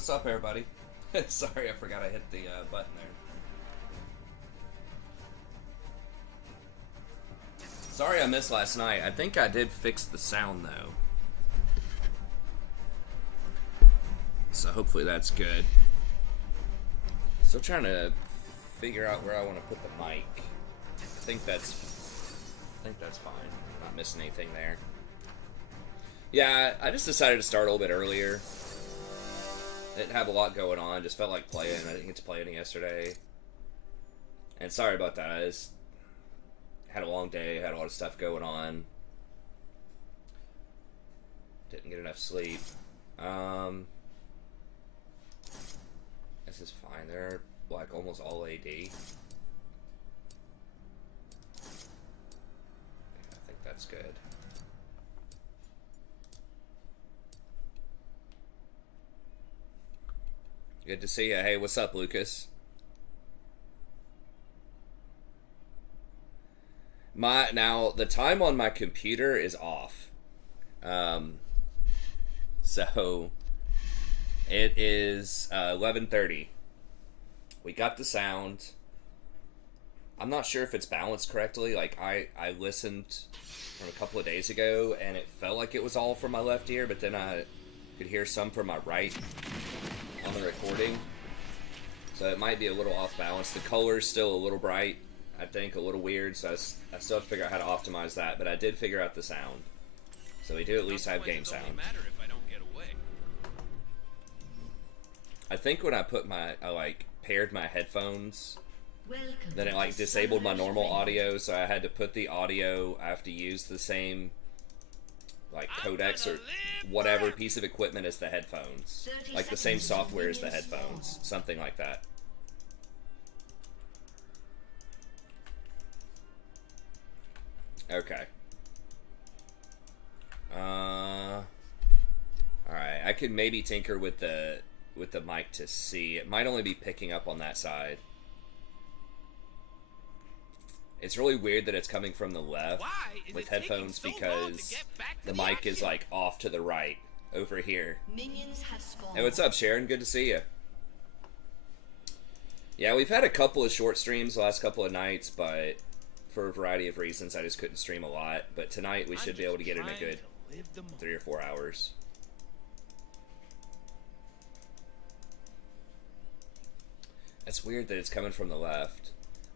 what's up, everybody? Sorry, I forgot I hit the button there. Sorry I missed last night. I think I did fix the sound, though. So hopefully that's good. Still trying to figure out where I want to put the mic. I think that's fine. Not missing anything there. Yeah, I just decided to start a little bit earlier. Didn't have a lot going on. Just felt like playing. I didn't get to play any yesterday. And sorry about that. I just had a long day. Had a lot of stuff going on. Didn't get enough sleep. This is fine. They're like almost all AD. Yeah, I think that's good. Good to see you. Hey, what's up, Lucas? Now the time on my computer is off. So it is 11:30. We got the sound. I'm not sure if it's balanced correctly. Like I listened from a couple of days ago, and it felt like it was all from my left ear, but then I could hear some from my right on the recording, so it might be a little off balance. The color's still a little bright, I think, a little weird, so I still have to figure out how to optimize that, but I did figure out the sound. So we do at least have game sound. I think when I put I paired my headphones, then it like disabled my normal audio, so I had to put the audio, I have to use the same like codecs or whatever piece of equipment as the headphones, like the same software as the headphones, something like that. Okay. All right, I could maybe tinker with the mic to see. It might only be picking up on that side. It's really weird that it's coming from the left with headphones because the mic is like off to the right over here. Hey, what's up, Sharon? Good to see you. Yeah, we've had a couple of short streams the last couple of nights, but for a variety of reasons, I just couldn't stream a lot. But tonight we should be able to get in a good 3 or 4 hours. It's weird that it's coming from the left.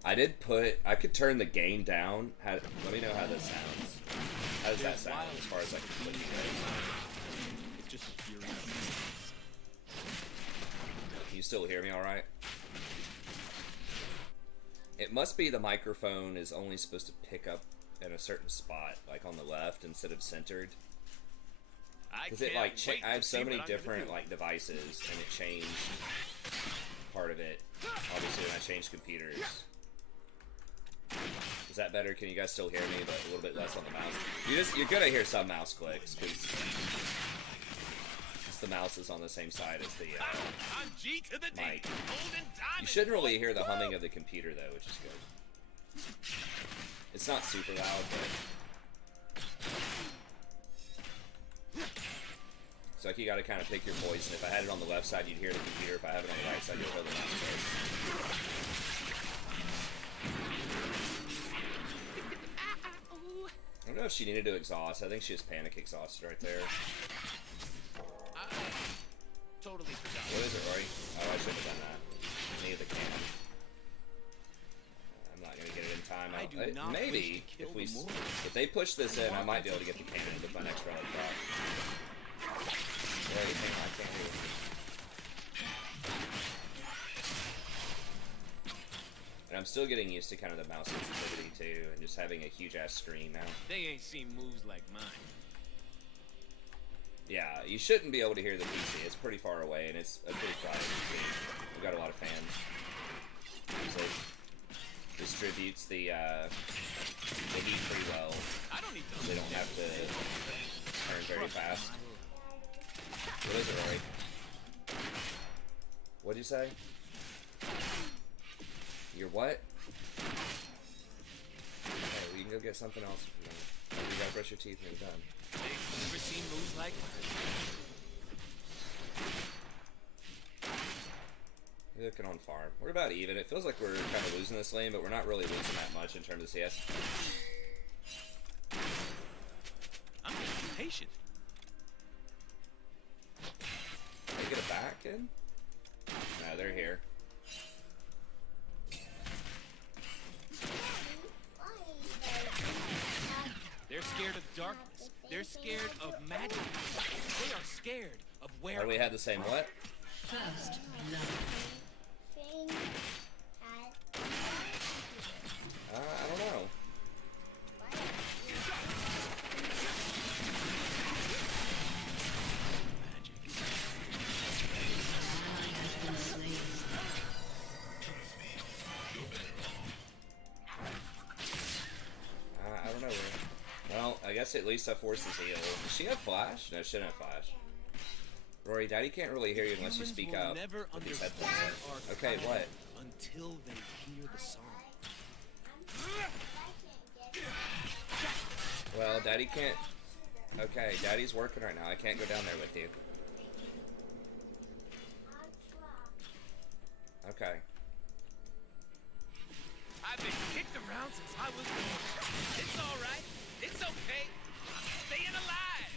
I could turn the gain down. Let me know how this sounds. How does that sound as far as I can put you guys? It's just furious. Can you still hear me alright? It must be the microphone is only supposed to pick up in a certain spot, like on the left instead of centered. Because it like, I have so many different like devices, and it changed part of it, obviously, when I changed computers. Is that better? Can you guys still hear me, but a little bit less on the mouse? You're gonna hear some mouse clicks, because the mouse is on the same side as the mic. You shouldn't really hear the humming of the computer, though, which is good. It's not super loud, but... So like, you gotta kind of pick your voice, and if I had it on the left side, you'd hear the computer. If I have it on the right side, you'll hear the mouse click. I don't know if she needed to exhaust. I think she just panic exhausted right there. Totally forgot. What is it, Rory? Oh, I should have done that. I need the can. I'm not gonna get it in time. Maybe if they push this in, I might be able to get the cannon with my next rally drop. Rory, hang on, I can't hear you. And I'm still getting used to kind of the mouse sensitivity too, and just having a huge ass screen now. They ain't seen moves like mine. Yeah, you shouldn't be able to hear the PC. It's pretty far away, and it's a pretty quiet machine. We've got a lot of fans. So it distributes the heat pretty well. They don't have to turn very fast. What is it, Rory? What'd you say? You're what? Okay, we can go get something else if you want. You gotta brush your teeth when you're done. Never seen moves like Looking on farm. We're about even. It feels like we're kind of losing this lane, but we're not really losing that much in terms of CS. I'm being patient. They get it back in? No, they're here. They're scared of darkness. They're scared of magic. They are scared of where. Oh, we had the same what? First love. I don't know. I don't know. Well, I guess at least I forced his heal. Does she have flash? No, she didn't have flash. Rory, Daddy can't really hear you unless you speak up. Never With these understand headphones. our Okay, kind what? until they hear the song. Well, Daddy can't... Okay, Daddy's working right now. I can't go down there with you. Okay. I've been kicked around since I was born. It's all right. It's okay. I'm staying alive.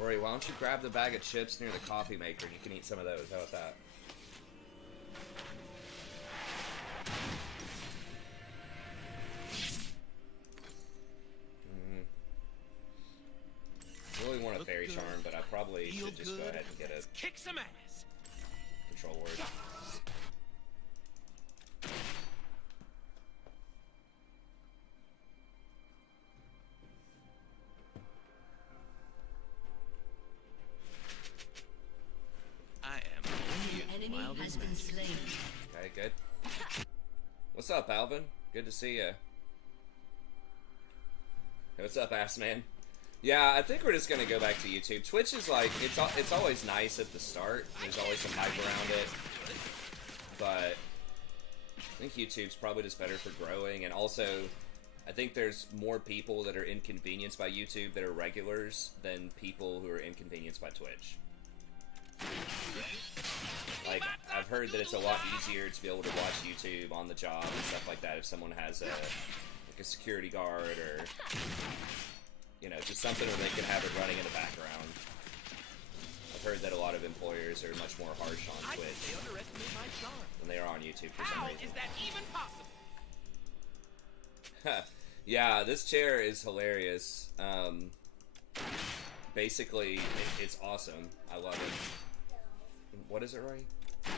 Rory, why don't you grab the bag of chips near the coffee maker and you can eat some of those. How about that? Really want a fairy charm, but I probably should just go ahead and get a Kick some ass. control word. I am The only enemy wild has and been magic. slain. Okay, good. What's up, Alvin? Good to see ya. Hey, what's up, ass man? Yeah, I think we're just gonna go back to YouTube. Twitch is like, it's always nice at the start. There's always some hype around it. But I think YouTube's probably just better for growing, and also I think there's more people that are inconvenienced by YouTube that are regulars than people who are inconvenienced by Twitch. Like, I've heard that it's a lot easier to be able to watch YouTube on the job and stuff like that if someone has a security guard or, you know, just something where they can have it running in the background. I've heard that a lot of employers are much more harsh on I think Twitch they underestimate my charm. than they are on YouTube for some How reason. is that even possible? Yeah, this chair is hilarious. Basically, it's awesome. I love it. What is it, Roy? The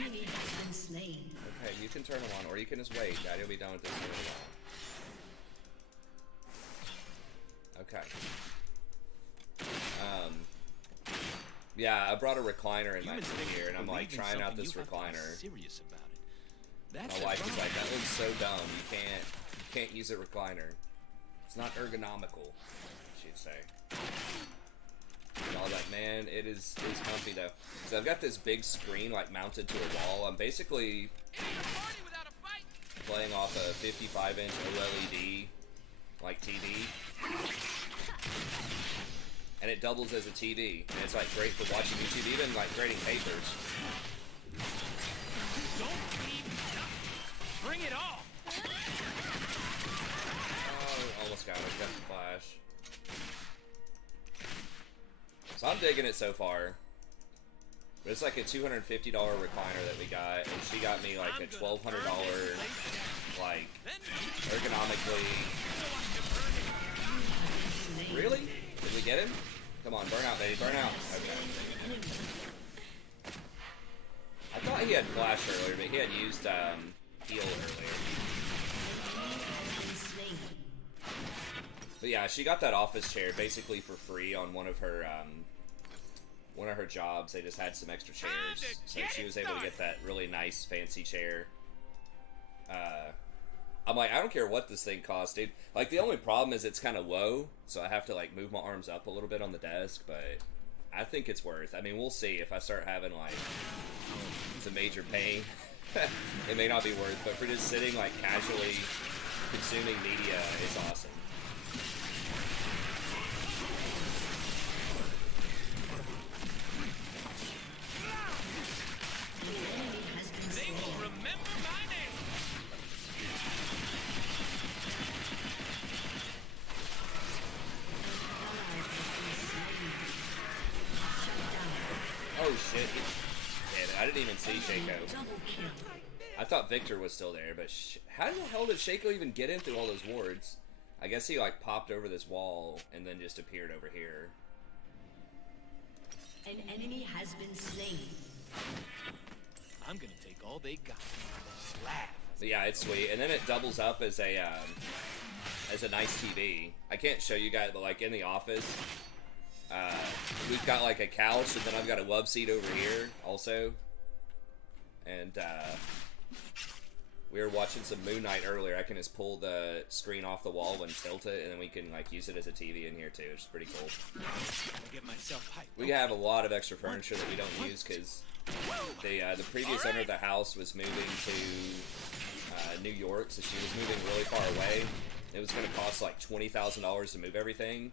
enemy has been slain. Okay, you can turn them on, or you can just wait. Daddy will be done with this in a while. Okay. Yeah, I brought a recliner in my Humans room here, and I'm like believe in trying out something, this you have to be recliner. serious about it. That's My wife is wrong. like, that looks so dumb. You can't use a recliner. It's not ergonomical, she'd say. And I was like, man, it's comfy though. So I've got this big screen like mounted to a wall. I'm basically It ain't a party without a fight. playing off a 55-inch OLED like TV. And it doubles as a TV. And it's like great for watching YouTube, even like grading papers. Don't leave nothing. Bring it all. Oh, almost got it. Got the flash. So I'm digging it so far. But it's like a $250 recliner that we got, and she got me like a $1,200 like ergonomically. Really? Did we get him? Come on, burn out, baby, burn out. Okay. I thought he had flash earlier, but he had used heal earlier. But yeah, she got that office chair basically for free on one of her jobs. They just had some extra chairs, so she was able to get that really nice fancy chair. I'm like, I don't care what this thing costs, dude. Like, the only problem is it's kind of low, so I have to like move my arms up a little bit on the desk, but I think it's worth. I mean, we'll see if I start having like some major pain. It may not be worth, but for just sitting like casually consuming media, it's awesome. Damn it, I didn't even see Shaco. Double kill. I thought Victor was still there, but how the hell did Shaco even get in through all those wards? I guess he like popped over this wall and then just appeared over here. An enemy has been slain. I'm gonna take all they got. Slap. But yeah, it's sweet, and then it doubles up as a nice TV. I can't show you guys, but like in the office, we've got like a couch, and then I've got a love seat over here also, and we were watching some Moon Knight earlier. I can just pull the screen off the wall and tilt it, and then we can like use it as a TV in here too, which is pretty cool. I'll get myself hyped. We have a lot of extra furniture that we don't use because the previous owner of the house was moving to New York, so she was moving really far away. It was going to cost like $20,000 to move everything.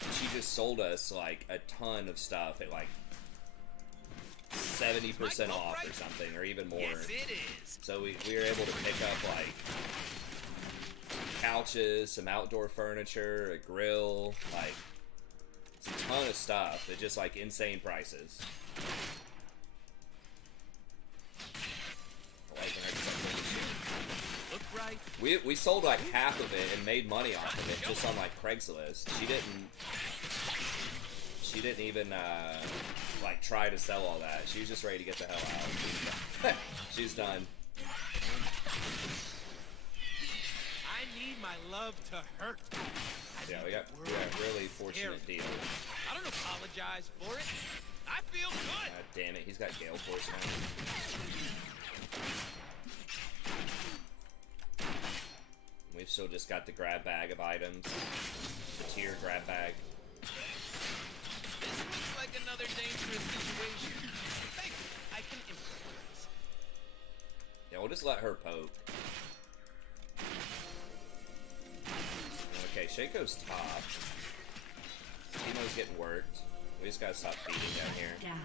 And she just sold us like a ton of stuff at like 70% off or something, or even more. Yes, it is. So we were able to pick up like couches, some outdoor furniture, a grill, like it's a ton of stuff at just like insane prices. Look right. We sold like half of it and made money off of it just on like Craigslist. She didn't even like try to sell all that. She was just ready to get the hell out. She's done. I need my love to hurt. Yeah, we got a really fortunate deal. I don't apologize for it. I feel good. God damn it, he's got Gale Force now. We've still just got the grab bag of items. The tier grab bag. This looks like another dangerous situation. Thank you. I can improvise. Yeah, we'll just let her poke. Okay, Shaco's top. Timo's getting worked. We just gotta stop feeding down here. Down.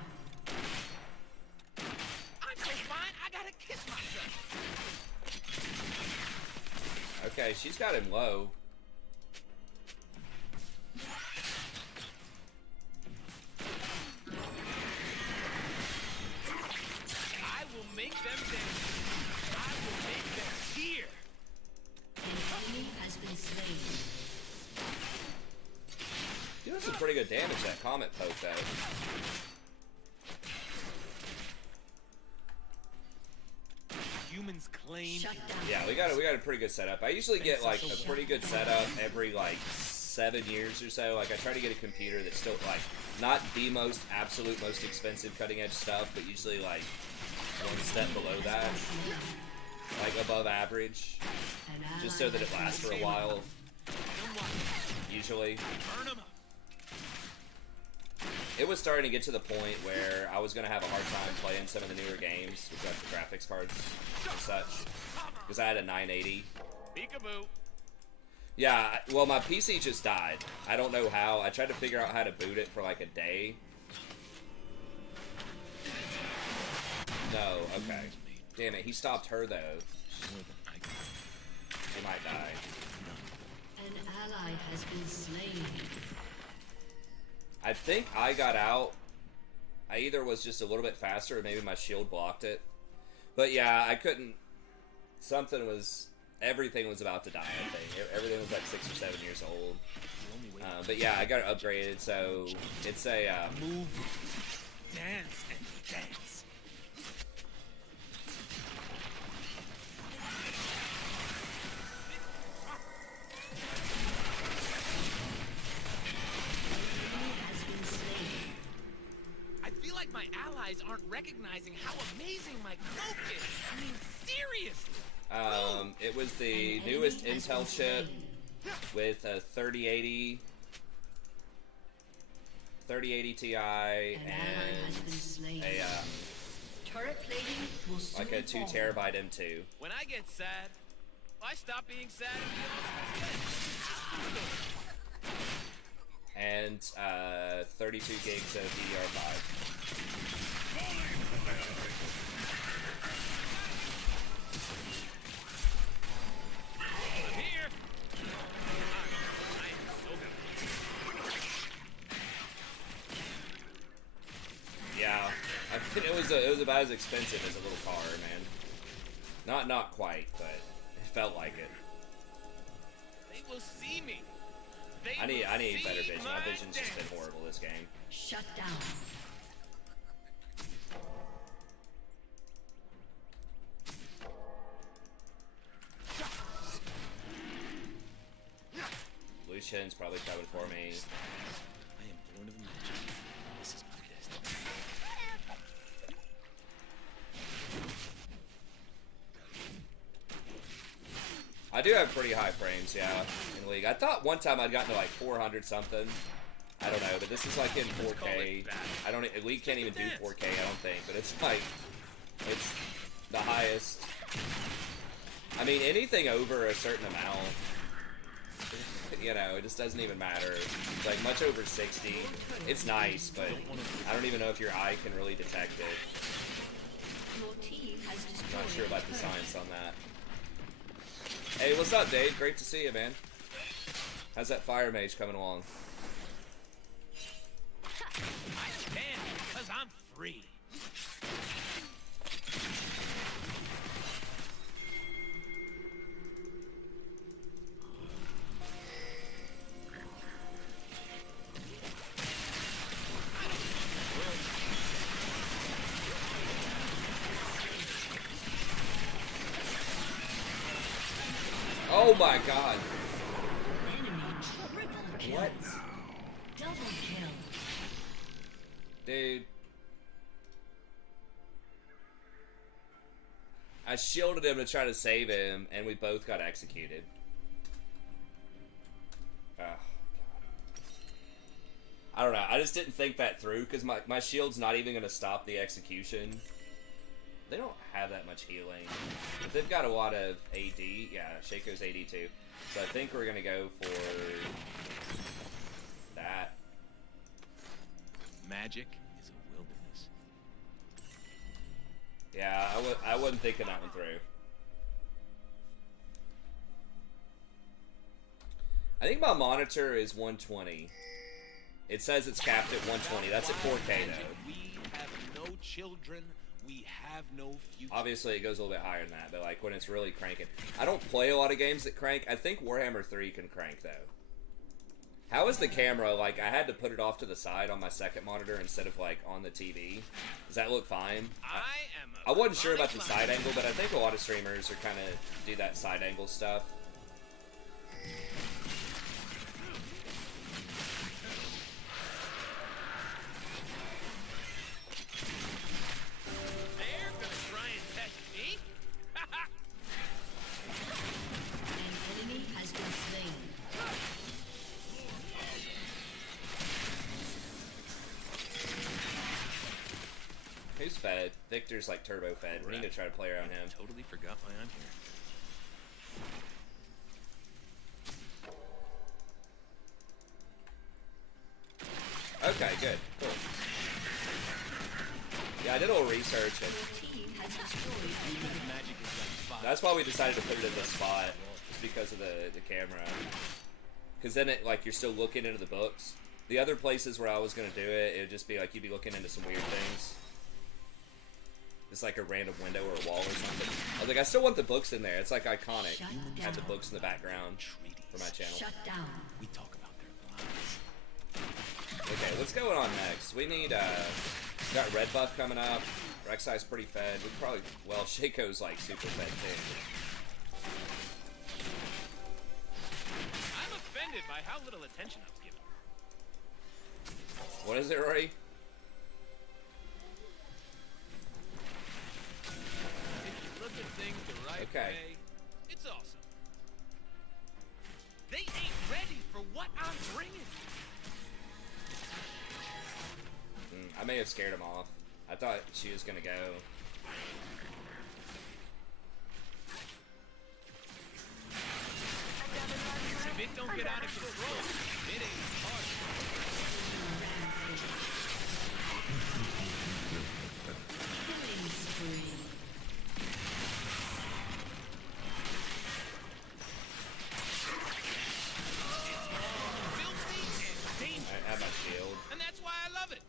I'm so fine, I gotta kiss myself. Okay, she's got him low. I will make them dance. I will make them cheer. An enemy has been slain. Doing some pretty good damage, that Comet poke, though. Humans claim. Shut down. Yeah, we got a pretty good setup. I usually get like a pretty good setup every like 7 years or so. Like I try to get a computer that's still like not the most absolute most expensive cutting edge stuff, but usually like one step below that, like above average, An just ally so that it has lasts for been a while. Them what? Usually, Burn 'em up. it was starting to get to the point where I was gonna have a hard time playing some of the newer games with the graphics cards and such, because I had a 980. Peekaboo. Yeah, well, my PC just died. I don't know how. I tried to figure out how to boot it for like a day. No, okay. Damn it, he stopped her though. She might die. An ally has been slain. I think I got out. I either was just a little bit faster or maybe my shield blocked it. But yeah, I couldn't. Everything was about to die, I think. Everything was like 6 or 7 years old. But yeah, I got it upgraded, so it's a. Move. Dance and dance. Enemy has been slain. I feel like my allies aren't recognizing how amazing my cloak is. I mean, seriously. It was the An newest enemy has been Intel chip slain. with a 3080 Ti An ally has and been slain. a Turret plating will soon like a 2 fall. terabyte M2. When I get sad, I stop being sad and And 32 gigs of DDR5. I'm here. I am so happy. Yeah, It was about as expensive as a little car, man. Not quite, but it felt like it. They will see me. I need better vision. My vision's just been horrible this game. Shut down. Lucian's probably coming for me. I am born of magic. This is my destiny. I do have pretty high frames, yeah, in League. I thought one time I'd gotten to like 400 something. I don't know, but this is like in 4K. I don't. League can't even do 4K, I don't think. But it's like, it's the highest. I mean, anything over a certain amount, you know, it just doesn't even matter. It's like much over 60. It's nice, but I don't even know if your eye can really detect it. I'm not sure about the science on that. Hey, what's up, Dave? Great to see you, man. How's that fire mage coming along? I stand because I'm free. Oh my god. Enemy triple kill. What? Double kill. Dude. I shielded him to try to save him, and we both got executed. Oh, God. I don't know. I just didn't think that through, because my shield's not even going to stop the execution. They don't have that much healing. But they've got a lot of AD. Yeah, Shaco's AD too. So I think we're going to go for that. Magic is a wilderness. Yeah, I wasn't thinking that one through. I think my monitor is 120. It says it's capped at 120. That's at 4K though. We have no children. We have no future. Obviously, it goes a little bit higher than that, but like when it's really cranking. I don't play a lot of games that crank. I think Warhammer 3 can crank though. How is the camera? Like, I had to put it off to the side on my second monitor instead of like on the TV. Does that look fine? I wasn't sure about the side angle, but I think a lot of streamers are kind of do that side angle stuff. They're gonna try and test me. An enemy has been slain. Who's fed? Victor's like turbo fed. We need to try to play around him. Totally forgot why I'm here. Okay, good, cool. Yeah, I did a little research, and Magic is like fire. that's why we decided to put it in this spot, just because of the camera. Because then it like you're still looking into the books. The other places where I was gonna do it, it would just be like you'd be looking into some weird things. It's like a random window or a wall or something. I was like, I still want the books in there. It's like iconic. Shut Have the down. books in the background for my channel. Shut down. We talk about their lives. Okay, what's going on next? We need, we got red buff coming up. Rek'Sai's pretty fed. We probably, well, Shaco's like super fed too. I'm offended by how little attention I was given. What is it, Rory? If you look at things the right Okay. way, it's awesome. They ain't ready for what I'm bringing. I may have scared him off. I thought she was gonna go. If it don't get out of control, it ain't hard. Killing spree. Filthy and dangerous. I have my shield. And that's why I love it.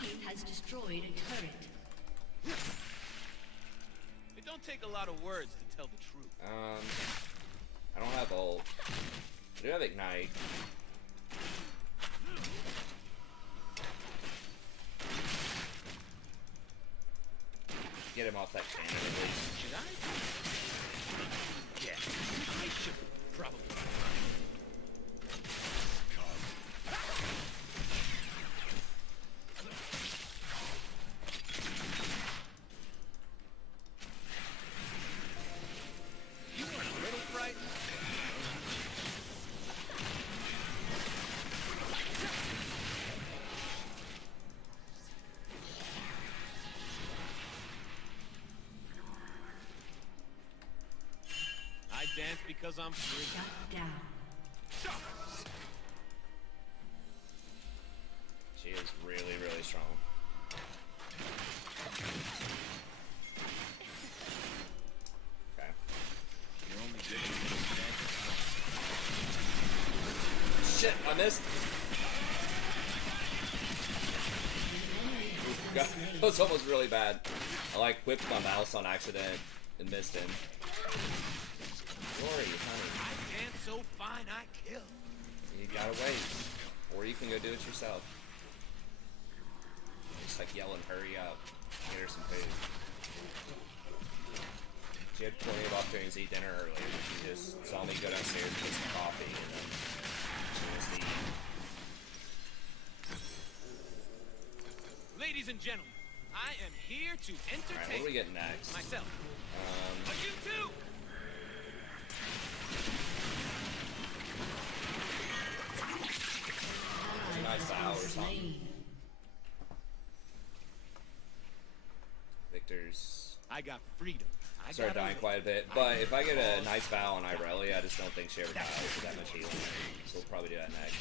team has destroyed a turret. It don't take a lot of words to tell the truth. I don't have ult. I do have ignite. Get him off that cannon at least. Should I? Yeah, I should probably. You weren't a little frightened? I dance because I'm free. Shut down. She is really, really strong. Okay. You're only getting Shit, I missed. God, that was almost really bad. I like whipped my mouse on accident and missed him. Glory, honey. I dance so fine I kill. You gotta wait. Or you can go do it yourself. Just like yelling, hurry up. Get her some food. She had plenty of opportunities to eat dinner earlier, but she just saw me go downstairs and get some coffee, and then she wants to eat. Ladies and gentlemen, I am here to entertain Alright, what do we get next? myself. But you too! A nice hour or something. Victor's I got freedom. I started got dying quite a bit, but if I get a nice foul on Irelia, I just don't think she ever dies with that much healing. So we'll probably do that next.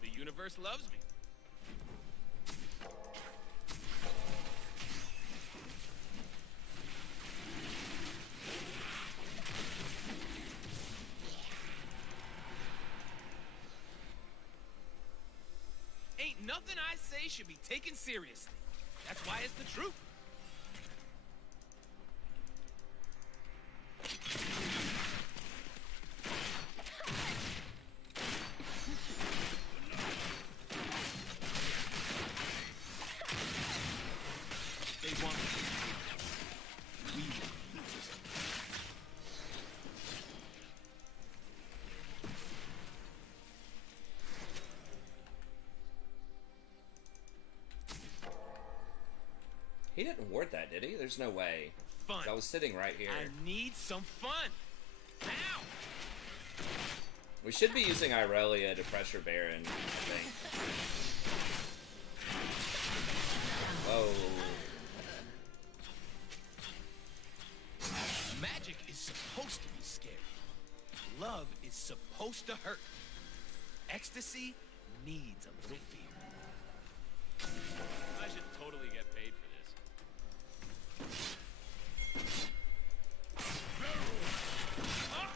The universe loves me. Ain't nothing I say should be taken seriously. That's why it's the truth. They want me. We want me. He didn't ward that, did he? There's no way. Fun. I was sitting right here. I need some fun. Now. We should be using Irelia to pressure Baron, I think. Whoa. Magic is supposed to be scary. Love is supposed to hurt. Ecstasy needs a little fear. I should totally get paid for this. Oh,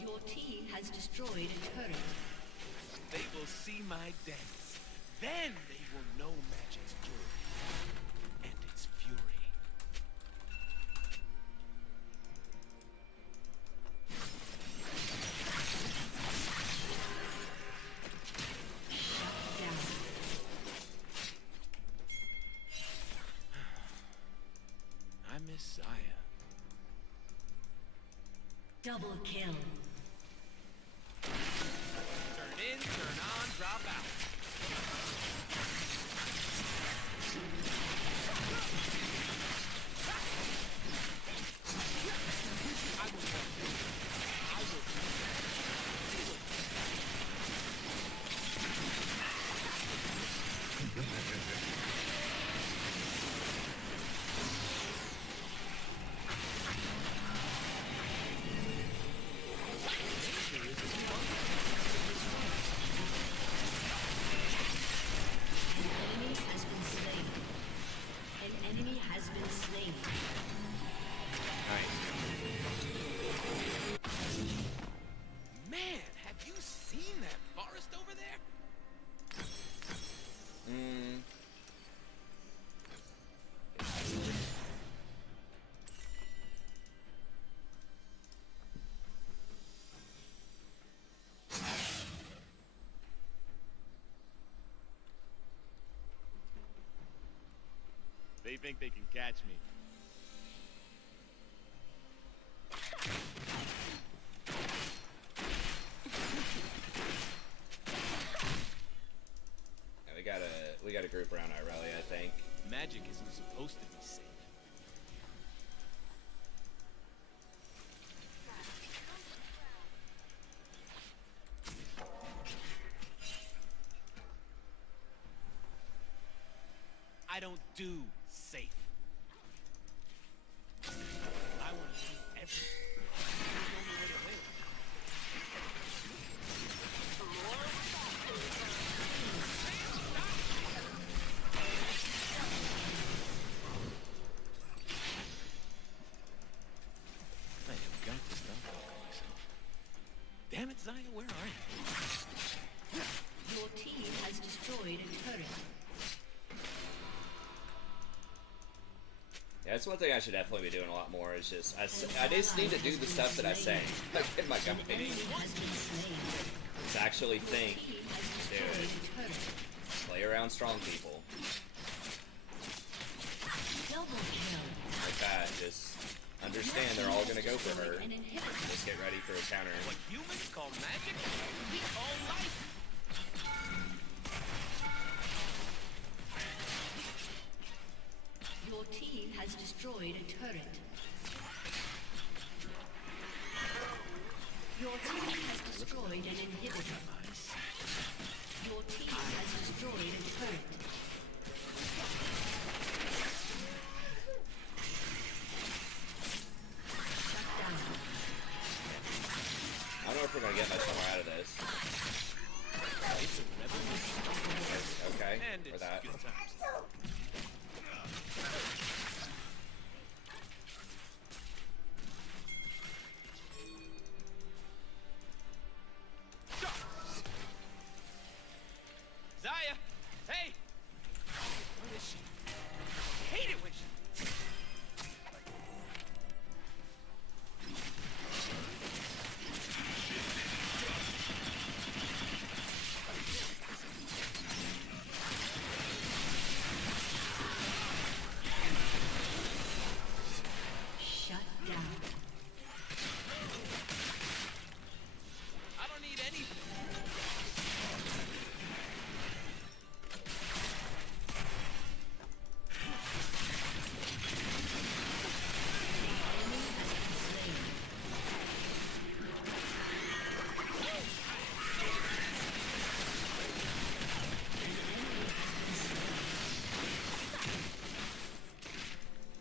Your team has destroyed a turret. they will see my dance. Then they will know magic's joy and its fury. Down. I miss Saya. Double kill. Turn in, turn Cop out. I will help you. I will. Man, have you seen that forest over there? They think they can catch me. We got a group around Irelia, I think. Magic isn't supposed to be safe. I don't do safe. I want to do everything. There's only way to win. I have got to stop talking myself. Damn it, Zaya, where are you? Your team has destroyed a turret. Yeah, that's one thing I should definitely be doing a lot more. Is just I just need to do the stuff that I say in my company. Just actually think, do it. Play around strong people. Like that. Just understand they're all gonna go for her. Just get ready for a counter. What humans call magic, we call life. Your team has destroyed a turret. Your team has destroyed an inhibitor. Your team has destroyed a turret. Shut down. I don't know if we're gonna get much more out of this. It's a revolution. Okay, And for it's that. good times. Zaya! Hey! Where is she? I hate it when she... Shut down. I don't need anything.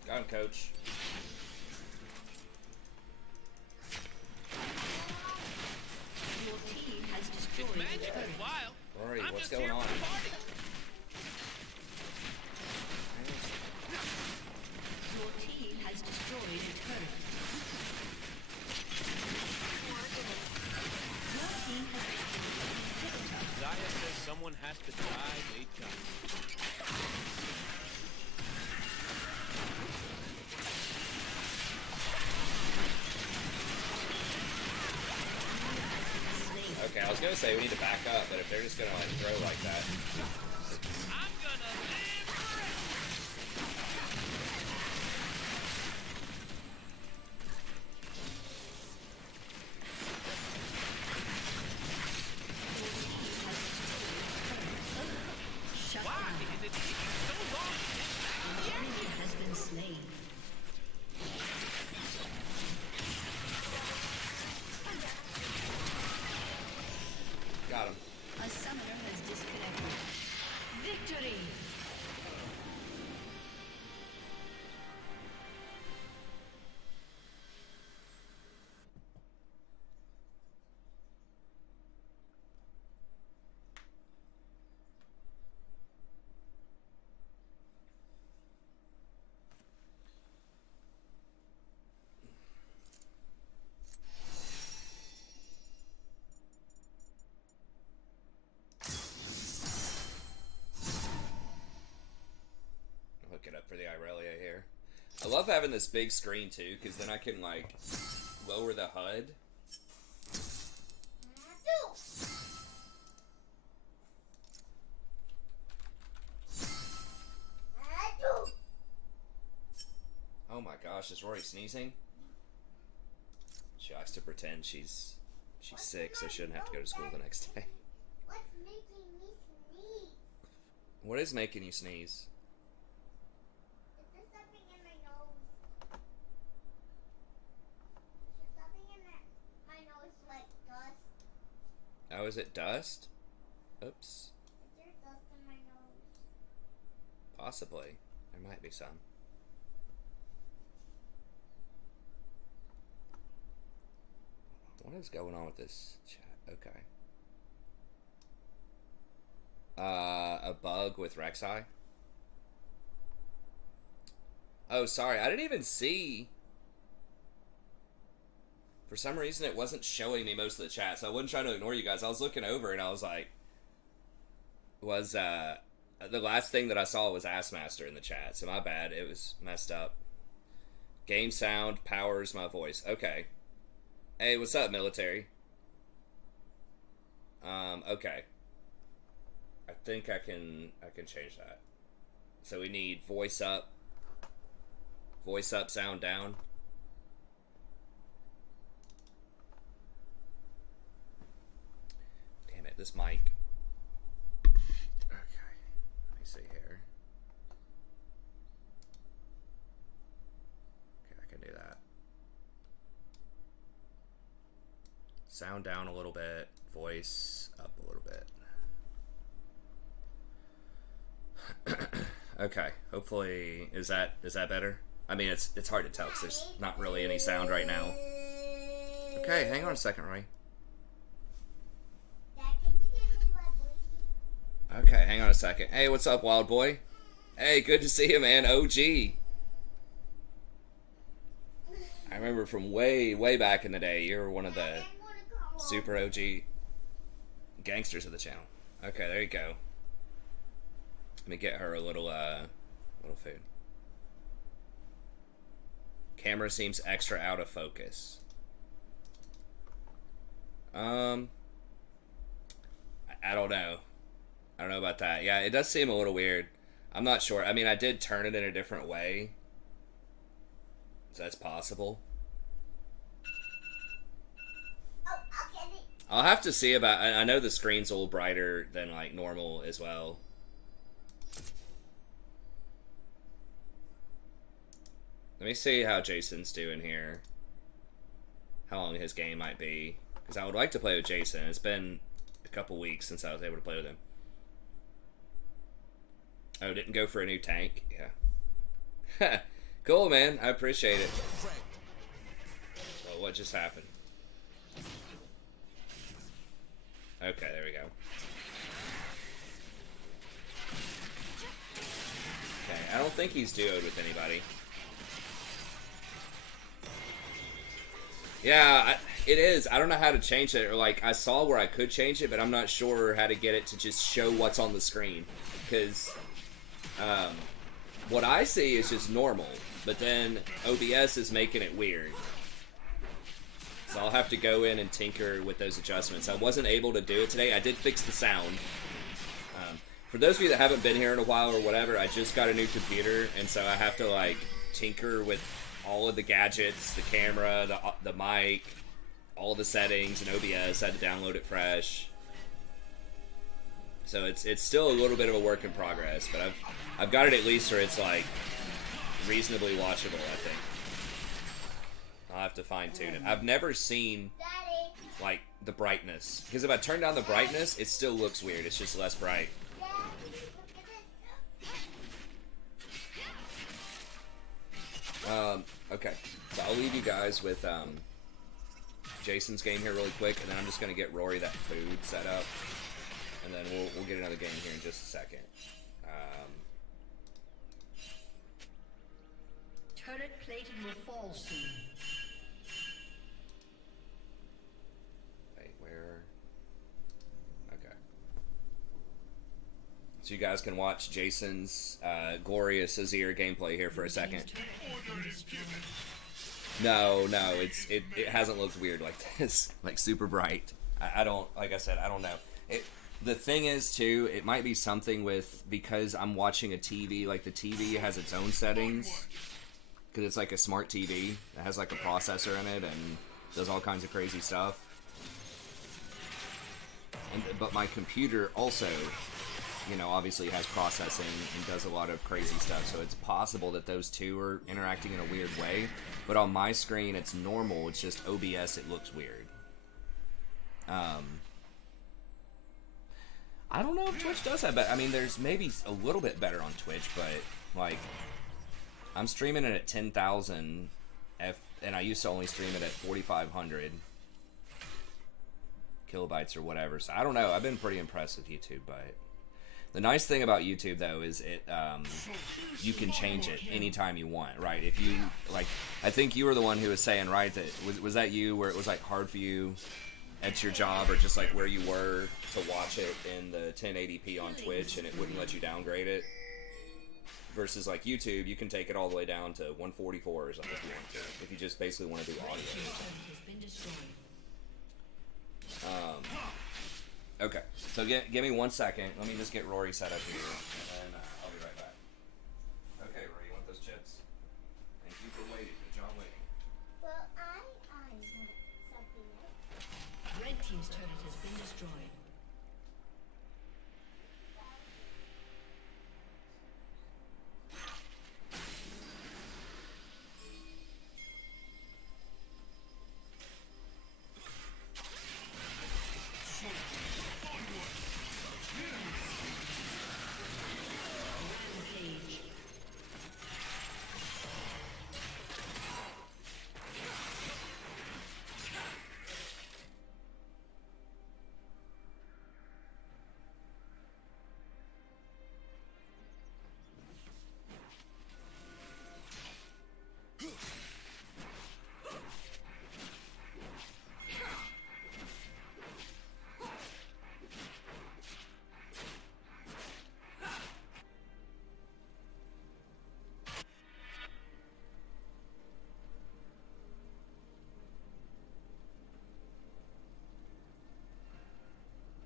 Got him, coach. Your team has It's destroyed a magic turret. and wild. Rory, I'm what's just going here on? for the party. Your team has destroyed a turret. Your team has destroyed an inhibitor. Zaya says someone has to die 8 times. Okay, I was gonna say we need to back up, but if they're just gonna like throw like that, I'm gonna live forever. Why is it taking so long to get back? An enemy has been slain. Got him. A summoner has disconnected. Victory! Hook it up for the Irelia here. I love having this big screen too, because then I can like lower the HUD. Oh my gosh, is Rory sneezing? She likes to pretend she's sick, so she shouldn't have to go to school the next day. What's making me sneeze? What is making you sneeze? Is there something in my nose? Is there something in my nose like dust? Oh, is it dust? Oops. Is there dust in my nose? Possibly. There might be some. What is going on with this chat? Okay. A bug with Rek'Sai? Oh, sorry. I didn't even see. For some reason, it wasn't showing me most of the chat, so I wasn't trying to ignore you guys. I was looking over and I was like, the last thing that I saw was Assmaster in the chat, so my bad. It was messed up. Game sound powers my voice. Okay. Hey, what's up, military? Okay. I think I can change that. So we need voice up, sound down. Damn it, this mic. Okay, let me see here. Okay, I can do that. Sound down a little bit, voice up a little bit. Okay, hopefully, is that better? I mean, it's hard to tell because there's not really any sound right now. Okay, hang on a second, Roy. Dad, can you give me my voice? Okay, hang on a second. Hey, what's up, Wild Boy? Hey, good to see you, man. OG. I remember from way back in the day, you were one of the super OG gangsters of the channel. Okay, there you go. Let me get her a little food. Camera seems extra out of focus. I don't know. I don't know about that. Yeah, it does seem a little weird. I'm not sure. I mean, I did turn it in a different way, so that's possible. Oh, I'll get it. I'll have to see about. I know the screen's a little brighter than like normal as well. Let me see how Jason's doing here. How long his game might be. Because I would like to play with Jason. It's been a couple weeks since I was able to play with him. Oh, didn't go for a new tank? Yeah. Cool, man. I appreciate it. Well, what just happened? Okay, there we go. Okay, I don't think he's duoed with anybody. Yeah, it is. I don't know how to change it. Or like, I saw where I could change it, but I'm not sure how to get it to just show what's on the screen. Because what I see is just normal, but then OBS is making it weird. So I'll have to go in and tinker with those adjustments. I wasn't able to do it today. I did fix the sound. For those of you that haven't been here in a while or whatever, I just got a new computer, and so I have to like tinker with all of the gadgets, the camera, the mic, all the settings, and OBS. I had to download it fresh. So it's still a little bit of a work in progress, but I've got it at least where it's like reasonably watchable, I think. I'll have to fine tune it. I've never seen Daddy. like the brightness, because if I turn down the brightness, it still looks weird. It's just less bright. Daddy, look at this. Okay, so I'll leave you guys with Jason's game here really quick, and then I'm just gonna get Rory that food set up, and then we'll get another game here in just a second. Turret plating will fall soon. Wait, where? Okay. So you guys can watch Jason's glorious Azir gameplay here for a second. No, it hasn't looked weird like this, like super bright. I don't, like I said, I don't know. The thing is too, it might be something with, because I'm watching a TV, like the TV has its own settings, because it's like a smart TV that has like a processor in it and does all kinds of crazy stuff. But my computer also, you know, obviously has processing and does a lot of crazy stuff, so it's possible that those two are interacting in a weird way. But on my screen, it's normal. It's just OBS, it looks weird. I don't know if Twitch does that, but I mean, there's maybe a little bit better on Twitch, but like, I'm streaming it at 10,000 F, and I used to only stream it at 4,500 kilobytes or whatever. So I don't know. I've been pretty impressed with YouTube, but the nice thing about YouTube though is it you can change it anytime you want, right? If you like, I think you were the one who was saying, right, that was that you, where it was like hard for you at your job, or just like where you were, to watch it in the 1080p on Twitch and it wouldn't let you downgrade it, versus like YouTube, you can take it all the way down to 144 or something if you want to, if you just basically want to do audio. Okay, so give me 1 second. Let me just get Rory set up here, and then I'll be right back. Okay, Rory, you want those chips? Thank you for waiting. Good job waiting. Well, I want something else. Red team's turret has been destroyed. Rampage.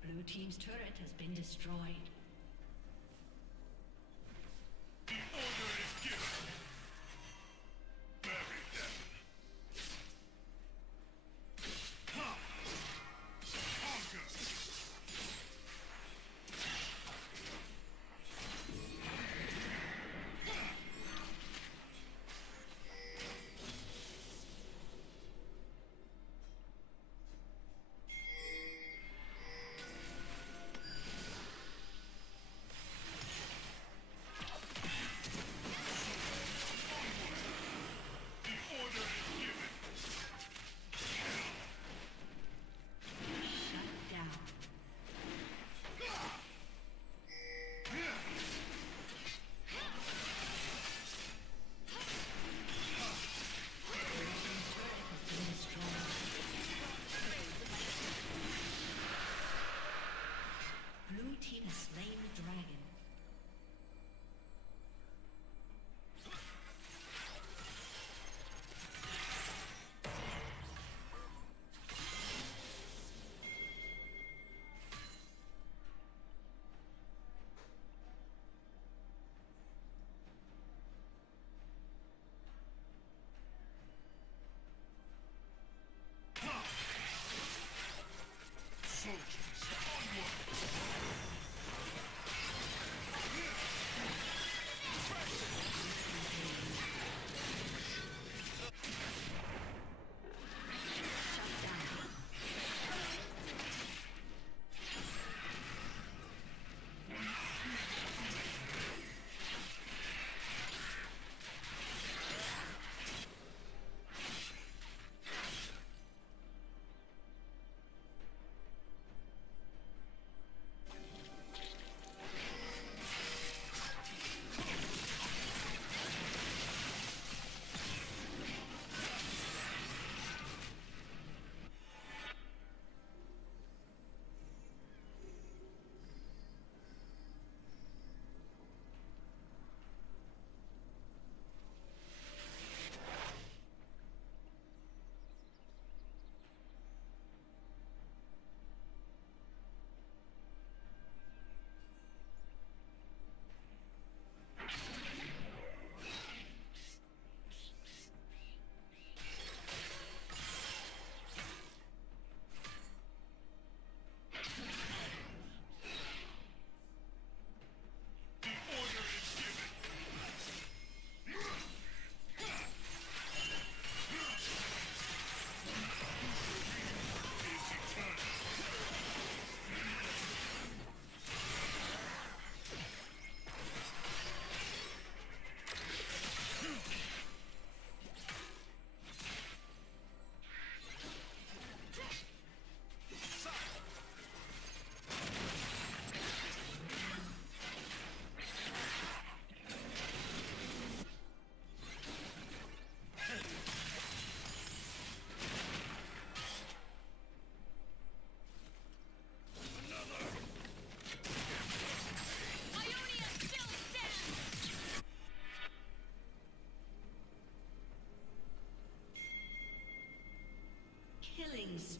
Blue team's turret has been destroyed.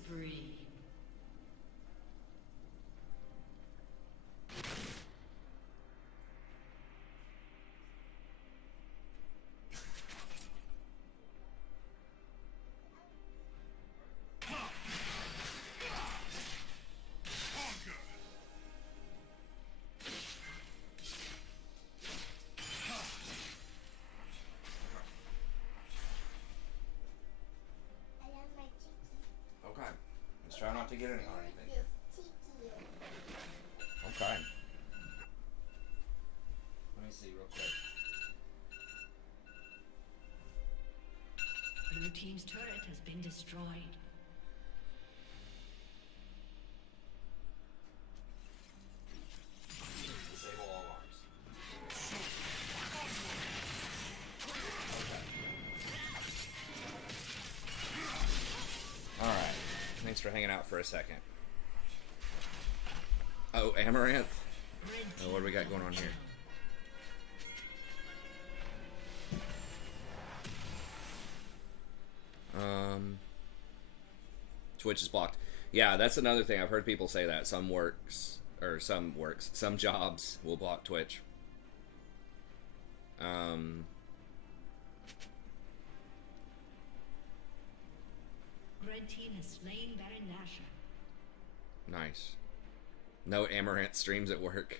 spree. I love my tiki. Okay. Let's try not to get any or anything. This tiki. Okay. Let me see real quick. Blue team's turret has been destroyed. Disable all alarms. Okay. Alright. Thanks for hanging out for a second. Oh, Amaranth? Oh, what do we got going on here? Twitch is blocked. Yeah, that's another thing. I've heard people say that. Some jobs will block Twitch. Red team has slain Baron Nashor. Nice. No Amaranth streams at work.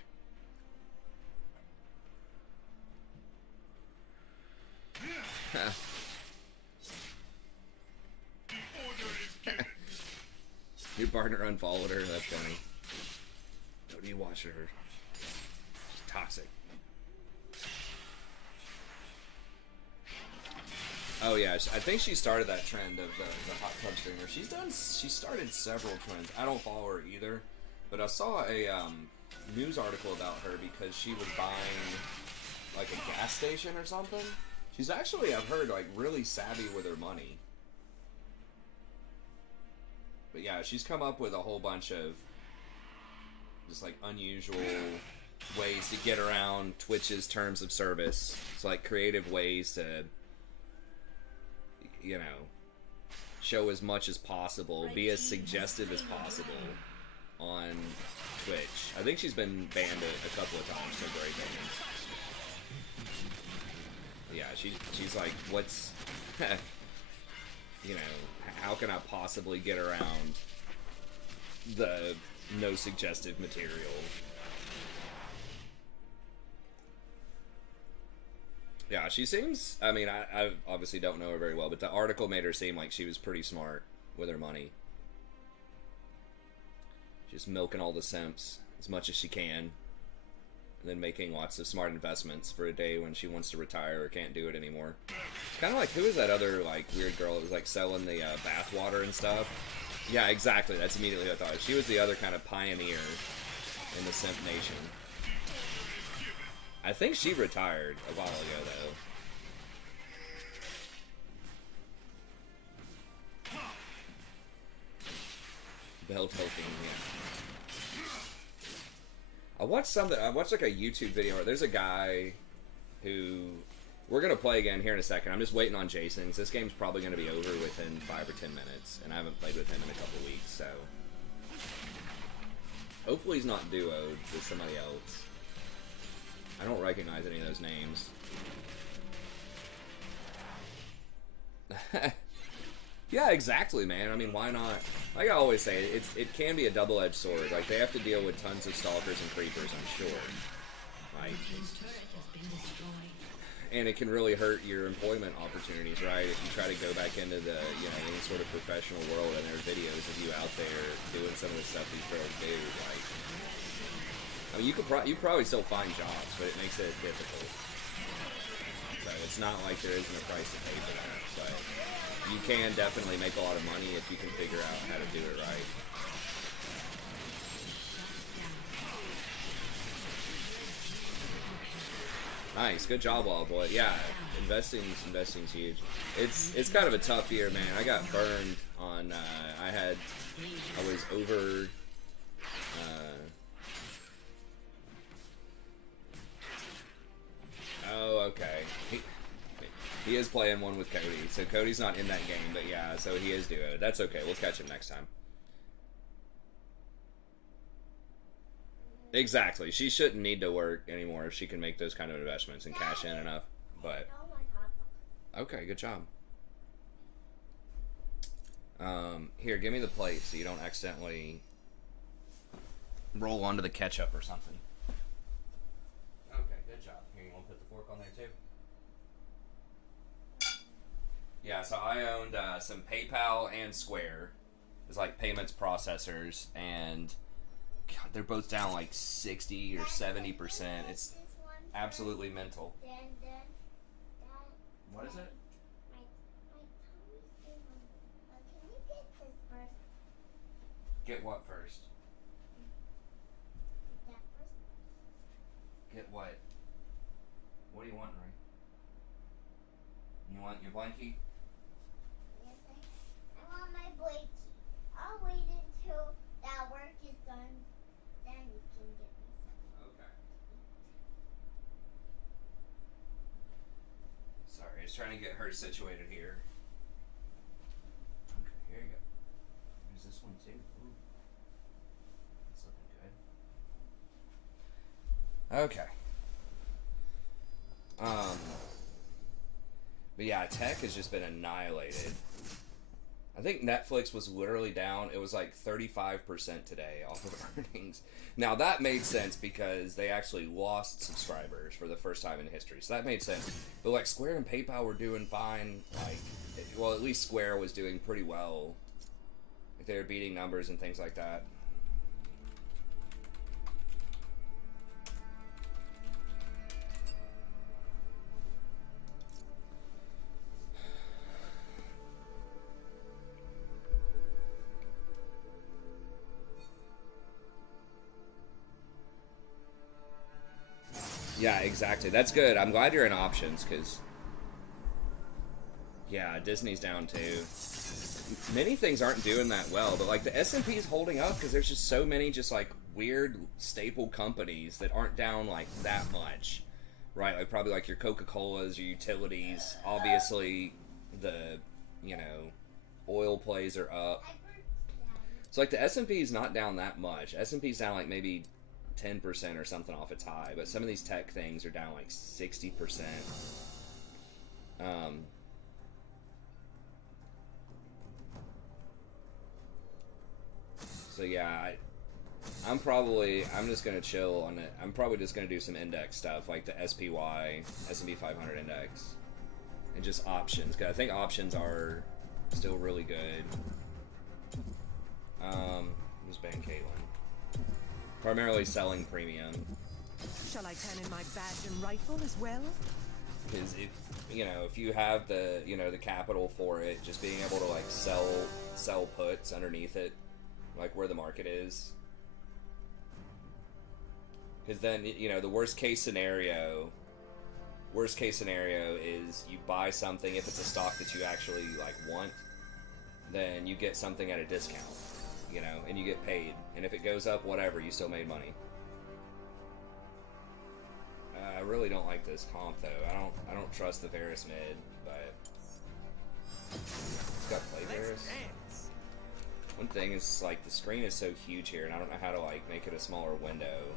Your partner unfollowed her. That's funny. What do you watch her? She's toxic. Oh yeah, I think she started that trend of the hot tub streamer. She started several trends. I don't follow her either, but I saw a news article about her because she was buying like a gas station or something. She's actually, I've heard, like really savvy with her money. But yeah, she's come up with a whole bunch of just like unusual ways to get around Twitch's terms of service. It's like creative ways to, you know, show as much as possible, be as suggestive as possible on Twitch. I think she's been banned a couple of times for breaking. Yeah, she's like, what's, you know, how can I possibly get around the no suggestive material? Yeah, she seems, I mean, I obviously don't know her very well, but the article made her seem like she was pretty smart with her money. Just milking all the simps as much as she can, and then making lots of smart investments for a day when she wants to retire or can't do it anymore. It's kind of like, who is that other, like, weird girl that was, like, selling the bath water and stuff? Yeah, exactly. That's immediately what I thought. She was the other kind of pioneer in the simp nation. I think she retired a while ago, though. Bell token, yeah. I watched like a YouTube video where there's a guy who, we're gonna play again here in a second. I'm just waiting on Jason. This game's probably gonna be over within 5 or 10 minutes, and I haven't played with him in a couple weeks, so hopefully he's not duoed with somebody else. I don't recognize any of those names. Yeah, exactly, man. I mean, why not? Like I always say, it can be a double-edged sword. Like, they have to deal with tons of stalkers and creepers, I'm sure. Like, and it can really hurt your employment opportunities, right? If you try to go back into the, you know, any sort of professional world and there are videos of you out there doing some of the stuff these girls do, like, I mean, you probably still find jobs, but it makes it difficult. So it's not like there isn't a price to pay for that, but you can definitely make a lot of money if you can figure out how to do it right. Nice, good job, all boy. Yeah, investing's huge. It's kind of a tough year, man. I got burned on. I was over. Oh, okay. He is playing one with Cody, so Cody's not in that game, but yeah, so he is duo. That's okay. We'll catch him next time. Exactly. She shouldn't need to work anymore if she can make those kind of investments and cash in enough. But Oh my god. okay, good job. Here, give me the plate so you don't accidentally roll onto the ketchup or something. Okay, good job. Here, you want to put the fork on there too? Yeah, so I owned some PayPal and Square. It's like payments processors, and God, they're both down like 60 or 70%. It's absolutely mental. What is it? Can you get this first? Get what first? That first? Get what? What do you want, Ray? You want your blankie? Yes, I want my blankie. I'll wait until that work is done. Then you can get me some. Okay. Sorry, I was trying to get her situated here. Okay, here you go. There's this one too. Ooh. That's looking good. Okay. But yeah, tech has just been annihilated. I think Netflix was literally down. It was like 35% today off of earnings. Now that made sense because they actually lost subscribers for the first time in history. So that made sense. But like Square and PayPal were doing fine. Like, well, at least Square was doing pretty well. Like they were beating numbers and things like that. Yeah, exactly. That's good. I'm glad you're in options, because... Yeah, Disney's down too. Many things aren't doing that well, but like the S&P is holding up because there's just so many just like weird staple companies that aren't down like that much. Right? Like probably like your Coca-Colas, your utilities. Obviously, the, you know, oil plays are up. So like the S&P is not down that much. S&P's down like maybe 10% or something off its high, but some of these tech things are down like 60%. So yeah, I'm just gonna chill on it. I'm probably just gonna do some index stuff like the SPY, S&P 500 index, and just options, because I think options are still really good. Who's Ben Caitlin? Primarily selling premium. Shall I turn in my badge and rifle as well? Because if you have the the capital for it, just being able to like sell puts underneath it, like where the market is. Because then the worst case scenario is you buy something, if it's a stock that you actually like want, then you get something at a discount, and you get paid. And if it goes up, whatever, you still made money. I really don't like this comp though. I don't trust the Varus mid, but it's got play Varus. One thing is like the screen is so huge here, and I don't know how to like make it a smaller window.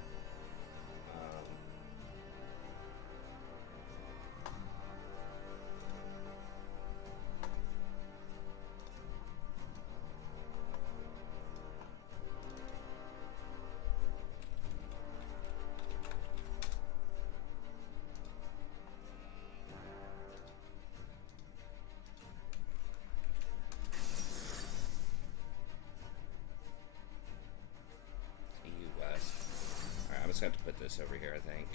Have to put this over here, I think.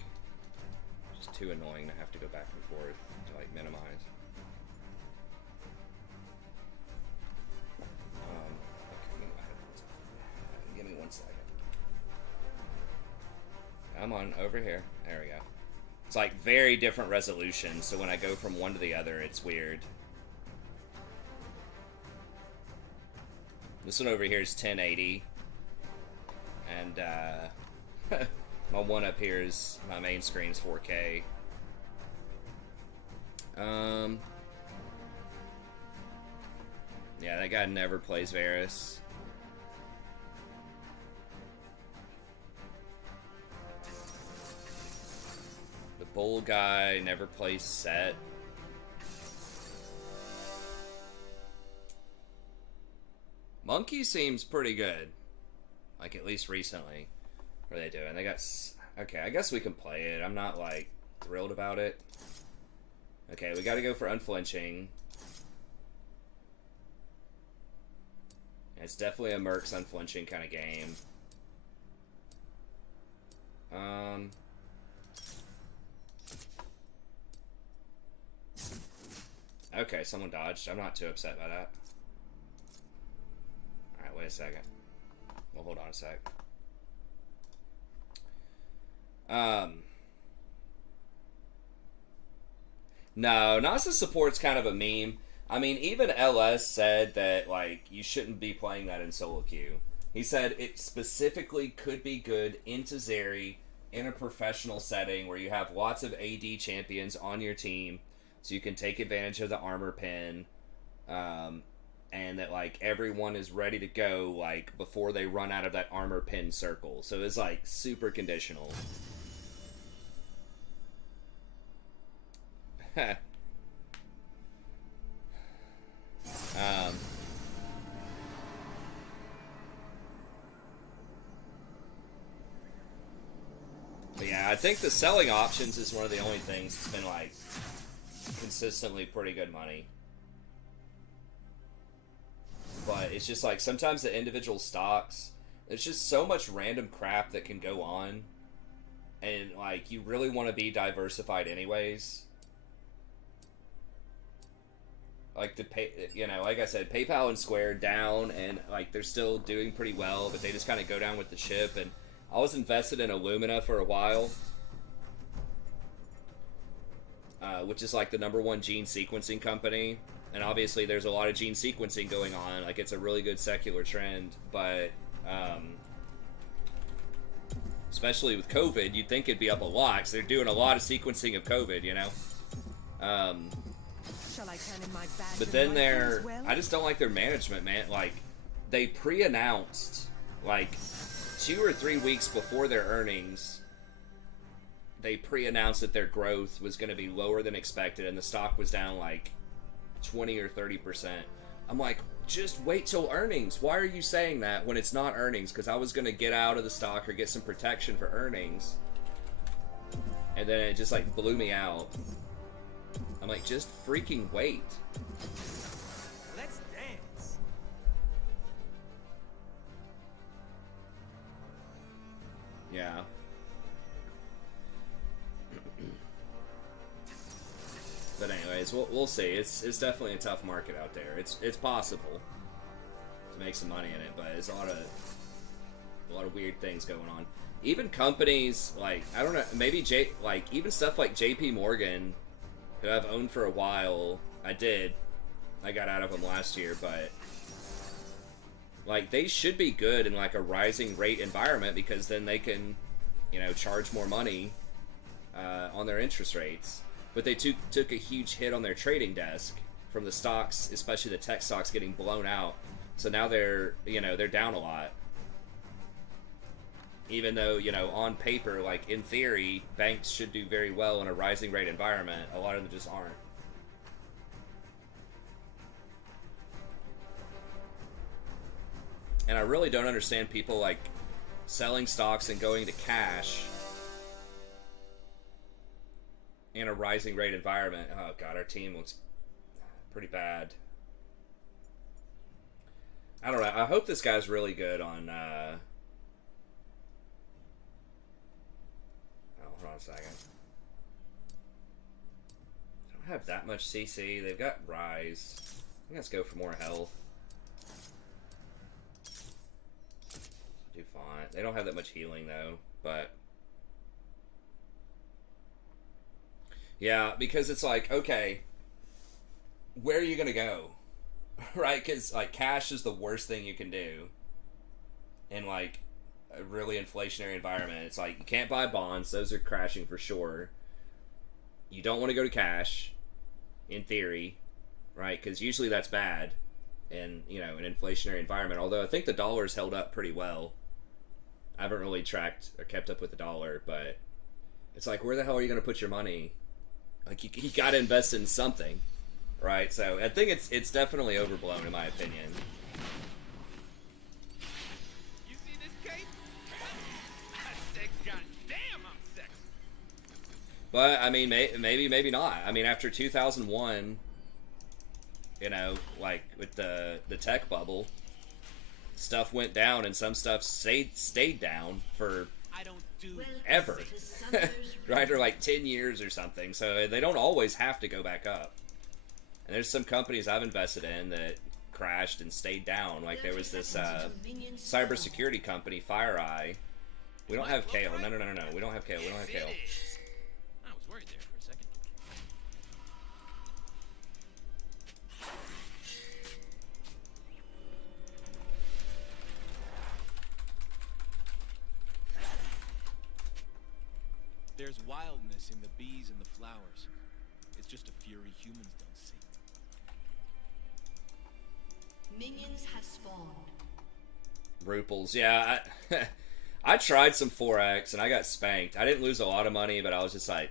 Just too annoying to have to go back and forth to like minimize. Okay, give me 1 second. Come on, over here. There we go. It's like very different resolution, so when I go from one to the other, it's weird. This one over here is 1080, and my one up here is my main screen's 4K. Um. Yeah, that guy never plays Varus. The Bull guy never plays Set. Monkey seems pretty good. Like, at least recently. What are they doing? They got... Okay, I guess we can play it. I'm not, like, thrilled about it. Okay, we gotta go for Unflinching. It's definitely a Mercs Unflinching kind of game. Okay, someone dodged. I'm not too upset by that. Alright, wait a second. Well, hold on a sec. No, Nasa support's kind of a meme. I mean, even LS said that, like, you shouldn't be playing that in solo queue. He said it specifically could be good into Zeri in a professional setting where you have lots of AD champions on your team, so you can take advantage of the armor pin, and that, like, everyone is ready to go, like, before they run out of that armor pin circle. So it's, like, super conditional. But yeah, I think the selling options is one of the only things that's been, like, consistently pretty good money. But it's just like, sometimes the individual stocks, there's just so much random crap that can go on. And, like, you really want to be diversified anyways. Like, you know, like I said, PayPal and Square down, and, like, they're still doing pretty well, but they just kind of go down with the ship. And I was invested in Illumina for a while, which is, like, the #1 gene sequencing company. And obviously there's a lot of gene sequencing going on. Like, it's a really good secular trend, but, especially with COVID, you'd think it'd be up a lot, because they're doing a lot of sequencing of COVID, you know? Shall I turn in my badge But and then rifle as well? I just don't like their management, man. Like, they pre-announced, like, 2 or 3 weeks before their earnings, they pre-announced that their growth was going to be lower than expected, and the stock was down, like, 20 or 30%. I'm like, just wait till earnings. Why are you saying that when it's not earnings? Because I was going to get out of the stock or get some protection for earnings. And then it just, like, blew me out. I'm like, just freaking wait. Let's dance. Yeah. But anyways, we'll see. It's definitely a tough market out there. It's possible to make some money in it, but there's a lot of weird things going on. Even companies like, I don't know, maybe even stuff like JP Morgan, who I've owned for a while. I got out of them last year, but like, they should be good in, like, a rising rate environment, because then they can, you know, charge more money on their interest rates. But they took a huge hit on their trading desk from the stocks, especially the tech stocks, getting blown out. So now they're down a lot. Even though, you know, on paper, like, in theory, banks should do very well in a rising rate environment, a lot of them just aren't. And I really don't understand people, like, selling stocks and going to cash in a rising rate environment. Oh god, our team looks pretty bad. I don't know. I hope this guy's really good on, oh, hold on a second. They don't have that much CC. They've got Rise. I think let's go for more health. Do fine. They don't have that much healing, though, but yeah, because it's like, okay, where are you gonna go? Right? Because, like, cash is the worst thing you can do in, like, a really inflationary environment. It's like, you can't buy bonds. Those are crashing for sure. You don't want to go to cash. in theory, right? Because usually that's bad in, you know, an inflationary environment. Although I think the dollar's held up pretty well. I haven't really tracked or kept up with the dollar, but it's like, where the hell are you going to put your money? Like, you got to invest in something, right? So I think it's definitely overblown in my opinion. You see this cape? I said, goddamn, I'm sexy. But I mean, maybe not. I mean, after 2001, you know, like with the tech bubble, stuff went down, and some stuff stayed down for I don't do ever, right? Or like 10 years or something. So they don't always have to go back up. And there's some companies I've invested in that crashed and stayed down. Like there was this cybersecurity company, FireEye. We don't have Kale. No. We don't have Kale. We don't have Kale. I was worried there for a second. There's wildness in the bees and the flowers. It's just a fury humans don't see. Minions have spawned. Ruples, yeah. I tried some Forex and I got spanked. I didn't lose a lot of money, but I was just like,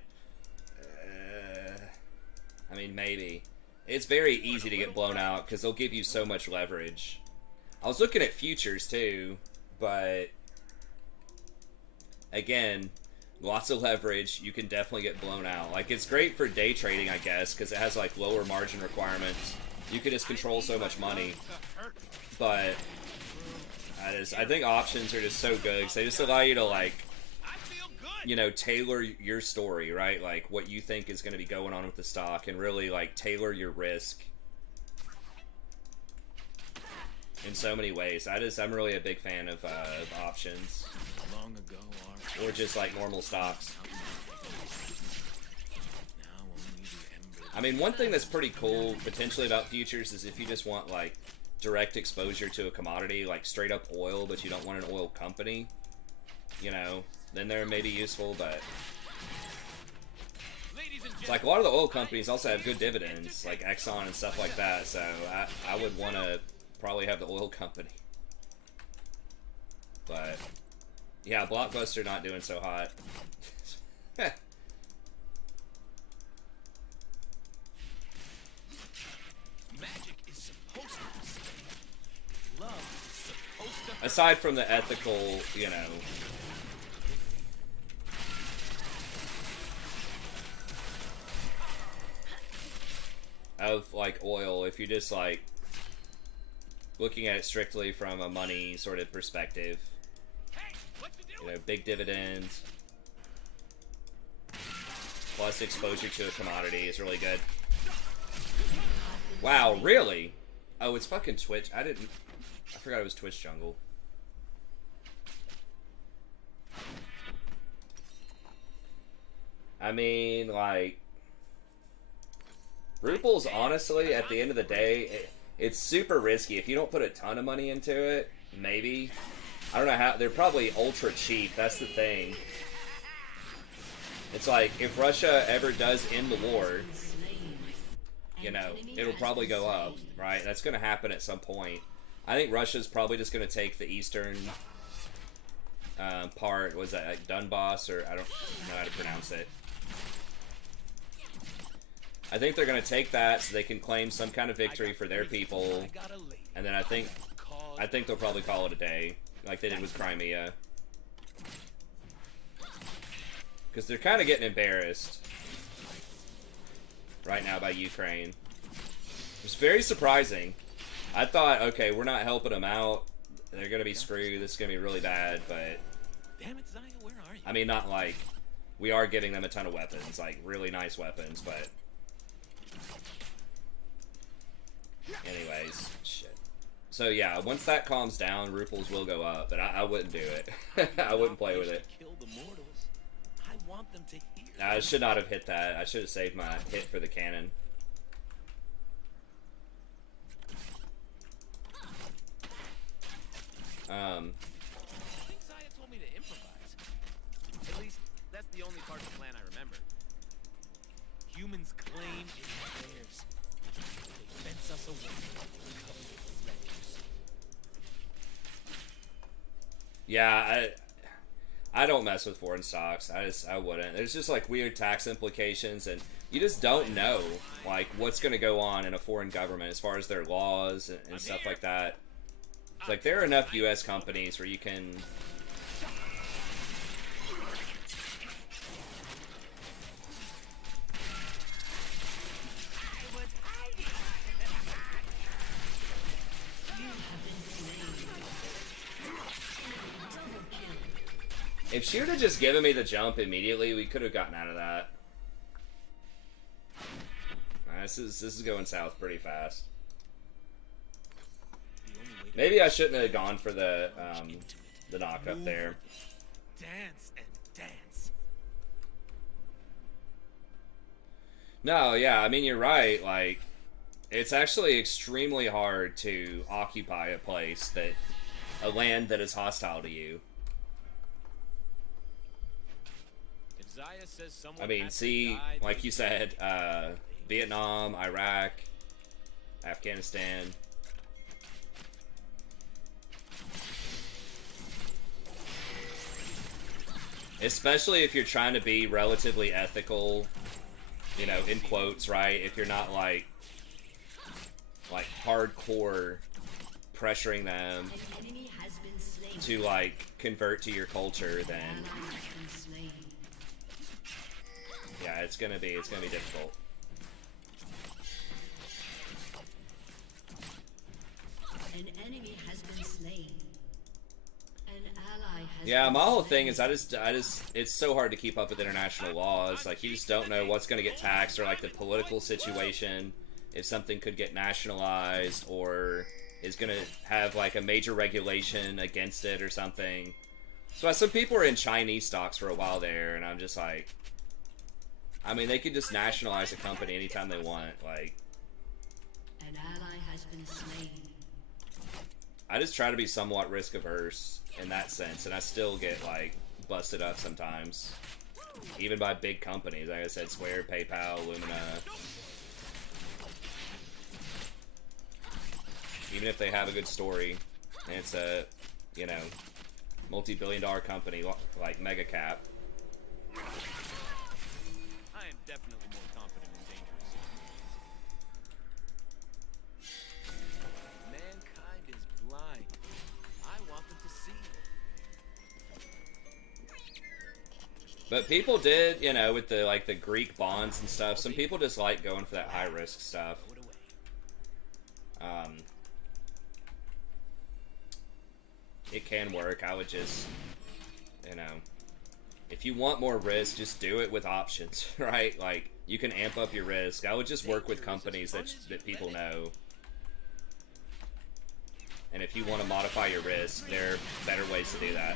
I mean, maybe. It's very easy to get blown out because they'll give you so much leverage. I was looking at futures too, but again, lots of leverage. You can definitely get blown out. Like, it's great for day trading, I guess, because it has like lower margin requirements. You can just control so much money, but I think options are just so good because they just allow you to, like, you know, tailor your story, right? Like what you think is going to be going on with the stock, and really like tailor your risk in so many ways. I'm really a big fan of options, Long ago, or just like normal stocks. now only the ember. I mean, one thing that's pretty cool potentially about futures is if you just want like direct exposure to a commodity, like straight up oil, but you don't want an oil company, you know, then they're maybe useful. But it's like a lot of the oil companies also have good dividends, like Exxon and stuff like that, so I would want to probably have the oil company. But yeah, Blockbuster not doing so hot. Magic is supposed to be safe. Love is supposed to hurt. Aside from the ethical, you know, of like oil, if you just like looking at it strictly from a money sort of perspective, Hey, what you you doing? know, big dividends plus exposure to a commodity is really good. Wow, really? Oh, it's fucking Twitch. I forgot it was Twitch Jungle. I mean, like, Ruples, honestly, at the end of the day, it's super risky. If you don't put a ton of money into it, maybe. I don't know how. They're probably ultra cheap. That's the thing. It's like, if Russia ever does end the war, you know, it'll probably go up, right? That's going to happen at some point. I think Russia's probably just going to take the eastern part. Was that like Donbass, or I don't know how to pronounce it. I think they're going to take that so they can claim some kind of victory for their people, and then I think they'll probably call it a day, like they did with Crimea. Because they're kind of getting embarrassed right now by Ukraine. It's very surprising. I thought, okay, we're not helping them out. They're going to be screwed. This is going to be really bad, but Damn it, Zaya, where are you? I mean, not like we are giving them a ton of weapons, like really nice weapons, but anyways, shit. So yeah, once that calms down, Ruples will go up, but I wouldn't do it. I wouldn't play with it. Kill the mortals. I want them to hear. I should not have hit that. I should have saved my hit for the cannon. I think Zaya told me to improvise. At least, that's the only part of the plan I remember. Humans claim it's theirs Yeah, I don't mess with foreign stocks. I wouldn't. There's just like weird tax implications, and you just don't know like what's going to go on in a foreign government as far as their laws and stuff like that. It's like there are enough U.S. companies where you can. If she would have just given me the jump immediately, we could have gotten out of that. This is going south pretty fast. Maybe I shouldn't have gone for the knock up there. Dance and dance. No, yeah, I mean you're right. Like, it's actually extremely hard to occupy a land that is hostile to you. I mean, see, like you said, Vietnam, Iraq, Afghanistan. Especially if you're trying to be relatively ethical, you know, in quotes, right? If you're not like hardcore pressuring them to like convert to your culture, then yeah, it's gonna be difficult. An enemy has been slain. An ally has Yeah, been my whole slain. thing is I just it's so hard to keep up with international laws. Like you just don't know what's gonna get taxed or like the political situation, if something could get nationalized or is gonna have like a major regulation against it or something. So some people were in Chinese stocks for a while there, and I'm just like, I mean, they could just nationalize a company anytime they want. Like, An ally has been slain. I just try to be somewhat risk averse in that sense, and I still get like busted up sometimes, even by big companies. Like I said, Square, PayPal, Lumina. Even if they have a good story, and it's a, you know, multi-billion-dollar company like Mega Cap. I am definitely more confident in dangerous situations. Mankind is blind. I want them to see. But people did, you know, with the like the Greek bonds and stuff. Some people just like going for that high risk stuff. It can work. I would just, you know, if you want more risk, just do it with options, right? Like, you can amp up your risk. I would just work with companies that people know. And if you want to modify your risk, there are better ways to do that.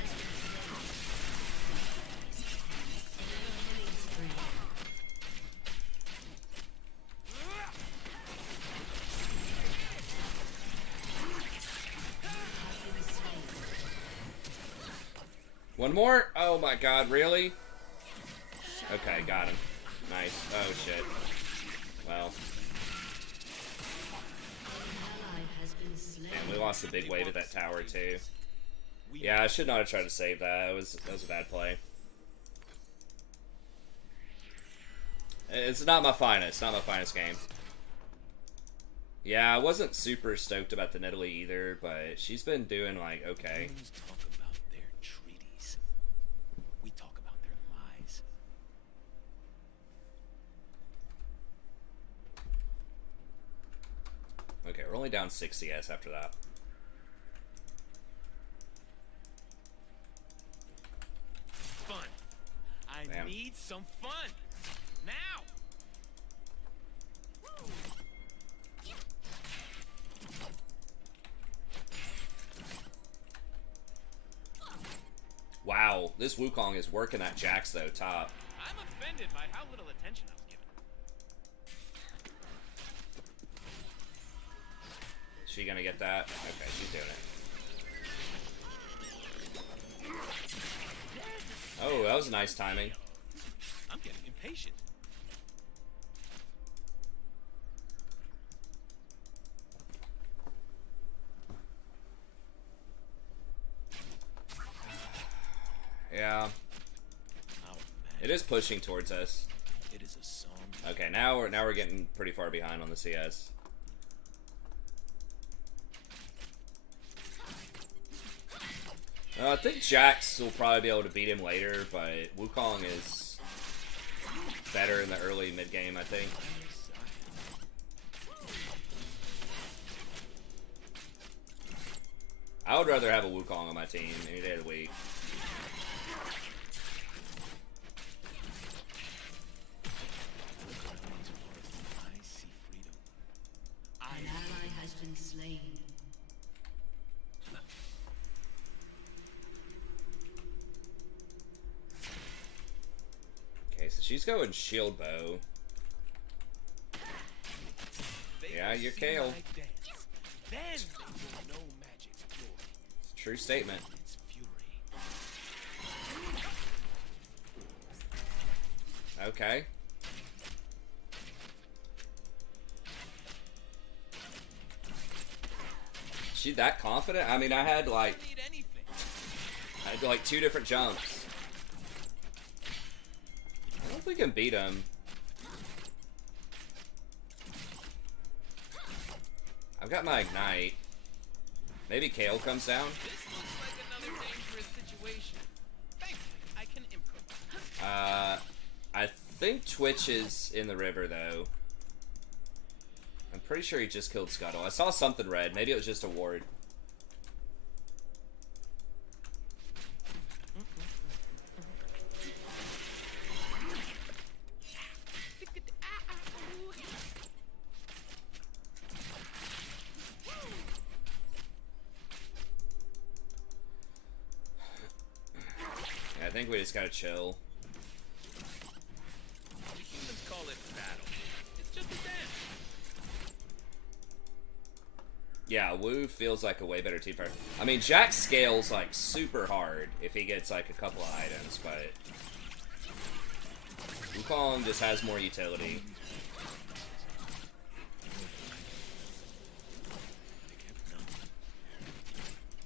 One more? Oh my god, really? Okay, got him. Nice. Oh shit. Well. And we lost a big wave at that tower too. Yeah, I should not have tried to save that. That was a bad play. It's not my finest. Not my finest game. Yeah, I wasn't super stoked about the Nidalee either, but she's been doing like okay. Humans talk about their treaties. We talk about their lies. Okay, we're only down 6 CS after that. Fun. I Damn. need some fun. Now. Wow, this Wukong is working that Jax though, top. I'm offended by how little attention I was given. Is she gonna get that? Okay, she's doing it. Oh, that was nice timing. I'm getting impatient. just pushing towards us. It is a song. Okay, now we're getting pretty far behind on the CS. I think Jax will probably be able to beat him later, but Wukong is better in the early mid game, I think. I would rather have a Wukong on my team any day of the week. I see freedom. An ally has been slain. Okay, so she's going shield bow. Yeah, you're See Kale. my dance. Then they will know magic's glory. True statement. Its fury. Okay. She that confident? I mean, I had like Don't need anything. two different jumps. I don't know if we can beat him. I've got my ignite. Maybe Kale comes down. This looks like another dangerous situation. Thankfully, I can improvise. I think Twitch is in the river though. I'm pretty sure he just killed Scuttle. I saw something red. Maybe it was just a ward. Yeah, I think we just gotta chill. The humans call it battle. It's just a dance. Yeah, Wu feels like a way better team player. I mean, Jack scales like super hard if he gets like a couple of items, but Wukong just has more utility.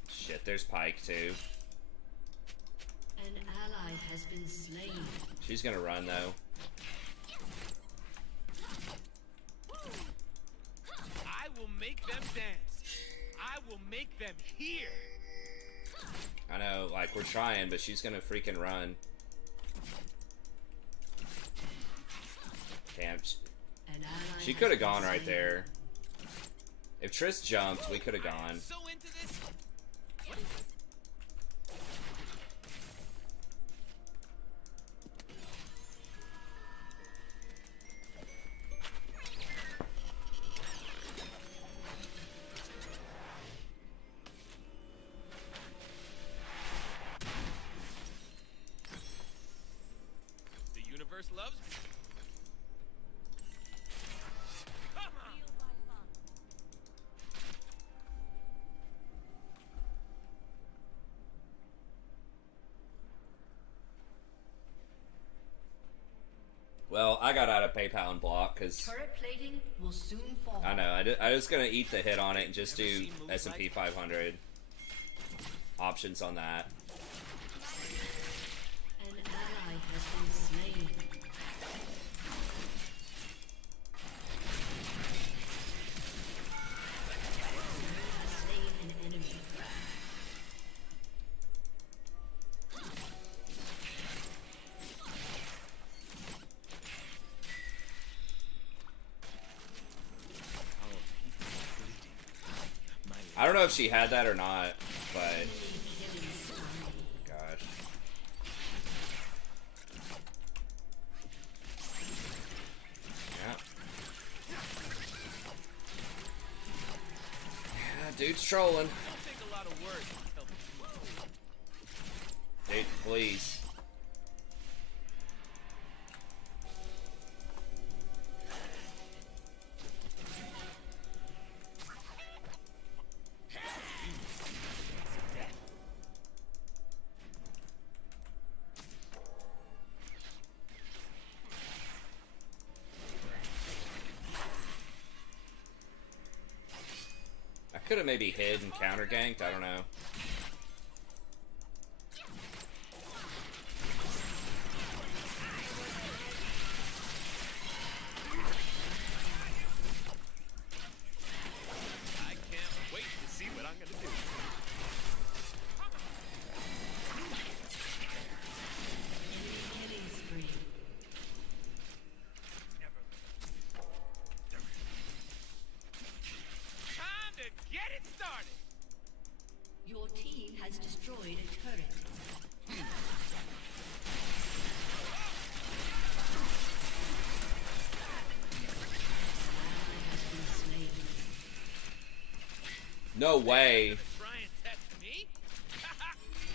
Shit, there's Pike too. An ally has been slain. She's gonna run though. I will make them dance. I will make them hear. I know, like, we're trying, but she's gonna freaking run. Damn. An ally She has could have been gone right slain. there. If Triss jumped, we could have I am gone. so into this. The universe loves me. Come on. Well, I got out of PayPal and block because Turret plating will soon fall. I know I was gonna eat the hit on it and just do S&P 500 options on that. An ally has been slain. Has slain an enemy. I don't know if she had that or not, but gosh. Yeah. Yeah, dude's trolling. Don't take a lot of words to tell the truth. Dude, please. I could have maybe hid and counter ganked, I don't know. has destroyed a turret. No way. Try and test me?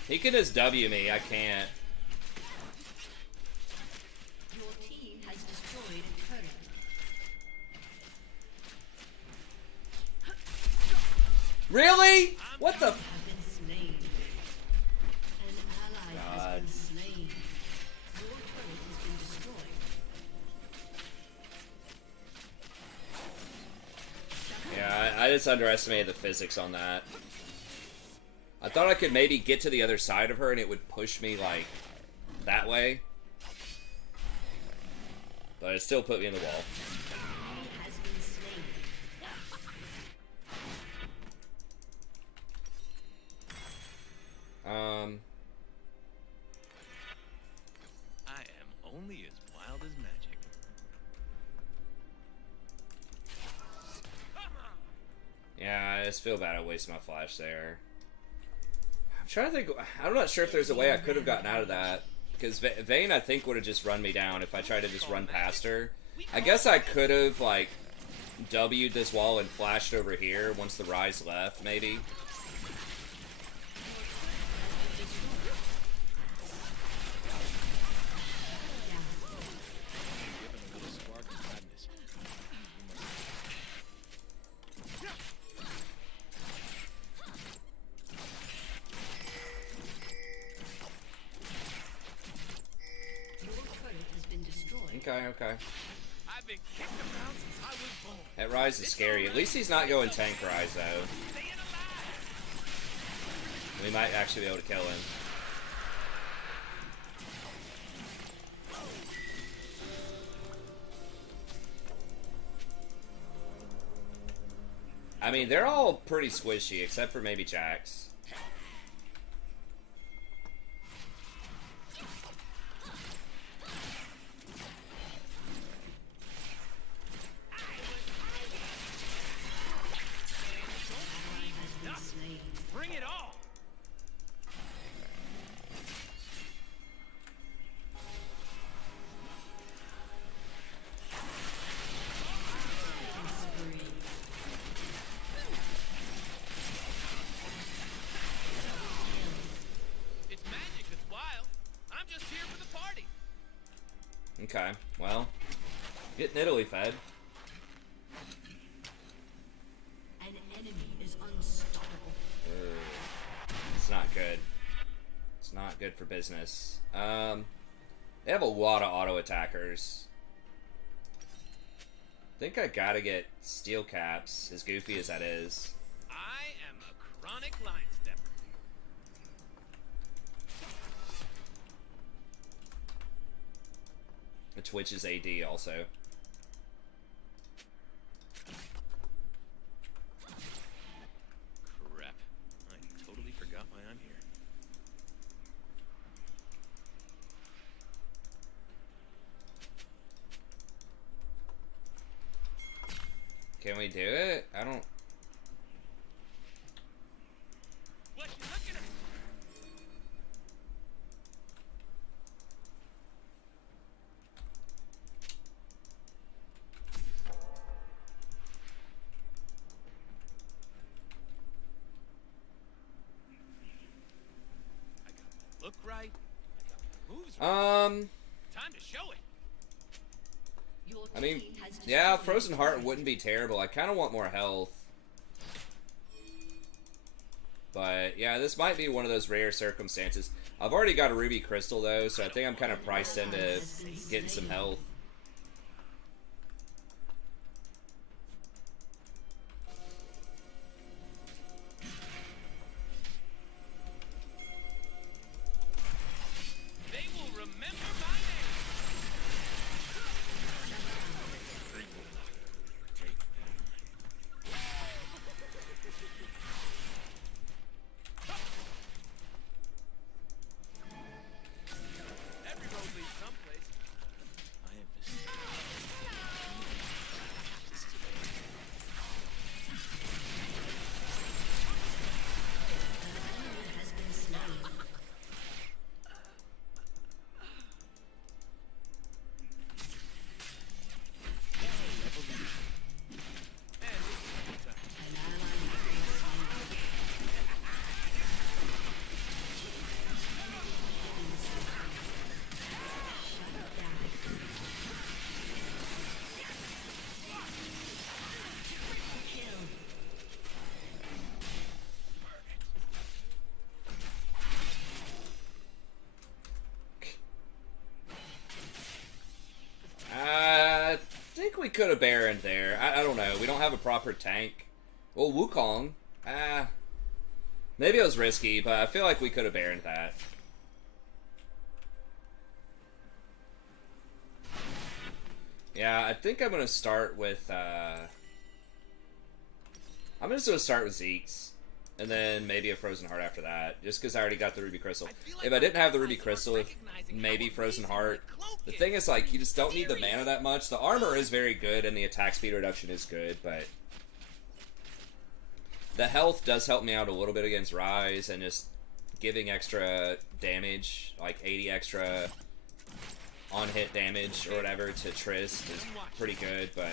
He can just W me. I can't. Your team has destroyed a turret. Really? What the? Have been slain. An ally has been slain. Your turret has been destroyed. Yeah, I just underestimated the physics on that. I thought I could maybe get to the other side of her and it would push me, like, that way. But it still put me in the wall. He has been slain. I am only as wild as magic. Yeah, I just feel bad I wasted my flash there. I'm trying to think. I'm not sure if there's a way I could have gotten out of that. Because Vayne, I think, would have just run me down if I tried to just run past her. I guess I could have, like, W'd this wall and flashed over here once the Rise left, maybe. Given a little spark of madness. Your turret has been destroyed. Okay, okay. I've been kicked around since I was born. That Rise is scary. At least he's not going tank Rise, though. Staying alive. We might actually be able to kill him. I mean, they're all pretty squishy, except for maybe Jax. Bring it on. It's magic that's wild. I'm just here for the party. Okay, well, getting Italy fed. An enemy is unstoppable. It's not good. It's not good for business. They have a lot of auto attackers. I think I gotta get steel caps, as goofy as that is. I am a chronic line stepper. The Twitch is AD also. Crap. I totally forgot why I'm here. Can we do it? I don't... What you looking at? I got my look right. I got my moves right. Time to show it. Your I mean, team has yeah, destroyed Frozen a Heart turret. wouldn't be terrible. I kind of want more health. But, yeah, this might be one of those rare circumstances. I've already got a Ruby Crystal, though, so I think I'm kind of priced into getting some health. They will remember my name. They will not take Every road leads someplace. I am we could have Baroned there. I don't know. We don't have a proper tank. Well, Wukong. Maybe it was risky, but I feel like we could have Baroned that. Yeah, I think I'm gonna start with. I'm just gonna start with Zeke's, and then maybe a Frozen Heart after that, just because I already got the Ruby Crystal. If I didn't have the Ruby Crystal, maybe Frozen Heart. The thing is, like, you just don't need the mana that much. The armor is very good, and the attack speed reduction is good, but the health does help me out a little bit against Rise, and just giving extra damage, like 80 extra on-hit damage or whatever to Trist is pretty good, but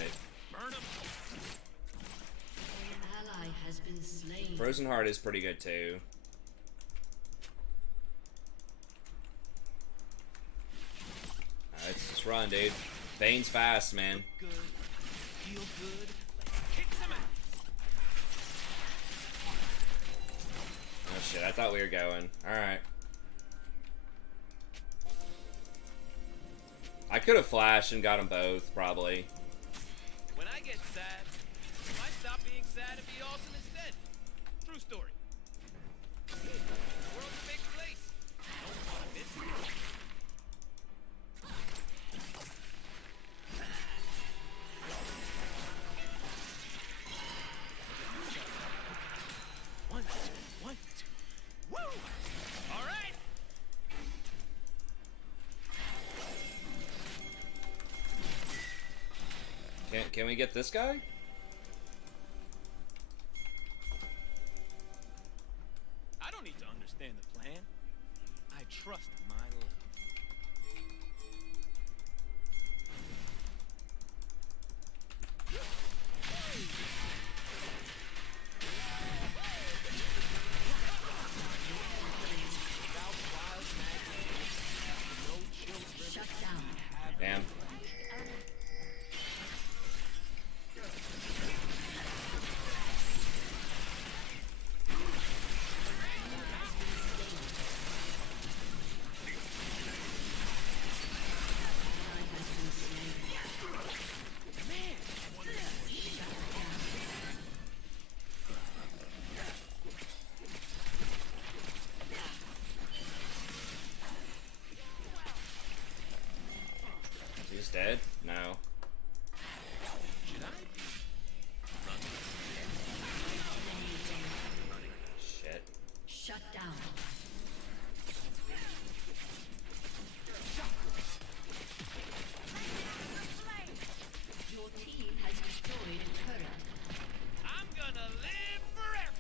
Has been slain. Frozen Heart is pretty good too. Let's just run, dude. Bane's fast, man. Good. Feel good. Let's kick some ass. Oh shit, I thought we were going. Alright. I could have flashed and got them both, probably. When I get sad, I might stop being sad and be awesome instead. True story. The world's a big place. Don't want to miss it. One, two, one, two. Woo! All right. Can we get this guy? I don't need to understand the plan. I trust my love. Shut down. Damn. He's dead? No. Should I? Shit. Shut down. Your team has destroyed a turret. I'm gonna live forever.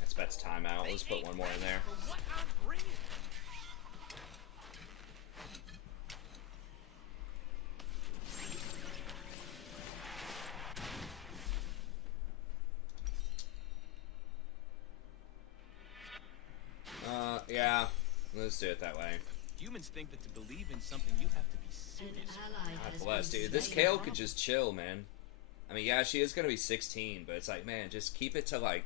That's Bet's timeout. Let's put one more in there. For what I'm bringing. Yeah. Let's do it that way. Humans think that to believe in something you have to be An serious. ally God has bless, been dude. This slain. Kale could just chill, man. I mean, yeah, she is gonna be 16, but it's like, man, just keep it to like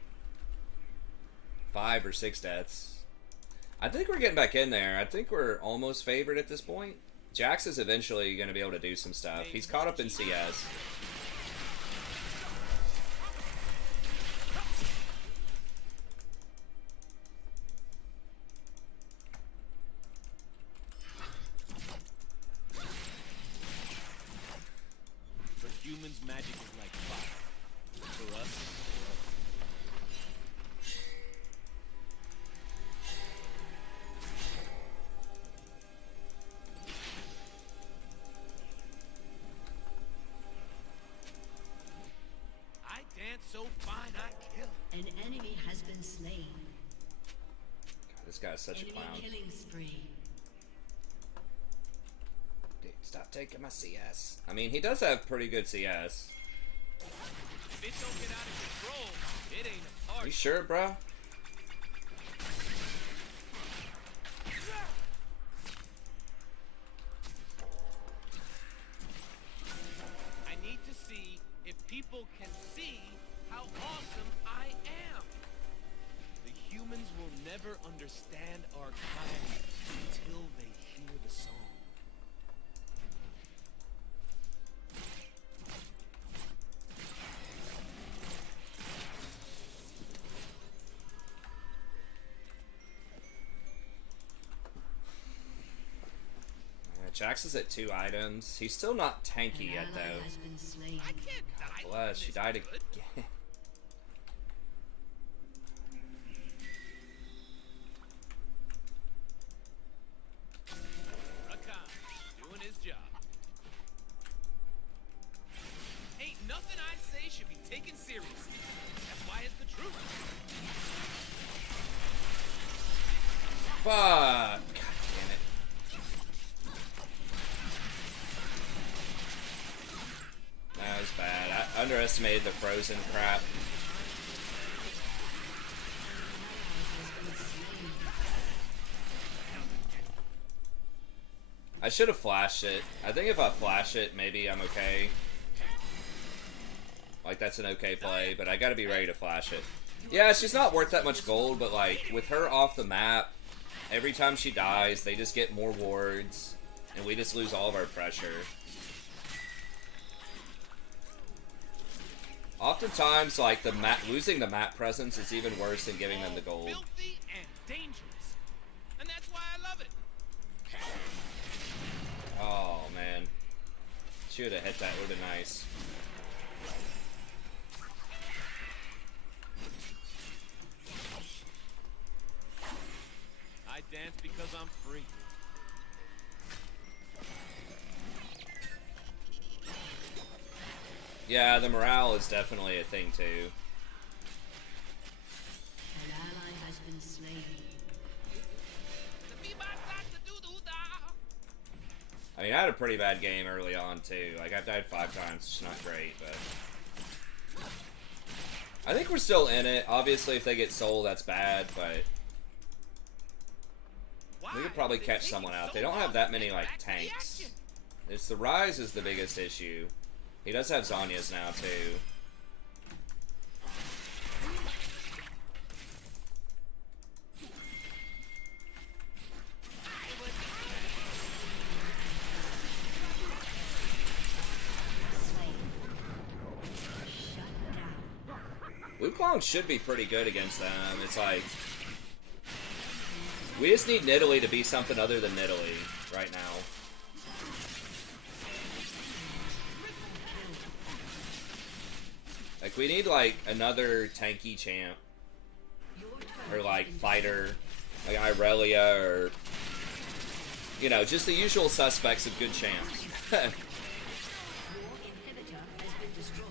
5 or 6 deaths. I think we're getting back in there. I think we're almost favored at this point. Jax is eventually gonna be able to do some stuff. He's caught up in CS. For humans, magic is like fire. For us, I dance so fine I kill. An enemy has been slain. God, this guy's such a Enemy clown. killing spree. Dude, stop taking my CS. I mean, he does have pretty good CS. If it don't get out of control, it ain't a You party. sure, bro? I need to see if people can see how awesome humans will never understand our kind until they hear the song. Jax is at 2 items. He's still not tanky An yet, ally though. has been slain. I can't die. Bless, she died again. Rakan, doing his job. Ain't nothing I say should be taken seriously. That's why it's the truth. Fuck! God damn it. That was bad. I underestimated the frozen crap. I should have flashed it. I think if I flash it, maybe I'm okay. Like, that's an okay play, but I gotta be ready to flash it. Yeah, she's not worth that much gold, but like, with her off the map, every time she dies, they just get more wards, and we just lose all of our pressure. Oftentimes, like, losing the map presence is even worse than giving them the gold. Filthy and dangerous. And that's why I love it. Oh, man. She would have hit that, would have been nice. I dance because I'm free. Yeah, the morale is definitely a thing, too. An ally has been slain. I mean, I had a pretty bad game early on, too. Like, I've died 5 times, which is not great, but... I think we're still in it. Obviously, if they get sold, that's bad, but... We could probably catch someone out. They don't have that many, like, tanks. It's the Rise is the biggest issue. He does have Zanya's now, too. Wukong should be pretty good against them. It's like... We just need Nidalee to be something other than Nidalee right now. Like, we need, like, another tanky champ. Or, like, fighter. Like Irelia, or... You know, just the usual suspects of good champs. Your inhibitor has been destroyed.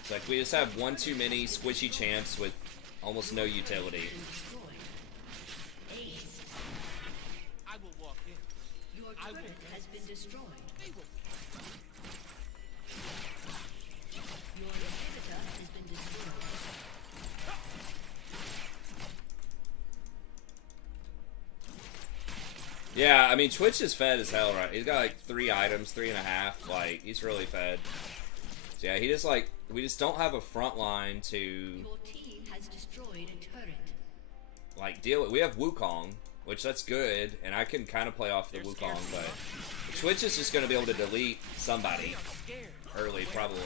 It's like, we just have one too many squishy champs with almost no utility. Ace. I will walk in. Your turret has been destroyed. They will. Your inhibitor has been destroyed. Yeah, I mean, Twitch is fed as hell, right? He's got like 3 items, 3.5. Like, he's really fed. So yeah, he just like, we just don't have a front line to, Your team has destroyed a turret. like, deal with. We have Wukong, which that's good, and I can kind of play off the Wukong, but Twitch is just going to be able to delete somebody early, probably.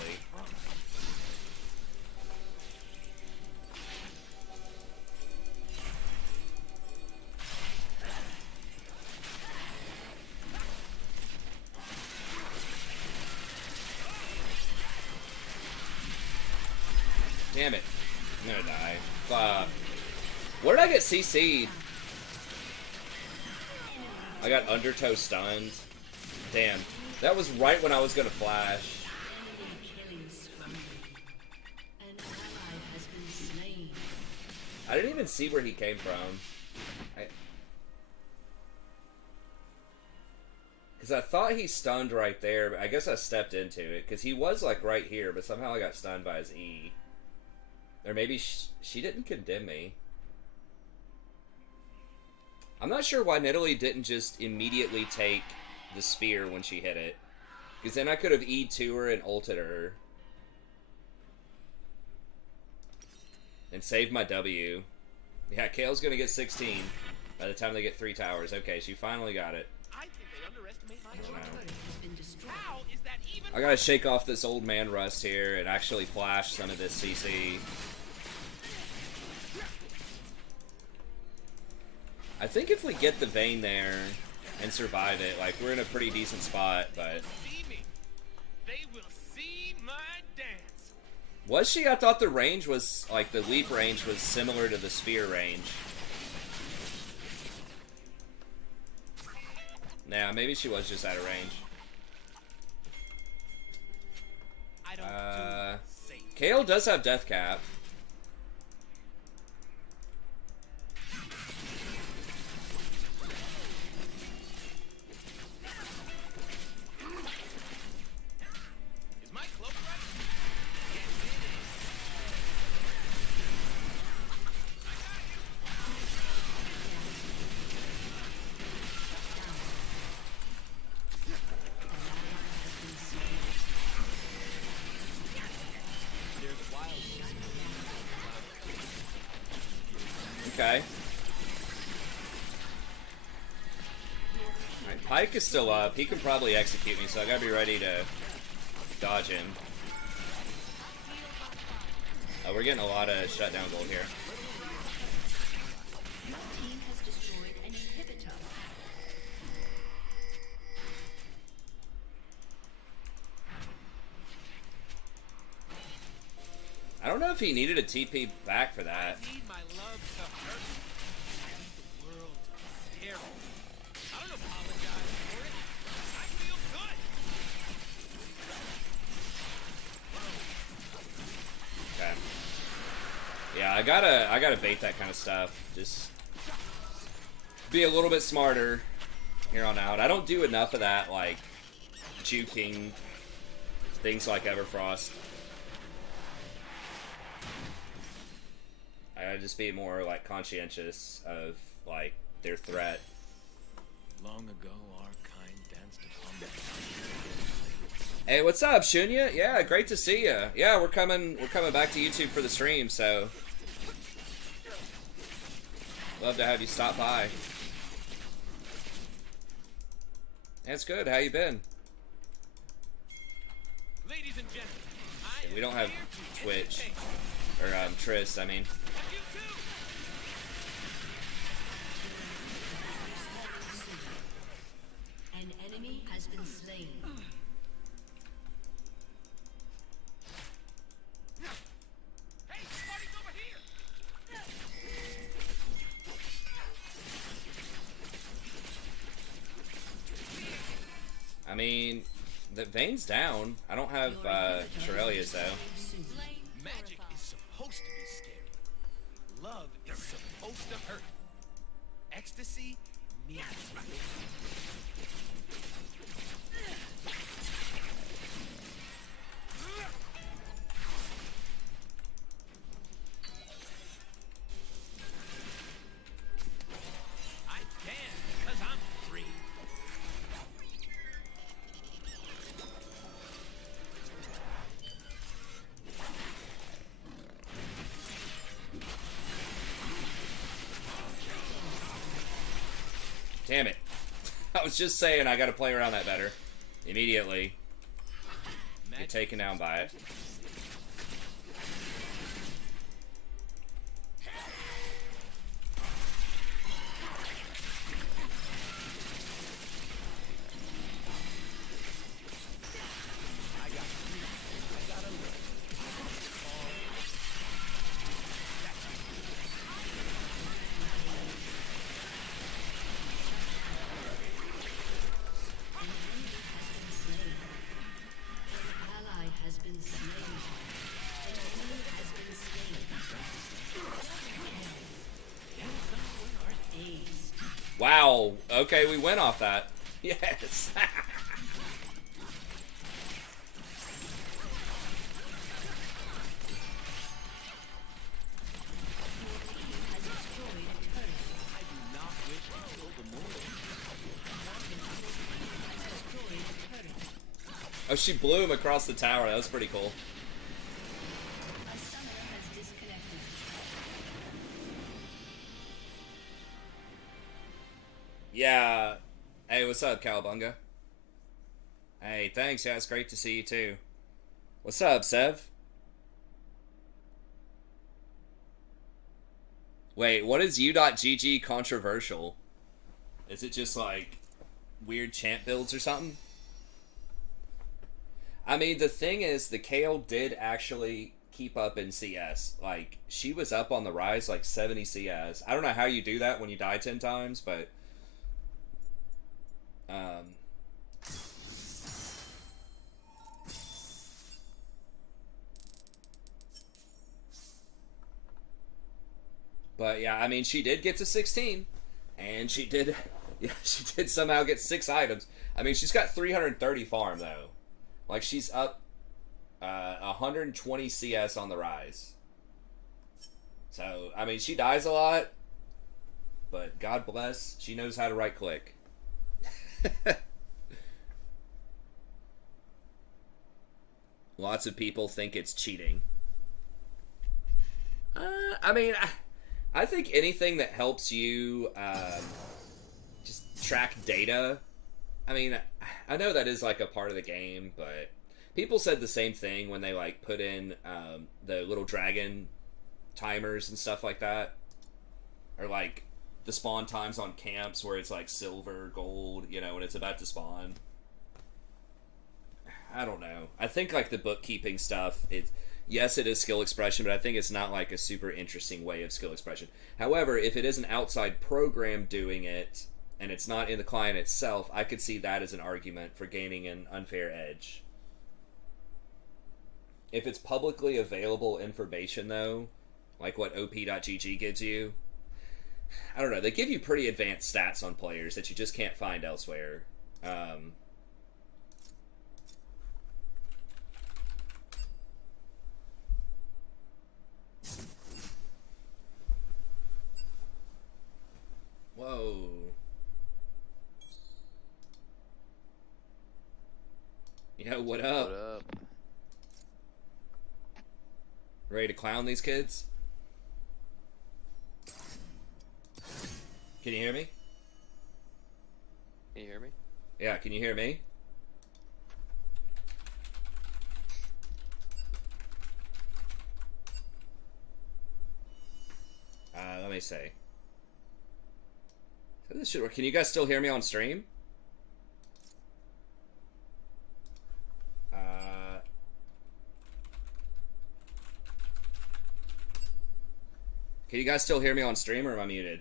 Damn it. I'm gonna die. Fuck. Where did I get CC'd? I got Undertow stunned. Damn. That was right when I was gonna flash. Killing spree. An ally has been slain. I didn't even see where he came from. Because I thought he stunned right there, but I guess I stepped into it. Because he was, like, right here, but somehow I got stunned by his E. Or maybe she didn't condemn me. I'm not sure why Nidalee didn't just immediately take the spear when she hit it. Because then I could have E'd to her and ulted her. And save my W. Yeah, Kale's gonna get 16 by the time they get 3 towers. Okay, she finally got it. I think they underestimate my Your job. turret has been destroyed. How is that even? I gotta shake off this old man rust here and actually flash some of this CC. I think if we get the Vayne there and survive it, like, we're in a pretty decent spot, but... See me. They will see my dance. Was she? I thought the range was, like, the leap range was similar to the spear range. Nah, maybe she was just out of range. I don't do safe. Kale does have death cap. Is my cloak right? Okay. Alright, Pike is still up. He can probably execute me, so I gotta be ready to dodge him. We're getting a lot of shutdown gold here. Your team has destroyed an inhibitor. I don't know if he needed a TP back for that. I need my love to hurt. I need the world to scare me. I don't apologize for it. I feel good. Okay. Yeah, I gotta bait that kind of stuff. Just be a little bit smarter here on out. I don't do enough of that, like juking things like Everfrost. I gotta just be more like conscientious of like their threat. Long ago, our kind danced upon the Hey, what's up, Shunya? Yeah, great to see you. Yeah, we're coming back to YouTube for the stream, so love to have you stop by. That's good. How you been? Ladies and gentlemen, We don't have Twitch or Trist. I mean, An enemy has been slain. Hey, party's over here. I mean, the Vayne's down. I don't have Shirelia's though. Magic is supposed to be scary. Love is supposed to hurt. Ecstasy needs I can, because I'm free. Damn it. I was just saying I gotta play around that better. Immediately. Get taken down by it. Ally has been slain. An enemy has been slain. Aced. Wow. Okay, we went off that. Yes. Has destroyed a turret. I do not wish to kill the moon. Destroyed a turret. Oh, she blew him across the tower. That was pretty cool. A summoner has disconnected. Yeah. Hey, what's up, Cowabunga? Hey, thanks. Yeah, it's great to see you too. What's up, Sev? Wait, what is u.gg controversial? Is it just like weird chant builds or something? I mean, the thing is, the Kale did actually keep up in CS. Like, she was up on the rise, like 70 CS. I don't know how you do that when you die 10 times, but. Um. But yeah, I mean, she did get to 16. And she did. Yeah, she did somehow get 6 items. I mean, she's got 330 farm, though. Like, she's up 120 CS on the rise. So, I mean, she dies a lot, but God bless, she knows how to right click. Lots of people think it's cheating. I mean, I think anything that helps you just track data. I mean, I know that is like a part of the game, but people said the same thing when they like put in the little dragon timers and stuff like that, or like the spawn times on camps where it's like silver, gold, you know, when it's about to spawn. I don't know. I think like the bookkeeping stuff, yes, it is skill expression, but I think it's not like a super interesting way of skill expression. However, if it is an outside program doing it and it's not in the client itself, I could see that as an argument for gaining an unfair edge. If it's publicly available information, though, like what op.gg gives you, I don't know. They give you pretty advanced stats on players that you just can't find elsewhere. Whoa. Yo, what up? What up? Ready to clown these kids? Can you hear me? Can you hear me? Yeah, can you hear me? Let me see. So this should work. Can you guys still hear me on stream? Can you guys still hear me on stream, or am I muted?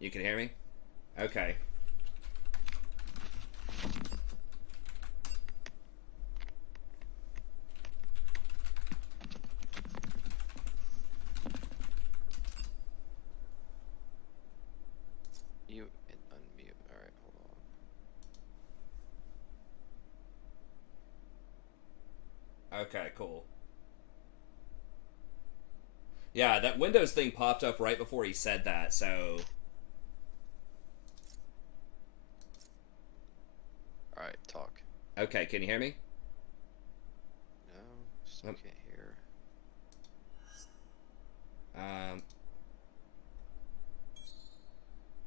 You can hear me? Okay. Mute and unmute. Alright, hold on. Okay, cool. Yeah, that Windows thing popped up right before he said that, so... Alright, talk. Okay, can you hear me? No, still can't hear.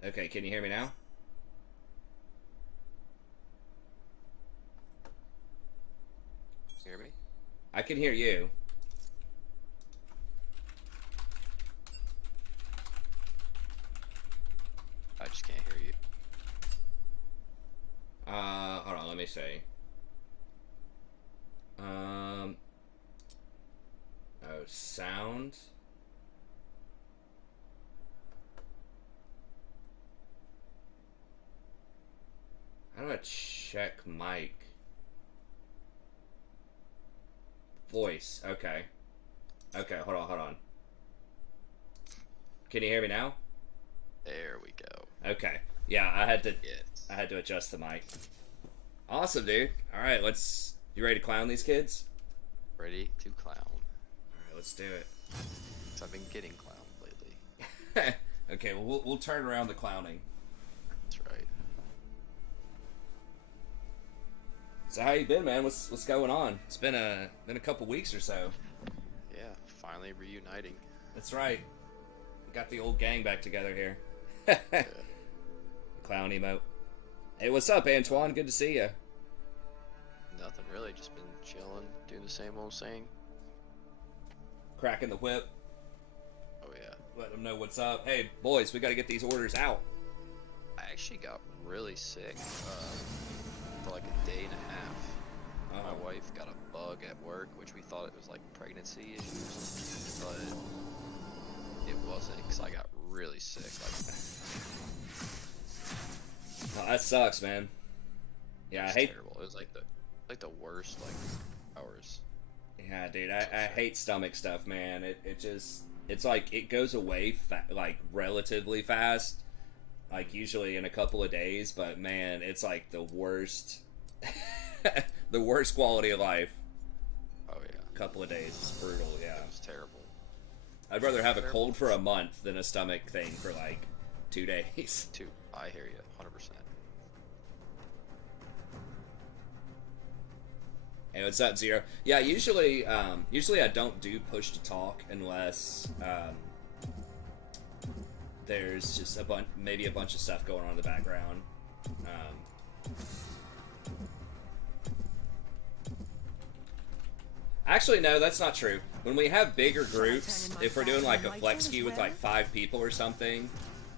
Okay, can you hear me now? Hear me? I can hear you. I just can't hear you. Hold on, let me see. Oh, sound? How do I check mic? Voice, okay. Okay, hold on. Can you hear me now? There we go. Okay. Yeah, I had to Yes. adjust the mic. Awesome, dude. Alright, you ready to clown these kids? Ready to clown. Alright, let's do it. So I've been getting clowned lately. Okay, well, we'll turn around the clowning. That's right. So how you been, man? What's going on? It's been a couple weeks or so. Yeah, finally reuniting. That's right. We got the old gang back together here. Yeah. Clown emote. Hey, what's up, Antoine? Good to see you. Nothing really, just been chilling, doing the same old thing. Cracking the whip. Oh yeah. Let them know what's up. Hey, boys, we got to get these orders out. I actually got really sick for like a day and a half. My wife got a bug at work, which we thought it was like pregnancy issues, but it wasn't because I got really sick. Oh, that sucks, man. Yeah, I hate. Terrible. It was like the worst hours. Yeah, dude, I hate stomach stuff, man. It's like it goes away like relatively fast, like usually in a couple of days. But man, it's like the worst, the worst quality of life. Oh yeah. A couple of days, it's brutal. Yeah, It was terrible. I'd rather have a cold for a month than a stomach thing for like 2 days. I hear you, 100%. Hey, what's up, Zero? Yeah, usually I don't do push to talk unless there's just maybe a bunch of stuff going on in the background. Actually, no, that's not true. When we have bigger groups, if we're doing like a flex queue with like 5 people or something,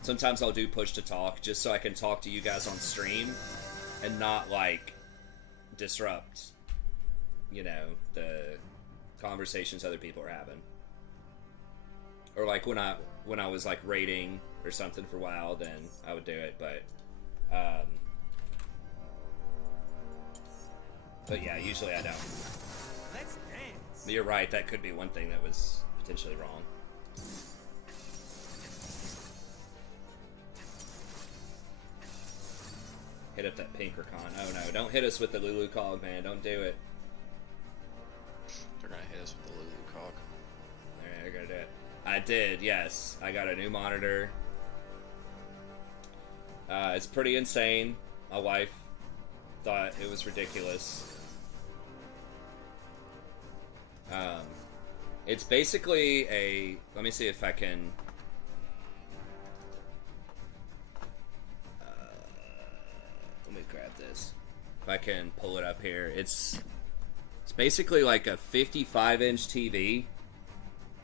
sometimes I'll do push to talk just so I can talk to you guys on stream and not like disrupt, you know, the conversations other people are having. Or like when I was like raiding or something for a while, then I would do it, but yeah, usually I don't. Let's dance. But you're right, that could be one thing that was potentially wrong. Hit up that pink Rakan. Oh no, don't hit us with the Lulu Cog, man. Don't do it. They're gonna hit us with the Lulu cock. They're gonna do it. I did, yes. I got a new monitor. It's pretty insane. My wife thought it was ridiculous. It's basically a... Let me see if I can... let me grab this. If I can pull it up here. It's basically like a 55-inch TV.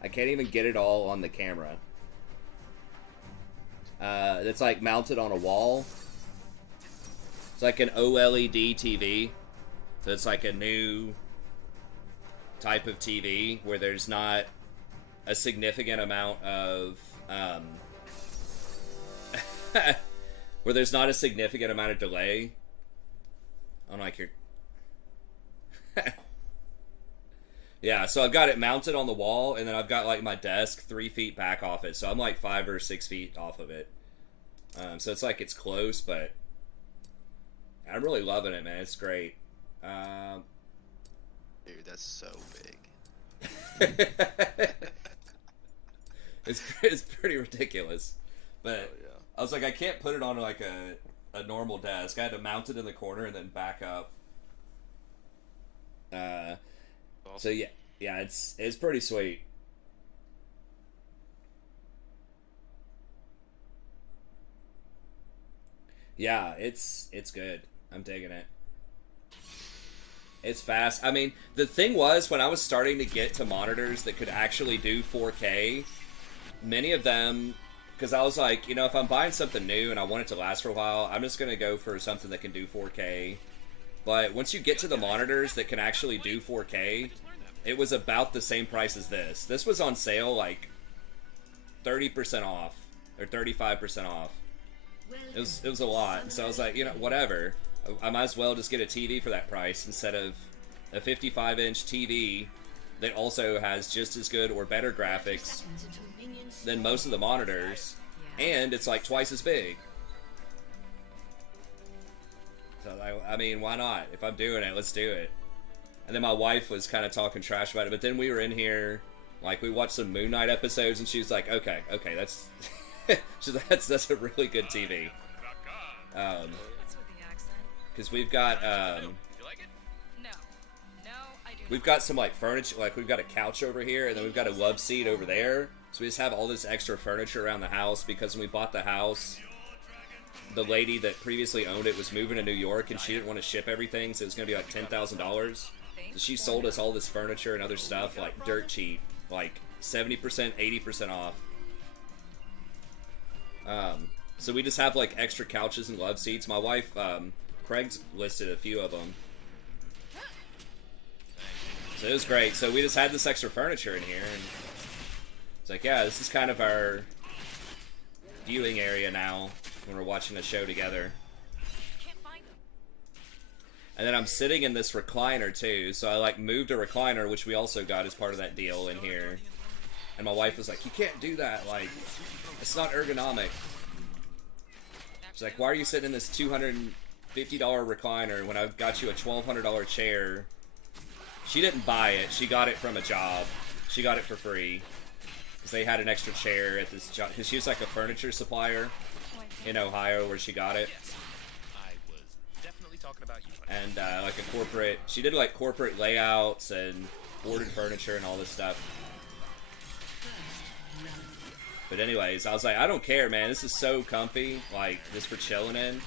I can't even get it all on the camera. It's like mounted on a wall. It's like an OLED TV. So it's like a new type of TV where there's not a significant amount of where there's not a significant amount of delay on like your yeah, so I've got it mounted on the wall, and then I've got like my desk 3 feet back off it, so I'm like 5 or 6 feet off of it. So it's like it's close, but I'm really loving it, man. It's great. Dude, that's so big. It's pretty ridiculous, but Oh, yeah. I was like, I can't put it on like a normal desk. I had to mount it in the corner and then back up. So yeah, it's pretty sweet. Yeah, it's good. I'm digging it. It's fast. I mean, the thing was, when I was starting to get to monitors that could actually do 4K, many of them, because I was like, you know, if I'm buying something new and I want it to last for a while, I'm just going to go for something that can do 4K. But once you get to the monitors that can actually do 4K, it was about the same price as this. This was on sale like 30% off or 35% off. It was a lot. And so I was like, you know, whatever. I might as well just get a TV for that price instead of a 55-inch TV that also has just as good or better graphics than most of the monitors, and it's like twice as big. So I mean, why not? If I'm doing it, let's do it. And then my wife was kind of talking trash about it, but then we were in here, like we watched some Moon Knight episodes, and she was like, okay, that's that's a really good TV. Because we've got we've got some like furniture, like we've got a couch over here, and then we've got a love seat over there. So we just have all this extra furniture around the house because when we bought the house, the lady that previously owned it was moving to New York, and she didn't want to ship everything, so it was gonna be like $10,000. So she sold us all this furniture and other stuff like dirt cheap, like 70%, 80% off. So we just have like extra couches and love seats. My wife, Craig's listed a few of them. So it was great. So we just had this extra furniture in here, and it's like, yeah, this is kind of our viewing area now when we're watching a show together. And then I'm sitting in this recliner too, so I like moved a recliner, which we also got as part of that deal in here. And my wife was like, you can't do that, like, it's not ergonomic. She's like, why are you sitting in this $250 recliner when I got you a $1,200 chair? She didn't buy it, she got it from a job. She got it for free. Because they had an extra chair at this job, because she was like a furniture supplier in Ohio where she got it. I was definitely talking about you. And like a corporate, she did like corporate layouts and ordered furniture and all this stuff. But anyways, I was like, I don't care, man, this is so comfy, like just for chilling in.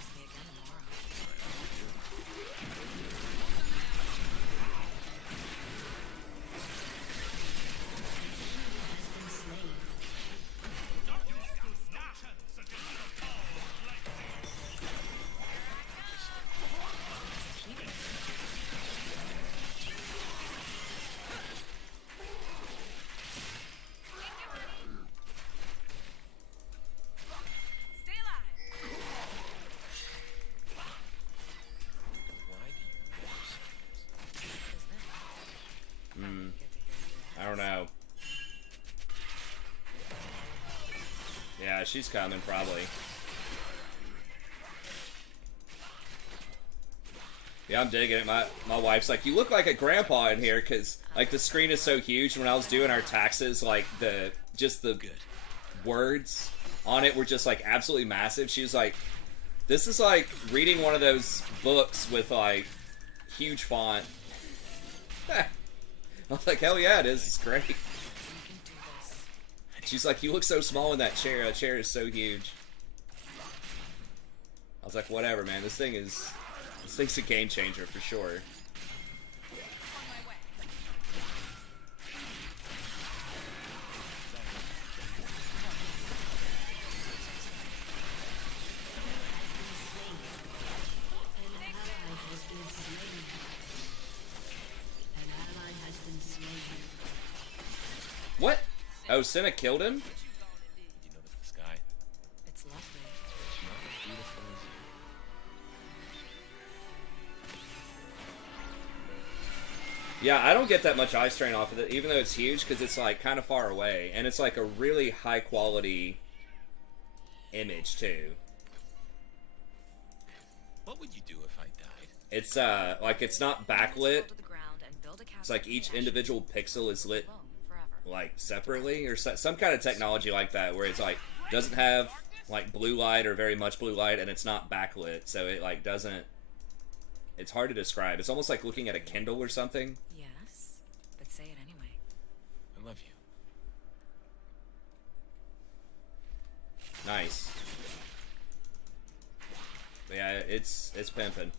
I don't know. Yeah, she's coming, probably. Yeah, I'm digging it. My wife's like, you look like a grandpa in here, because, like, the screen is so huge. When I was doing our taxes, like, the words on it were just, like, absolutely massive. She was like, this is like reading one of those books with, like, huge font. I was like, hell yeah, it is. It's great. She's like, you look so small in that chair. That chair is so huge. I was like, whatever, man. This thing's a game changer for sure. What? Oh, Senna killed him? Did you notice the sky? It's lovely. It's not as beautiful as Yeah, I don't get that much eye strain off of it, even though it's huge, because it's like kind of far away, and it's like a really high quality image too. What would you do if I died? It's like it's not backlit. It's like each individual pixel is lit like separately, or some kind of technology like that, where it's like doesn't have like blue light or very much blue light, and it's not backlit, so it like doesn't. It's hard to describe. It's almost like looking at a Kindle or something. Yes, but say it anyway. I love you. Nice. But yeah, it's pimping.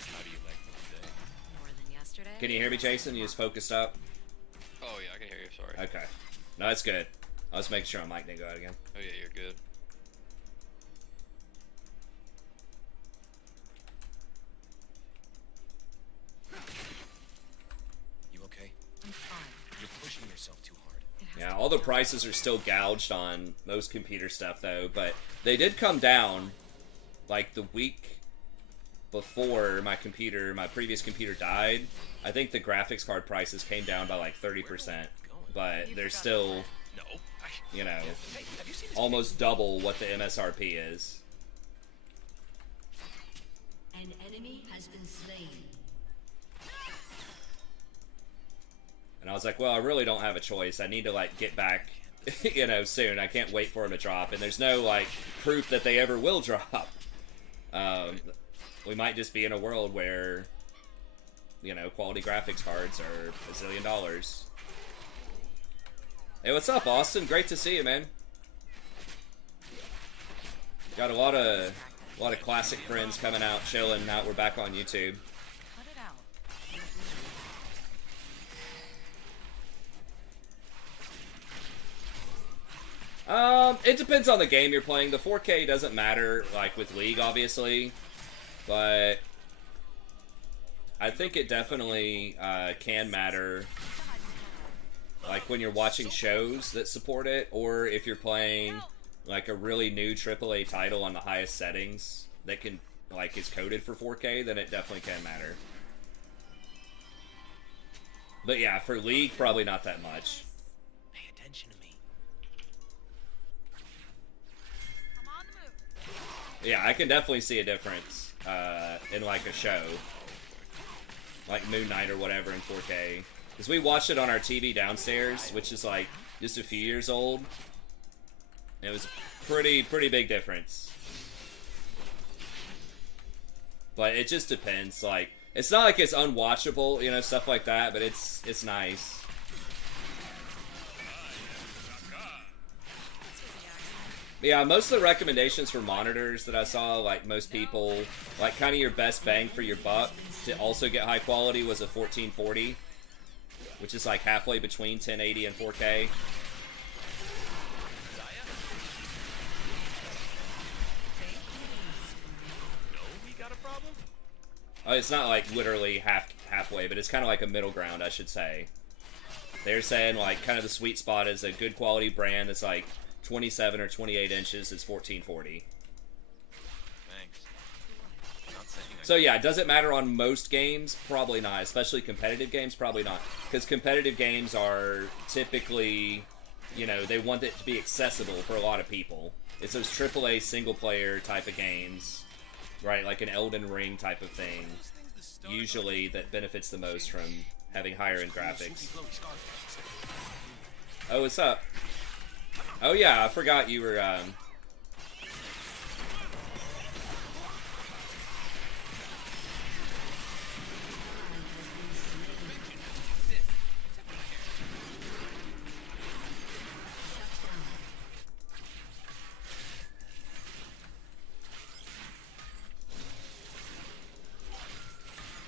How do you like me today? More than yesterday. Can you hear me, Jason? You just focused up. Oh yeah, I can hear you. Sorry. Okay. No, it's good. I was making sure my mic didn't go out again. Oh yeah, you're good. You okay? I'm fine. You're pushing yourself too hard. It has Yeah, to all be the done. prices are still gouged on most computer stuff, though, but they did come down, like, the week before my previous computer died. I think the graphics card prices came down by, like, 30%, but they're still, No. you know, Hey, have you seen this almost double what the MSRP is. An enemy has been slain. And I was like, well, I really don't have a choice. I need to, like, get back, you know, soon. I can't wait for them to drop. And there's no, like, proof that they ever will drop. We might just be in a world where, you know, quality graphics cards are $1 zillion. Hey, what's up, Austin? Great to see you, man. Got a lot of classic friends coming out, chilling. Now we're back on YouTube. Cut it out. It depends on the game you're playing. The 4K doesn't matter, like with League, obviously, but I think it definitely can matter, like when you're watching shows that support it, or if you're playing like a really new AAA title on the highest settings that can, like, is coded for 4K, then it definitely can matter. But yeah, for League, probably not that much. Pay attention to me. Yeah, I can definitely see a difference in like a show, like Moon Knight or whatever in 4K. Because we watched it on our TV downstairs, which is like just a few years old. It was pretty big difference. But it just depends. Like, it's not like it's unwatchable, you know, stuff like that. But it's nice. But yeah, most of the recommendations for monitors that I saw, like most people, like kind of your best bang for your buck to also get high quality was a 1440, which is like halfway between 1080 and 4K. Oh, it's not like literally halfway, but it's kind of like a middle ground, I should say. They're saying like kind of the sweet spot is a good quality brand that's like 27 or 28 inches is 1440. Thanks. So yeah, does it matter on most games? Probably not. Especially competitive games, probably not. Because competitive games are typically, you know, they want it to be accessible for a lot of people. It's those AAA single player type of games, right? Like an Elden Ring type of thing, usually that benefits the most from having higher end graphics. Oh, what's up? Oh yeah, I forgot you were,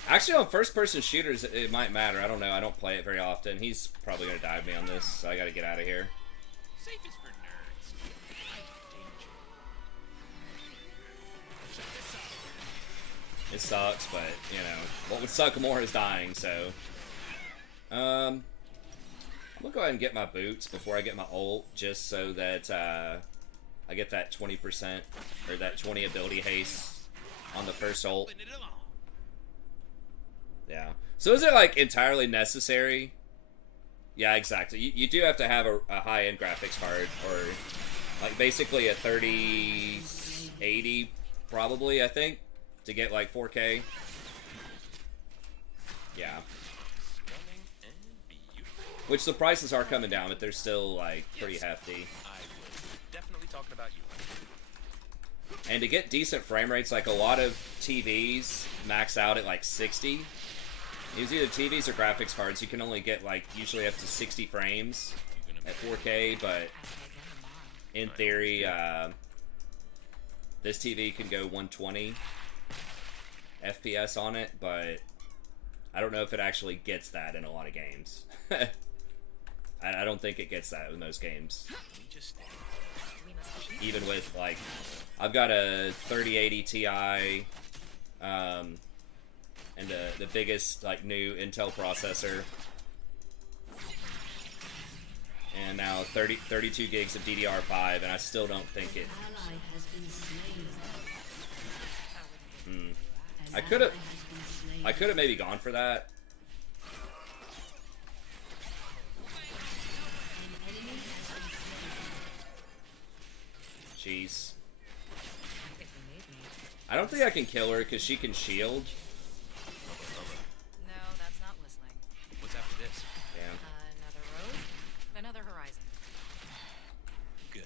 Actually, on first-person shooters, it might matter. I don't know. I don't play it very often. He's probably gonna dive me on this, so I gotta get out of here. Safe is for nerds. Danger. It sucks, but, you know, what would suck more is dying, so. I'm gonna go ahead and get my boots before I get my ult, just so that, I get that 20%, or that 20 ability haste on the first ult. Open it along. Yeah. So is it, like, entirely necessary? Yeah, exactly. You do have to have a high-end graphics card, or, like, basically a 3080, probably, I think, to get, like, 4K. Yeah. Stunning and beautiful. Which the prices are coming down, but they're still, like, pretty hefty. I was definitely talking about you. And to get decent frame rates, like, a lot of TVs max out at, like, 60. It's either TVs or graphics cards. You can only get, like, usually up to 60 frames at 4K, but in theory, this TV can go 120 FPS on it, but I don't know if it actually gets that in a lot of games. I don't think it gets that in most games. We just Even with, like, I've got a 3080 Ti, and the biggest, like, new Intel processor, and now 32 gigs of DDR5, and I still don't think it. I could have maybe gone for that. Jeez. I don't think I can kill her because she can shield. No, that's not whistling. What's after this? Damn. Another road, another horizon. Good.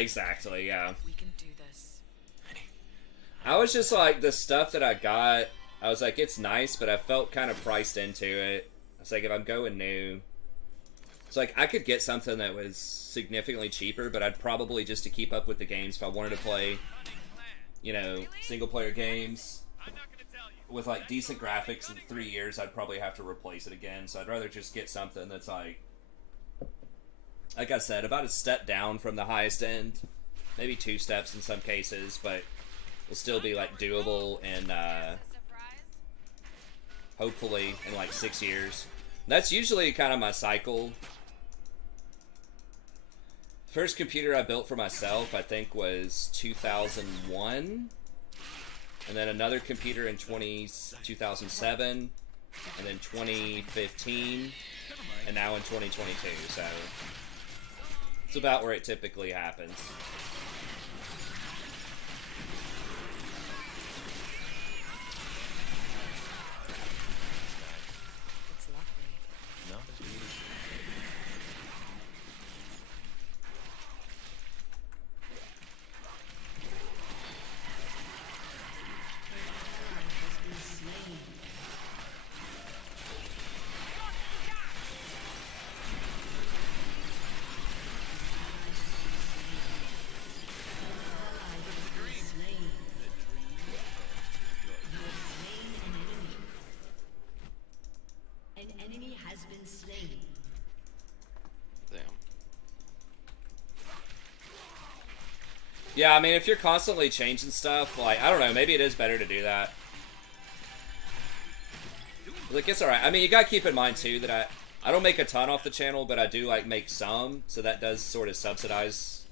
exactly, yeah. We can do this. I was just like, the stuff that I got, I was like, it's nice, but I felt kind of priced into it. I was like, if I'm going new, it's like, I could get something that was significantly cheaper, but I'd probably, just to keep up with the games, if I wanted to play, you know, single-player games with, like, decent graphics in 3 years, I'd probably have to replace it again. So I'd rather just get something that's, like I said, about a step down from the highest end. Maybe 2 steps in some cases, but will still be, like, doable and, hopefully in, like, 6 years. That's usually kind of my cycle. First computer I built for myself, I think, was 2001. And then another computer in 2007. And then 2015. And now in 2022, so it's about where it typically happens. It's lovely. No, it's beautiful. An enemy has been slain. Damn. Yeah, I mean, if you're constantly changing stuff, like, I don't know, maybe it is better to do that. Like, it's alright. I mean, you gotta keep in mind, too, that I don't make a ton off the channel, but I do, like, make some, so that does sort of subsidize.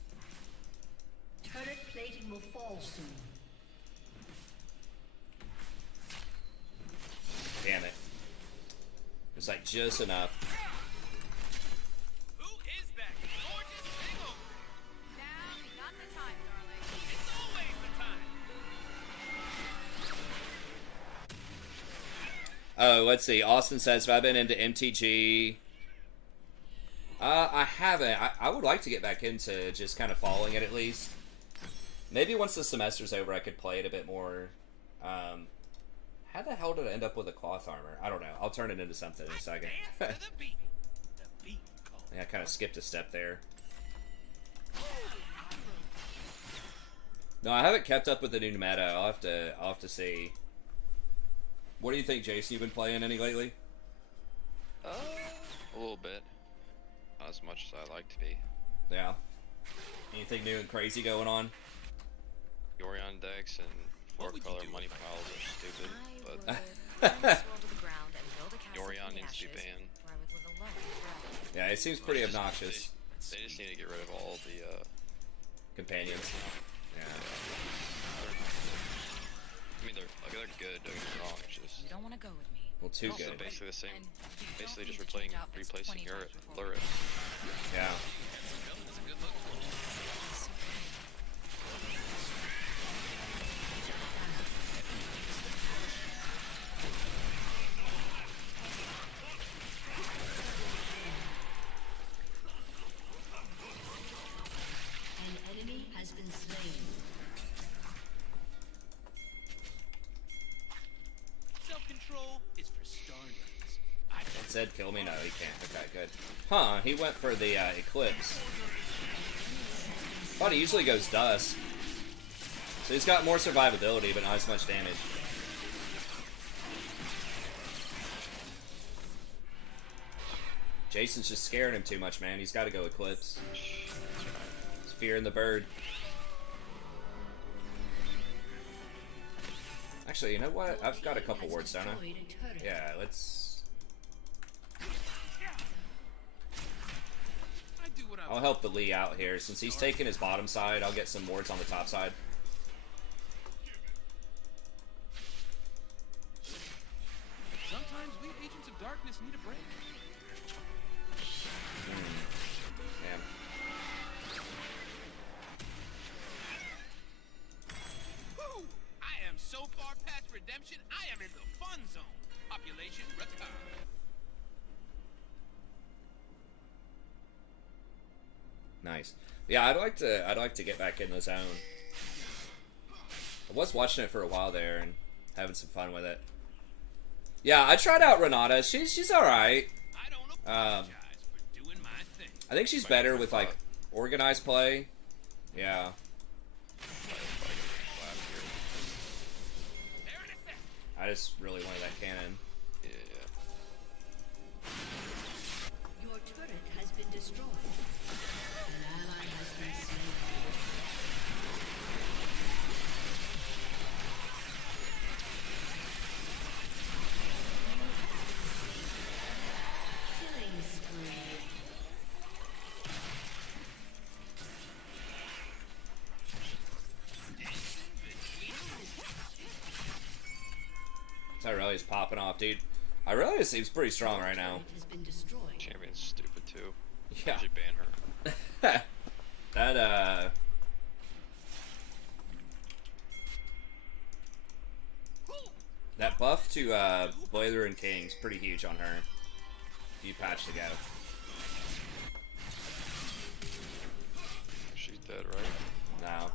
Turret plating will fall soon. Damn it. It's, like, just enough. Who is that gorgeous thing over there? Now, not the time, darling. It's always the time. Oh, let's see. Austin says, have I been into MTG? I haven't. I would like to get back into just kind of following it at least. Maybe once the semester's over, I could play it a bit more. How the hell did I end up with a cloth armor? I don't know. I'll turn it into something in a second. Dance to the beat. The beat calls. Yeah, I kind of skipped a step there. No, I haven't kept up with the new meta. I'll have to see. What do you think, Jason? You been playing any lately? A little bit. Not as much as I like to be. Yeah. Anything new and crazy going on? Yorion decks and What would you 4-color do money if I piles are stupid, but Yorion needs to be banned. Yeah, it seems pretty obnoxious. They just need to get rid of all the Companions. Yeah. I mean, they're good. Don't get me wrong. It's just You don't want to go with me. Well, too also good. basically the same. And you Basically don't just need to change outfits replacing 20 your times before we Luris. Yeah. That's a good look. An enemy has been slain. Self-control is for starters. It said kill me? No, he can't. Okay, good. Huh, he went for the Eclipse. Thought he usually goes Dust. So he's got more survivability, but not as much damage. Jason's just scaring him too much, man. He's got to go Eclipse. He's fearing the bird. Actually, you know what? I've got a couple wards, don't I? Destroyed a turret. Yeah, let's... I do what I I'll want. help the Lee out here. Since he's taking his bottom side, I'll get some wards on the top side. Sometimes we agents of darkness need a break. Damn. Woo! I am so far past redemption, I am in the fun zone. Population Rakan. Nice. Yeah, I'd like to get back in the zone. I was watching it for a while there and having some fun with it. Yeah, I tried out Renata. She's all right. I don't apologize for doing my thing. I think she's better with like organized play. Yeah. There in a sec. I just really wanted that cannon. Yeah. Your turret has been destroyed. An ally has been slain. Killing spree. Tyrelli's popping off, dude. Irelia seems pretty strong right now. Has been destroyed. Champion's stupid too. Yeah. Should ban her. That buff to Blazer and King's pretty huge on her. You patch to go. She's dead, right? No.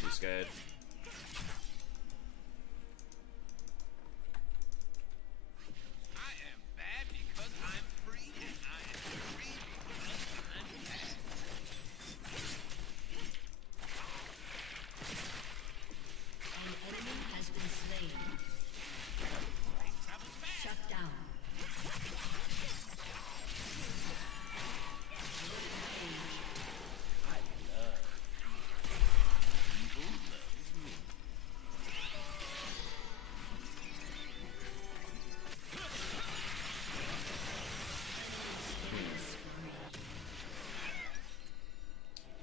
She's good. I am bad because I'm free, and I am free because I'm bad. An enemy has been slain. Shut down.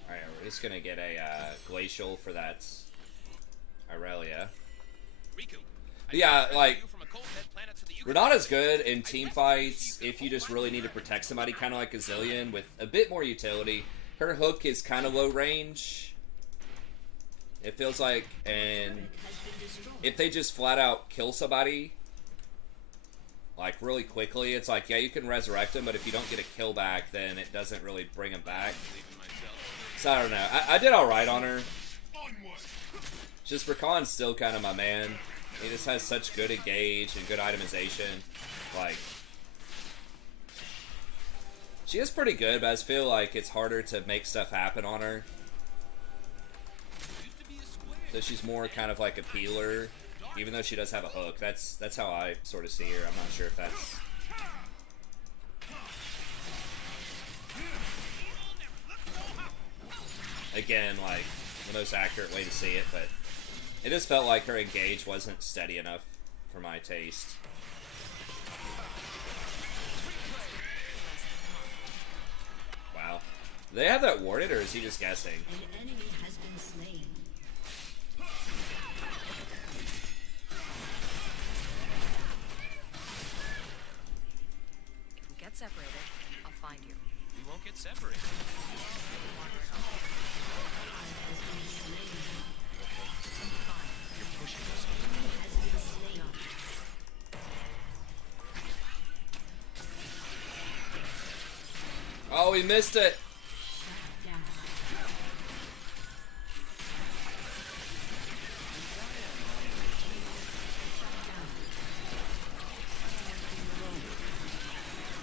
Alright, we're just gonna get a glacial for that Irelia. Riku. Yeah, like, You from a cold-dead planet so that you can- Renata's good in team fights if you just really need to protect somebody, kind of like a Zillion, with a bit more utility. Her hook is kind of low range, it feels like, and Has been destroyed. if they just flat out kill somebody, like, really quickly, it's like, yeah, you can resurrect them, but if you don't get a kill back, then it doesn't really bring them back. Leaving myself. So I don't know. I did alright on her. Just Rakan's still kind of my man. He just has such good engage and good itemization. Like, she is pretty good, but I just feel like it's harder to make stuff happen on her. Used to be a square. So she's more kind of like a peeler, even though she does have a hook. That's how I sort of see her. I'm not sure if that's... Again, like, the most accurate way to see it, but it just felt like her engage wasn't steady enough for my taste. Wow. Do they have that warded, or is he just guessing? An enemy has been slain. If we get separated, I'll find you. We won't get separated. You're pushing us. Has been slain. Oh, he missed it! Shut down.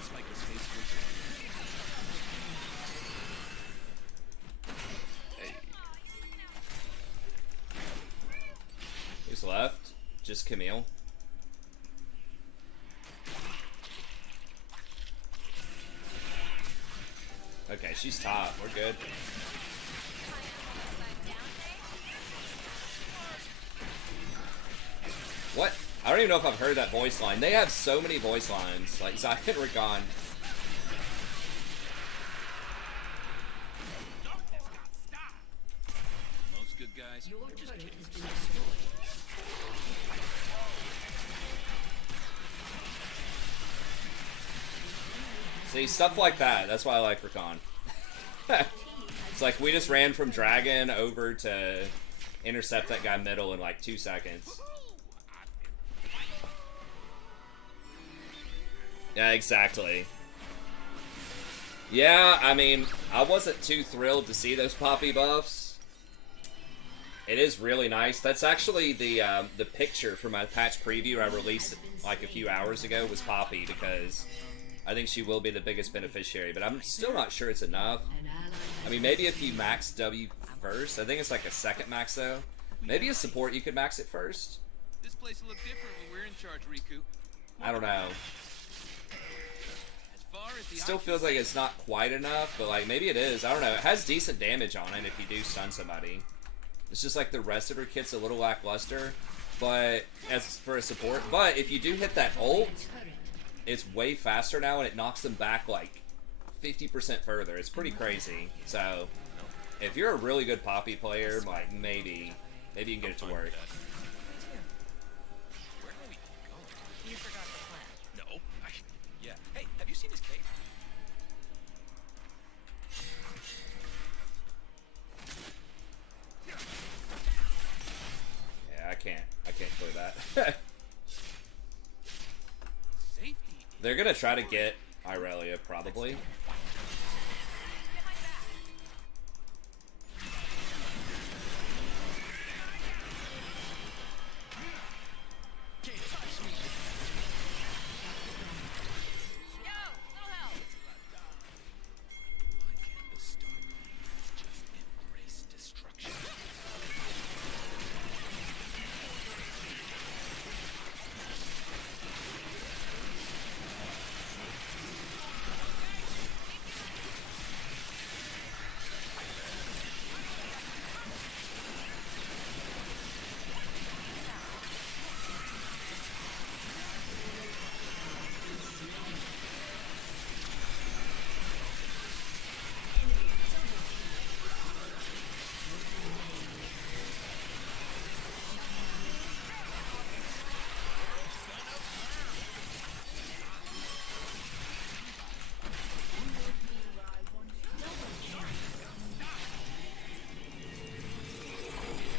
Spike his face Who's left? Just Camille. Okay, she's top. We're good. What? I don't even know if I've heard that voice line. They have so many voice lines, like Zayn and Rakan. darkness got stopped. Most good guys. Your are just turret kidding. has been destroyed. See, stuff like that. That's why I like Rakan. It's like we just ran from Dragon over to intercept that guy middle in like 2 seconds. Yeah, exactly. Yeah, I mean, I wasn't too thrilled to see those Poppy buffs. It is really nice. That's actually the picture for my patch preview I released like a few hours ago was Poppy, because I think she will be the biggest beneficiary, but I'm still not sure it's enough. I mean, maybe if you max W first. I think it's like a second max, though. Maybe a support, you could max it first. This place will look different when we're in charge, Riku. I don't know. As far as the Still feels like it's not quite enough, but like maybe it is. I don't know. It has decent damage on it if you do stun somebody. It's just like the rest of her kit's a little lackluster, but as for a support. But if you do hit that ult, it's way faster now, and it knocks them back like 50% further. It's pretty crazy. So if you're a really good Poppy player, like maybe you can get it to work. Where are we going? You forgot the plan. No. Yeah. Hey, have you seen this cave? Yeah, I can't clear that. Safety. They're gonna try to get Irelia, probably. Can't touch me. Yo, little help. Why can't the Starblades just embrace destruction?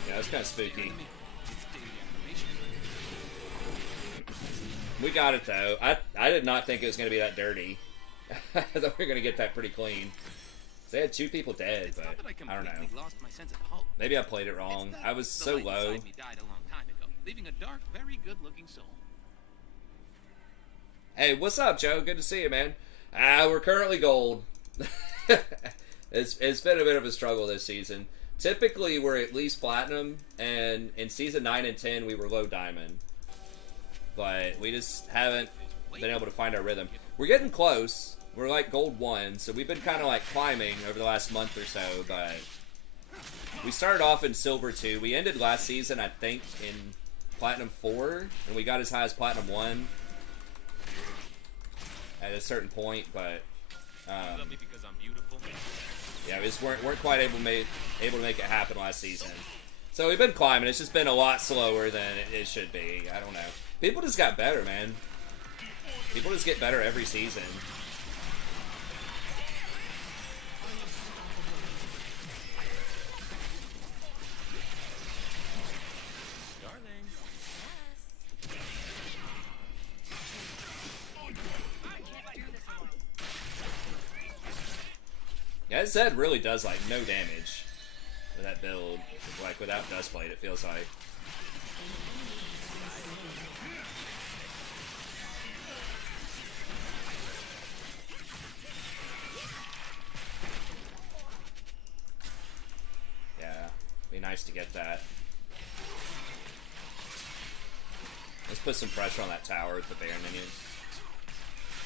Yeah, that's kind of spooky. It's daily affirmation. We got it though. I did not think it was gonna be that dirty. I thought we were gonna get that pretty clean. They had 2 people dead, It's but not that I I don't know. completely lost my sense of hope. Maybe I played it wrong. It's that I was the so light low. inside me died a long time ago, leaving a dark, very good-looking soul. Hey, what's up, Joe? Good to see you, man. We're currently gold. It's been a bit of a struggle this season. Typically, we're at least platinum, and in season 9 and 10, we were low diamond. But we just haven't been able to find our rhythm. We're getting close. We're like gold 1, so we've been kind of like climbing over the last month or so, but we started off in silver 2. We ended last season, I think, in platinum 4, and we got as high as platinum 1 at a certain point, but Love me because I'm beautiful. yeah, we just weren't quite able to make it happen last season. So we've been climbing. It's just been a lot slower than it should be. I don't know. People just got better, man. People just get better every season. Darling. Yeah, Zed really does like no damage with that build. Like without Dustblade, it feels like. Yeah, be nice to get that. Let's put some pressure on that tower with the Baron minion.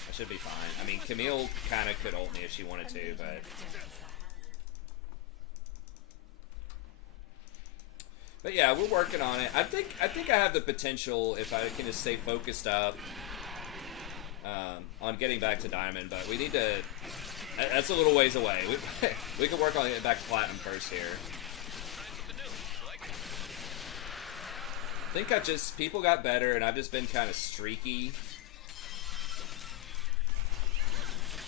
I should be fine. I mean, Camille kind of could ult me if she wanted to, but yeah, we're working on it. I think I have the potential if I can just stay focused up on getting back to Diamond, but we need to. That's a little ways away. We can work on getting back to Platinum first here. I think people got better, and I've just been kind of streaky.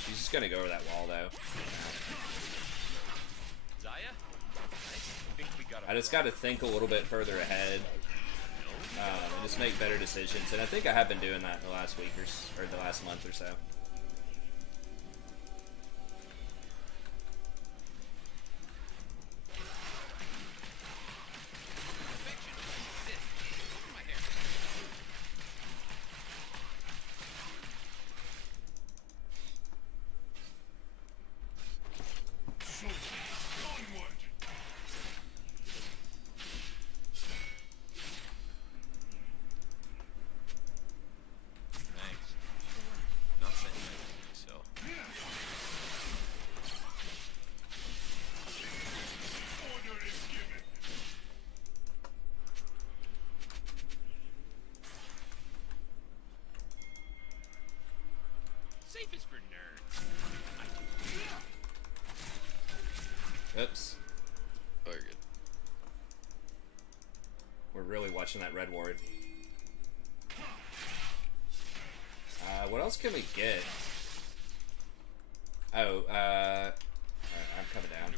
She's just gonna go over that wall, though. Zaya? I think we got I just got to think a little bit further ahead, and just make better decisions. And I think I have been doing that the last week or the last month or so. really watching that red ward. What else can we get? Oh, I'm coming down.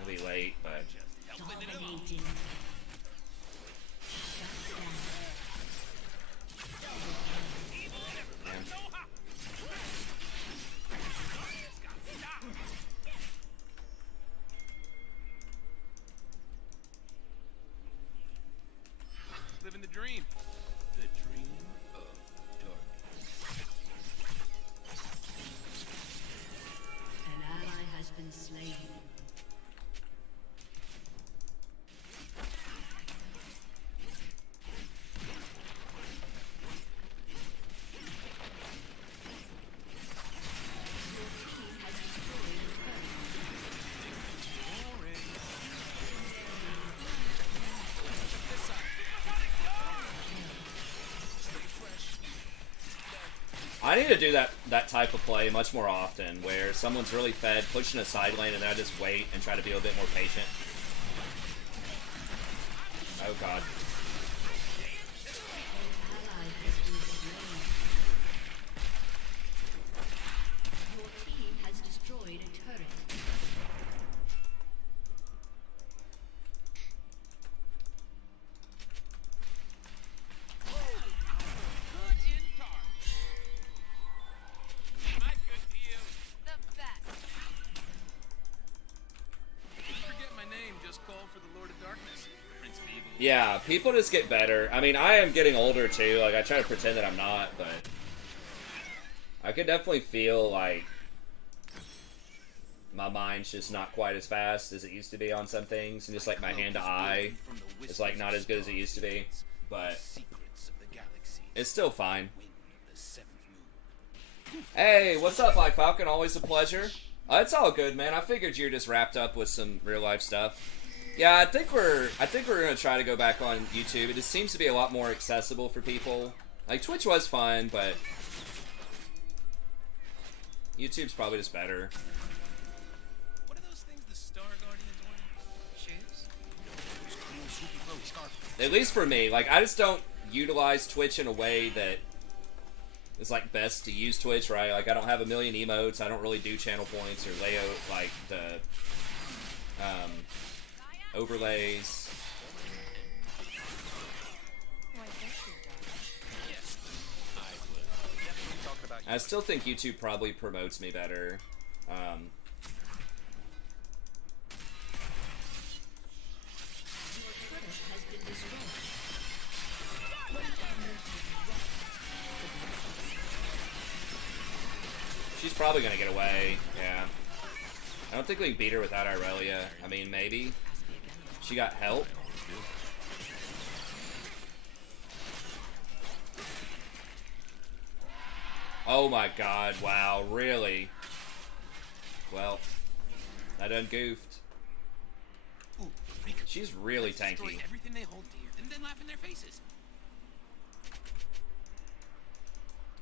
It'll be late, but... Dominating. Living the dream. The dream of darkness. An ally has been slain. I need to do that type of play much more often, where someone's really fed, pushing a side lane, and then I just wait and try to be a bit more patient. Oh god. Ally has been slain. Your team has destroyed a turret. Good in tar. Am I good to you? The best. Forget my name, just call for the Lord of Darkness. Prince of Evil. Yeah, people just get better. I mean, I am getting older too. Like, I try to pretend that I'm not, but I could definitely feel like my mind's just not quite as fast as it used to be on some things, and just like my hand-to-eye is like not as good as it used to be. But Secrets of the galaxy. it's still fine. Wind of the seventh moon. Hey, what's up, Black Falcon? Always a pleasure. It's all good, man. I figured you're just wrapped up with some real life stuff. Yeah, I think we're gonna try to go back on YouTube. It just seems to be a lot more accessible for people. Like, Twitch was fun, but YouTube's probably just better. What are those things the Star Guardians wear? Shoes? Those cool, super flowy scarf. At least for me. Like, I just don't utilize Twitch in a way that is, like, best to use Twitch, right? Like, I don't have a million emotes. I don't really do channel points or layout, like, the overlays. Yes, I will definitely talk about you. I still think YouTube probably promotes me better. Your turret has been destroyed. She's probably gonna get away. Yeah. I don't think we can beat her without Irelia. I mean, maybe. She got help. Oh my god, wow, really? Well, I done goofed. Ooh, Rika. She's really Let's destroy tanky. everything they hold dear, and then laugh in their faces.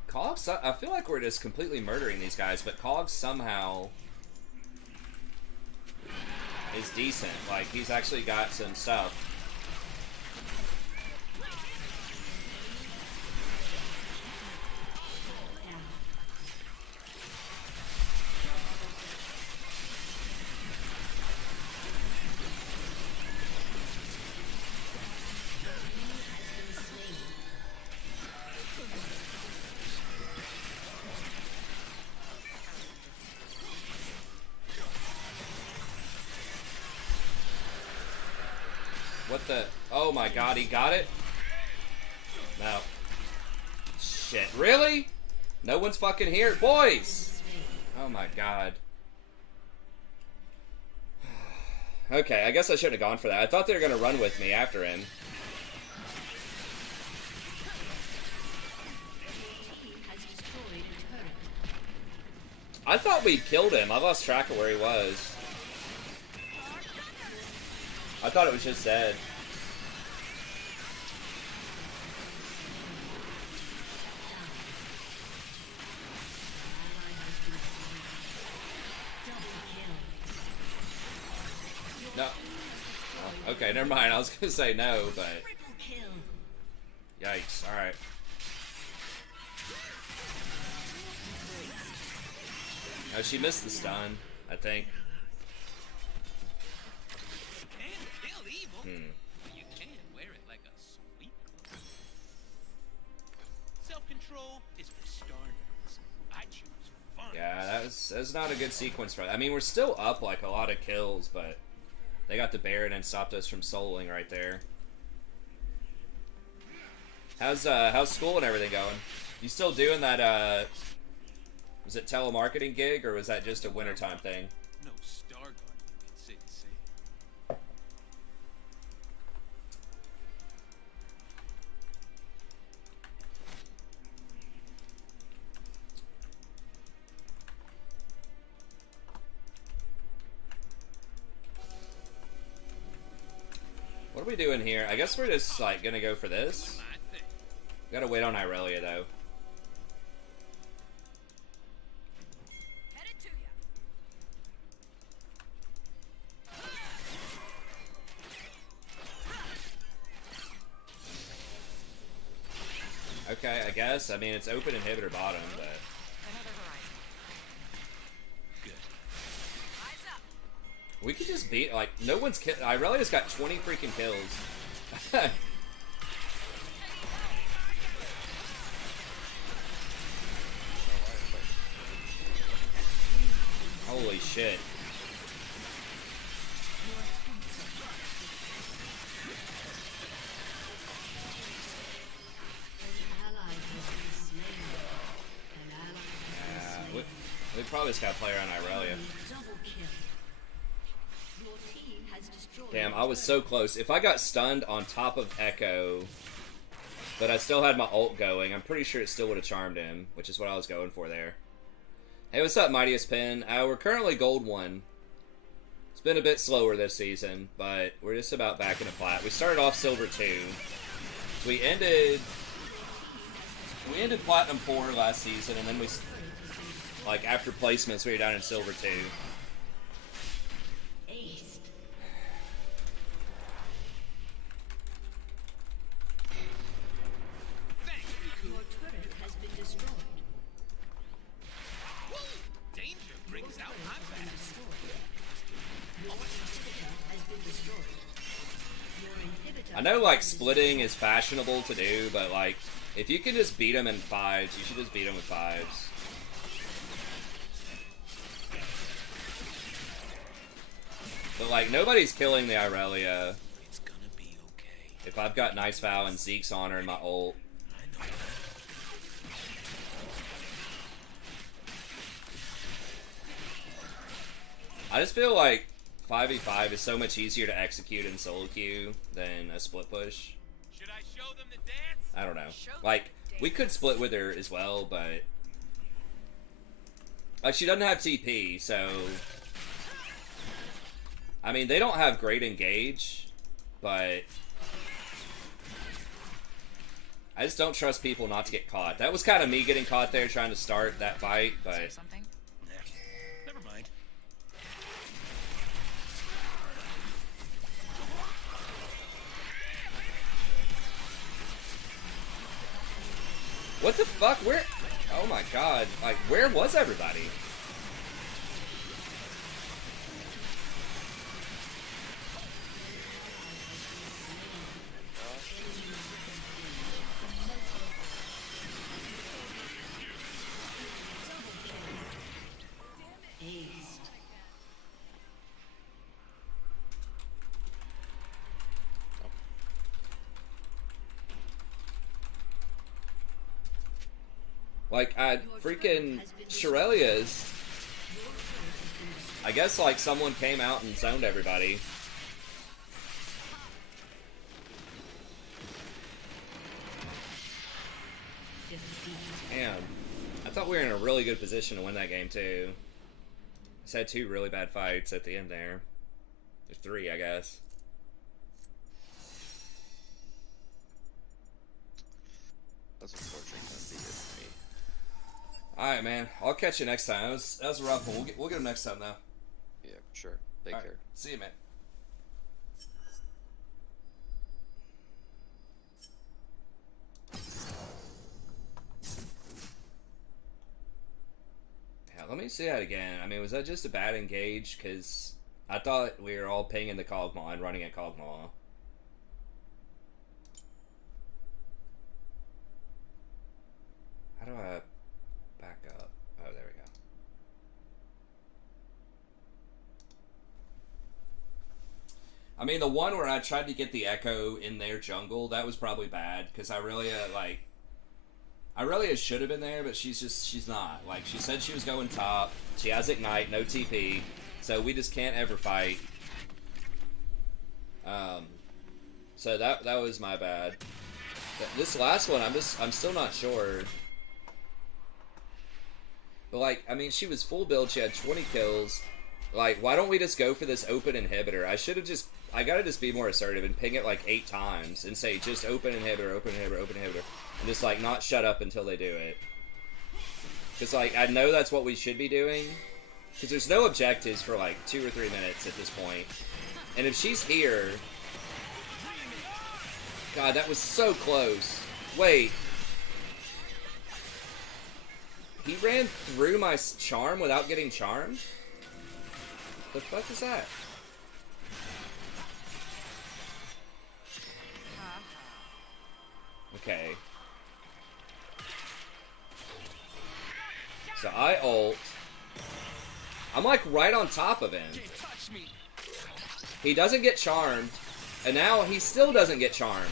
Cogs, I feel like we're just completely murdering these guys, but Cogs somehow is decent. Like, he's actually got some stuff. What the? Oh my god, he got it? No. Shit, really? No one's fucking here? Boys! Oh my god. Okay, I guess I shouldn't have gone for that. I thought they were gonna run with me after him. I thought we killed him. I lost track of where he was. I thought it was just dead. No. Oh. Okay, never mind. I was gonna say no, but Triple kill. yikes. All right. Oh, she missed the stun, I think. You can kill evil, Hmm. but you can wear it like a sweet clothes. Self-control is for star nerds. I choose fun. Yeah, that's not a good sequence for. I mean, we're still up like a lot of kills, but they got the Baron and stopped us from soloing right there. How's school and everything going? You still doing that? Was it telemarketing gig or was that just a wintertime thing? No star guardian can say the same. What are we doing here? I guess we're just like gonna go for this. My thing. Gotta wait on Irelia though. Headed to ya. Okay, I guess. I mean, it's open inhibitor bottom, but Another horizon. Good. Eyes up. we could just beat like no one's kill. Irelia's got 20 freaking kills. Holy shit. An ally has been slain. An ally has been slain. We probably just got a player on Irelia. Double kill. Your team has destroyed. Damn, I was so close. If I got stunned on top of Echo, but I still had my ult going, I'm pretty sure it still would have charmed him, which is what I was going for there. Hey, what's up, Mightiest Pin? We're currently Gold 1. It's been a bit slower this season, but we're just about back into Plat. We started off Silver 2. We ended Platinum 4 last season, and then we, like, after placements, we were down in Silver 2. Aced. Thanks, Riku. Your turret has been destroyed. Woo! Danger brings out my best. Your inhibitor has been destroyed. Your inhibitor I know, like, splitting is fashionable to do, but, like, if you can just beat them in 5s, you should just beat them with 5s. But, like, nobody's killing the Irelia It's gonna be okay. if I've got Nice Vow and Zeke's Honor in my ult. I know. I just feel like 5v5 is so much easier to execute in solo queue than a split push. Should I show them the dance? I don't know. Like, we could split with her as well, but... Like, she doesn't have TP, so... I mean, they don't have great engage, but... I just don't trust people not to get caught. That was kind of me getting caught there trying to start that fight, Say but... something. Nah, never mind. What the fuck? Where? Oh my god. Like, where was everybody? aced. Like, freaking Shirelia's. I guess, like, someone came out and zoned everybody. Damn. I thought we were in a really good position to win that game, too. Just had 2 really bad fights at the end there. There's 3, I guess. That's unfortunately gonna be it for me. Alright, man. I'll catch you next time. That was a rough one. We'll get them next time, though. Yeah, sure. Take All right. care. See you, man. me see that again. I mean, was that just a bad engage? Because I thought we were all pinging the Kog'Maw and running at Kog'Maw. How do I back up? Oh, there we go. I mean, the one where I tried to get the Echo in their jungle, that was probably bad, because I really, should have been there, but she's not. Like, she said she was going top, she has Ignite, no TP, so we just can't ever fight. So that was my bad. But this last one, I'm still not sure. But, like, I mean, she was full build, she had 20 kills. Like, why don't we just go for this open inhibitor? I gotta just be more assertive and ping it like 8 times and say just open inhibitor, open inhibitor, open inhibitor. And just like not shut up until they do it. Because like, I know that's what we should be doing. Because there's no objectives for like 2 or 3 minutes at this point. And if she's here... God, that was so close. Wait. He ran through my charm without getting charmed? The fuck is that? Okay. So I ult. I'm like right on top of him. He doesn't get charmed. And now he still doesn't get charmed.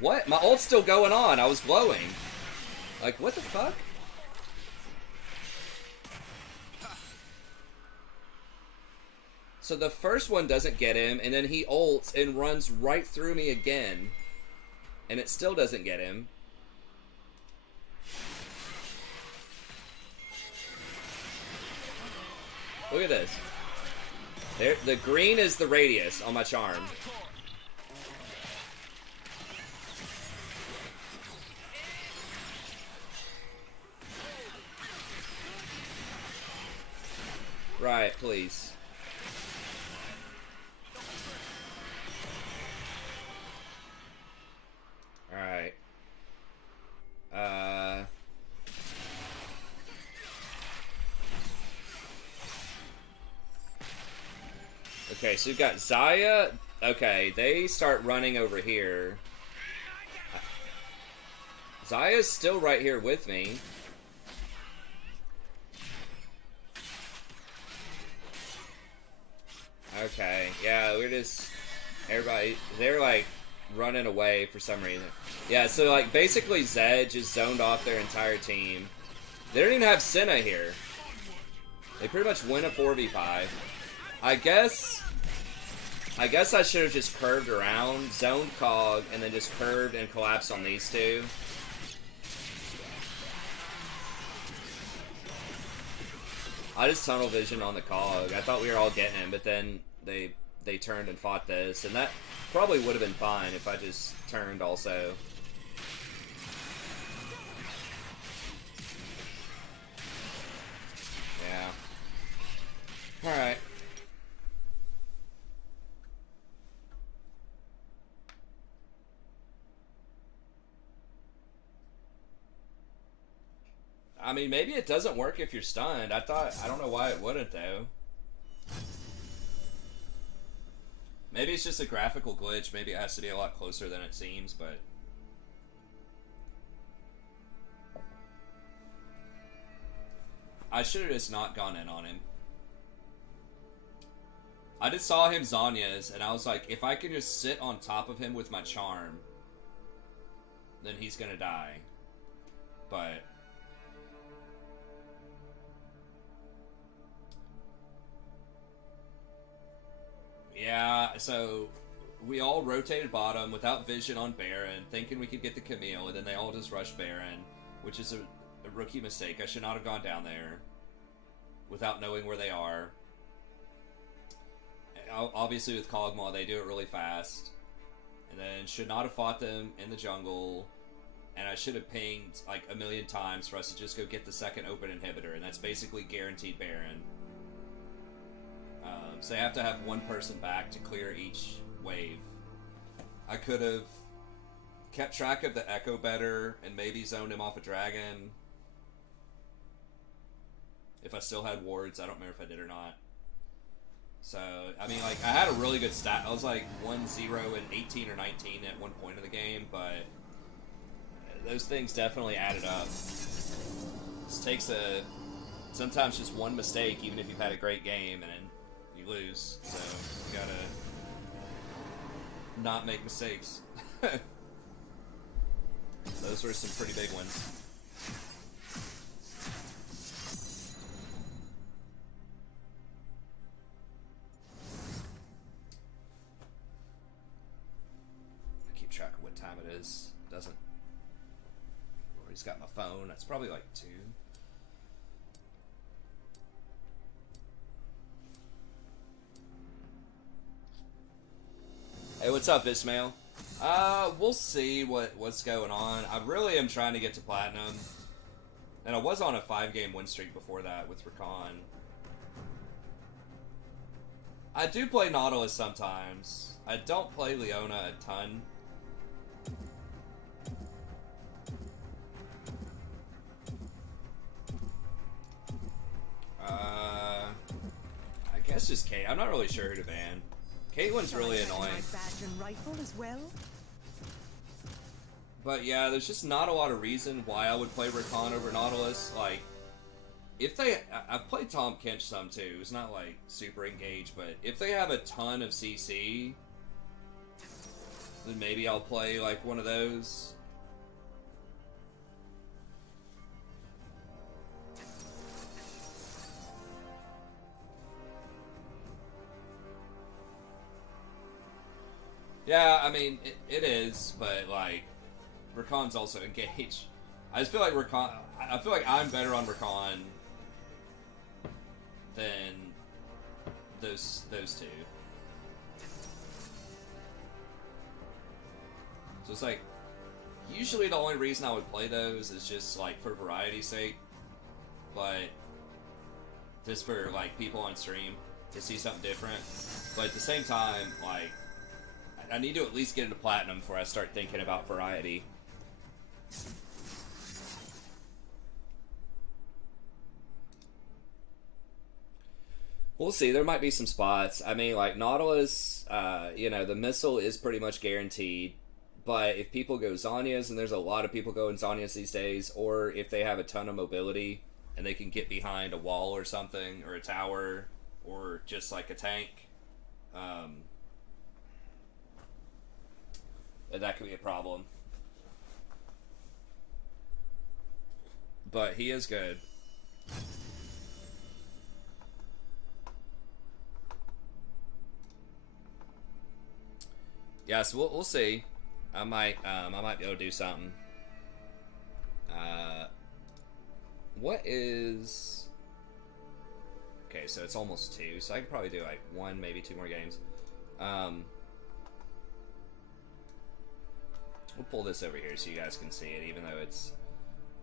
What? My ult's still going on. I was glowing. Like, what the fuck? So the first one doesn't get him, and then he ults and runs right through me again. And it still doesn't get him. Look at this. There, the green is the radius on my charm. Right, please. Alright. Okay, so we've got Xayah. Okay, they start running over here. Zaya's still right here with me. Okay, yeah, we're just... Everybody... They're, like, running away for some reason. Yeah, so, like, basically Zed just zoned off their entire team. They don't even have Senna here. They pretty much win a 4v5. I guess I should have just curved around, zoned Cog, and then just curved and collapsed on these two. I just tunnel vision on the Cog. I thought we were all getting him, but then they turned and fought this, and that probably would have been fine if I just turned also. Yeah. Alright. I mean, maybe it doesn't work if you're stunned. I don't know why it wouldn't, though. Maybe it's just a graphical glitch. Maybe it has to be a lot closer than it seems, but... I should have just not gone in on him. I just saw him Zanya's, and I was like, if I can just sit on top of him with my charm, then he's gonna die. But... yeah, so we all rotated bottom without vision on Baron, thinking we could get the Camille, and then they all just rushed Baron, which is a rookie mistake. I should not have gone down there without knowing where they are. Obviously with Kog'Maw, they do it really fast. And then should not have fought them in the jungle, and I should have pinged like a million times for us to just go get the second open inhibitor, and that's basically guaranteed Baron. So they have to have one person back to clear each wave. I could have kept track of the Echo better and maybe zoned him off a dragon. if I still had wards. I don't remember if I did or not. So, I mean, like, I had a really good stat. I was like 1-0 and 18 or 19 at one point in the game, but those things definitely added up. This takes sometimes just one mistake, even if you've had a great game, and then you lose. So, you gotta not make mistakes. Those were some pretty big ones. Track of what time it is. It doesn't. He's got my phone. That's probably like 2. Hey, what's up, Ismail? We'll see what's going on. I really am trying to get to platinum, and I was on a 5-game win streak before that with Rakan. I do play Nautilus sometimes. I don't play Leona a ton. I guess just Kate. I'm not really sure who to ban. Caitlyn's really annoying. My badge and rifle as well. But yeah, there's just not a lot of reason why I would play Rakan over Nautilus. Like, I've played Tom Kench some too. It's not like super engaged, but if they have a ton of CC, then maybe I'll play like one of those. Yeah, I mean, it is, but, like, Rakan's also engaged. I just feel like I feel like I'm better on Rakan than those two. So it's like, usually the only reason I would play those is just, like, for variety's sake. But, just for, like, people on stream to see something different. But at the same time, like, I need to at least get into platinum before I start thinking about variety. We'll see. There might be some spots. I mean, like, Nautilus, you know, the missile is pretty much guaranteed. But if people go Zhonya's, and there's a lot of people going Zhonya's these days, or if they have a ton of mobility, and they can get behind a wall or something, or a tower, or just, like, a tank, that could be a problem. But he is good. Yeah, so we'll see. I might be able to do something. What is... Okay, so it's almost 2, so I could probably do like 1, maybe 2 more games. We'll pull this over here so you guys can see it, even though it's...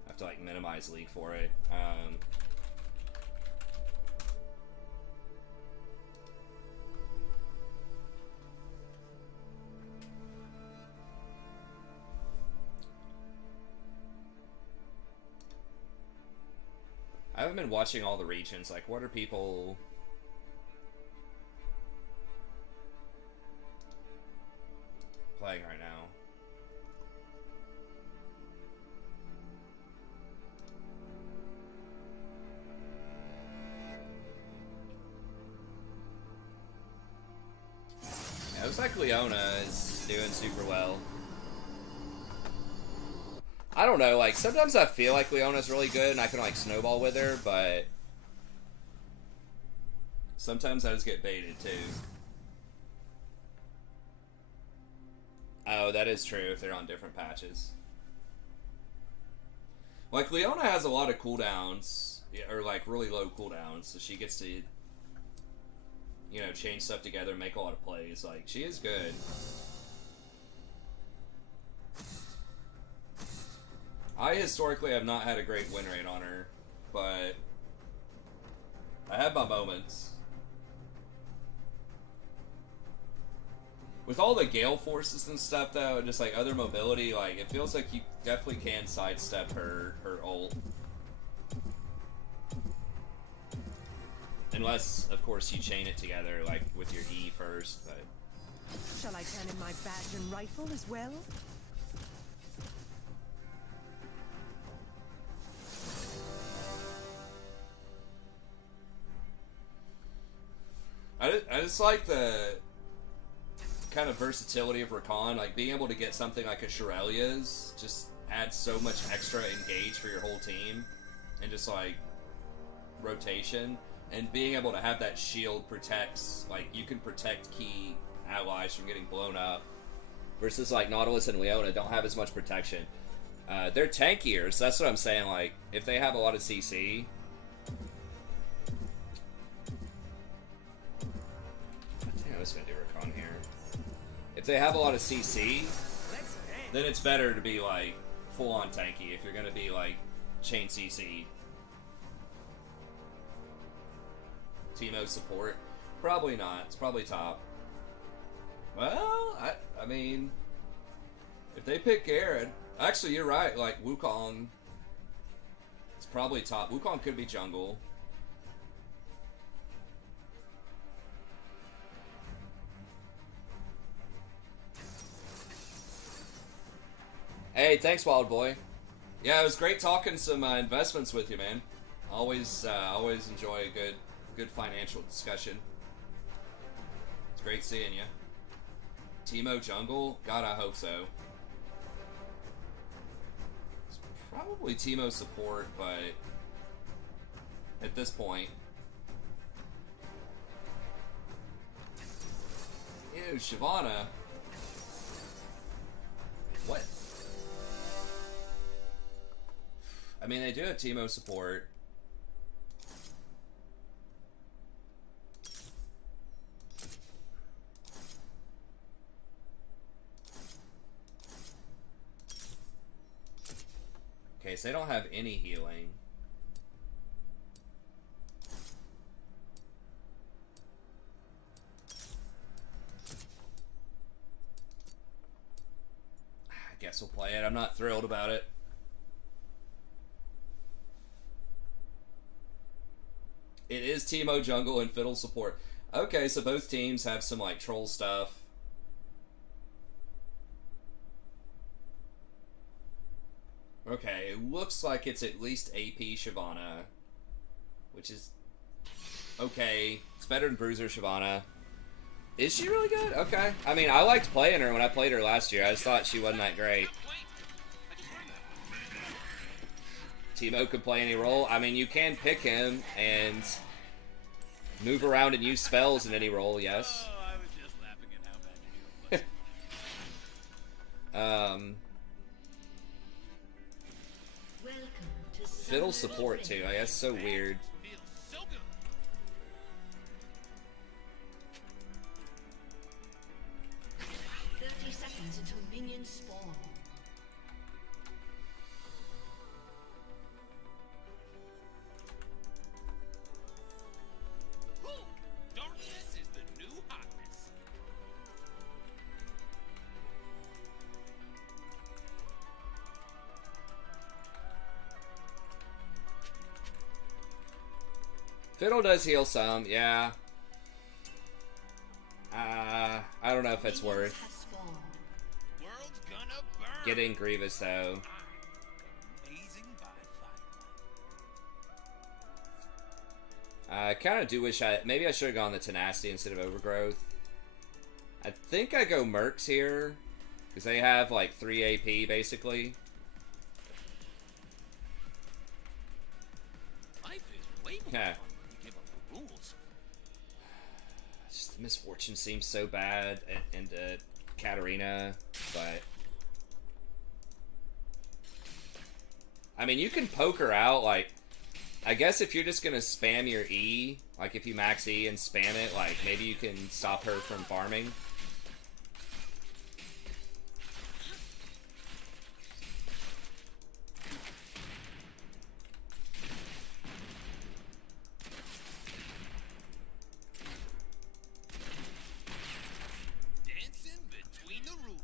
I have to, like, minimize leak for it. I haven't been watching all the regions. Like, what are people... playing right now? Yeah, it looks like Leona is doing super well. I don't know, like, sometimes I feel like Leona's really good and I can, like, snowball with her, but sometimes I just get baited, too. Oh, that is true if they're on different patches. Like, Leona has a lot of cooldowns, or, like, really low cooldowns, so she gets to, you know, change stuff together, make a lot of plays. Like, she is good. I historically have not had a great win rate on her, but I have my moments. With all the gale forces and stuff, though, and just like other mobility, like it feels like you definitely can sidestep her ult. Unless, of course, you chain it together, like, with your E first, but... Shall I cannon my badge and rifle as well? I just like the kind of versatility of Rakan, like being able to get something like a Shirelia's just adds so much extra engage for your whole team, and just like rotation, and being able to have that shield protects, like you can protect key allies from getting blown up, versus like Nautilus and Leona don't have as much protection. They're tankier, so that's what I'm saying, like if they have a lot of CC, I was gonna do Rakan here. If they have a lot of CC, then it's better to be like full on tanky if you're gonna be like chain CC. Teemo support? Probably not. It's probably top. Well, I mean, if they pick Garen, actually you're right. Like Wukong, it's probably top. Wukong could be jungle. Hey, thanks, Wild Boy. Yeah, it was great talking some investments with you, man. Always enjoy a good financial discussion. It's great seeing you. Teemo jungle? God, I hope so. It's probably Teemo support, but at this point, ew, Shyvana. What? I mean, they do have Teemo support. Okay, so they don't have any healing. I guess we'll play it. I'm not thrilled about it. It is Teemo jungle and Fiddle support. Okay, so both teams have some like troll stuff. Okay, it looks like it's at least AP Shyvana, which is okay. It's better than Bruiser Shyvana. Is she really good? Okay. I mean, I liked playing her when I played her last year. I just thought she wasn't that great. Teemo could play any role. I mean, you can pick him and move around and use spells in any role, yes. Oh, I was just laughing at how bad you Welcome to Fiddle support too. I guess so weird. feels so good. 30 seconds until minions spawn. Whew, darkness is the new hotness. Fiddle does heal some, yeah. I don't know if it's Minions worth have spawned. World's gonna burn. getting Grievous though. Amazing by firelight. I kind of do wish maybe I should have gone the Tenacity instead of Overgrowth. I think I go Mercs here, because they have like 3 AP basically. Life is way more Yeah. fun when you give up the rules. Just the Misfortune seems so bad, and Katarina, but I mean, you can poke her out. Like, I guess if you're just gonna spam your E, like if you max E and spam it, like maybe you can stop her from farming. Dancing between the rules.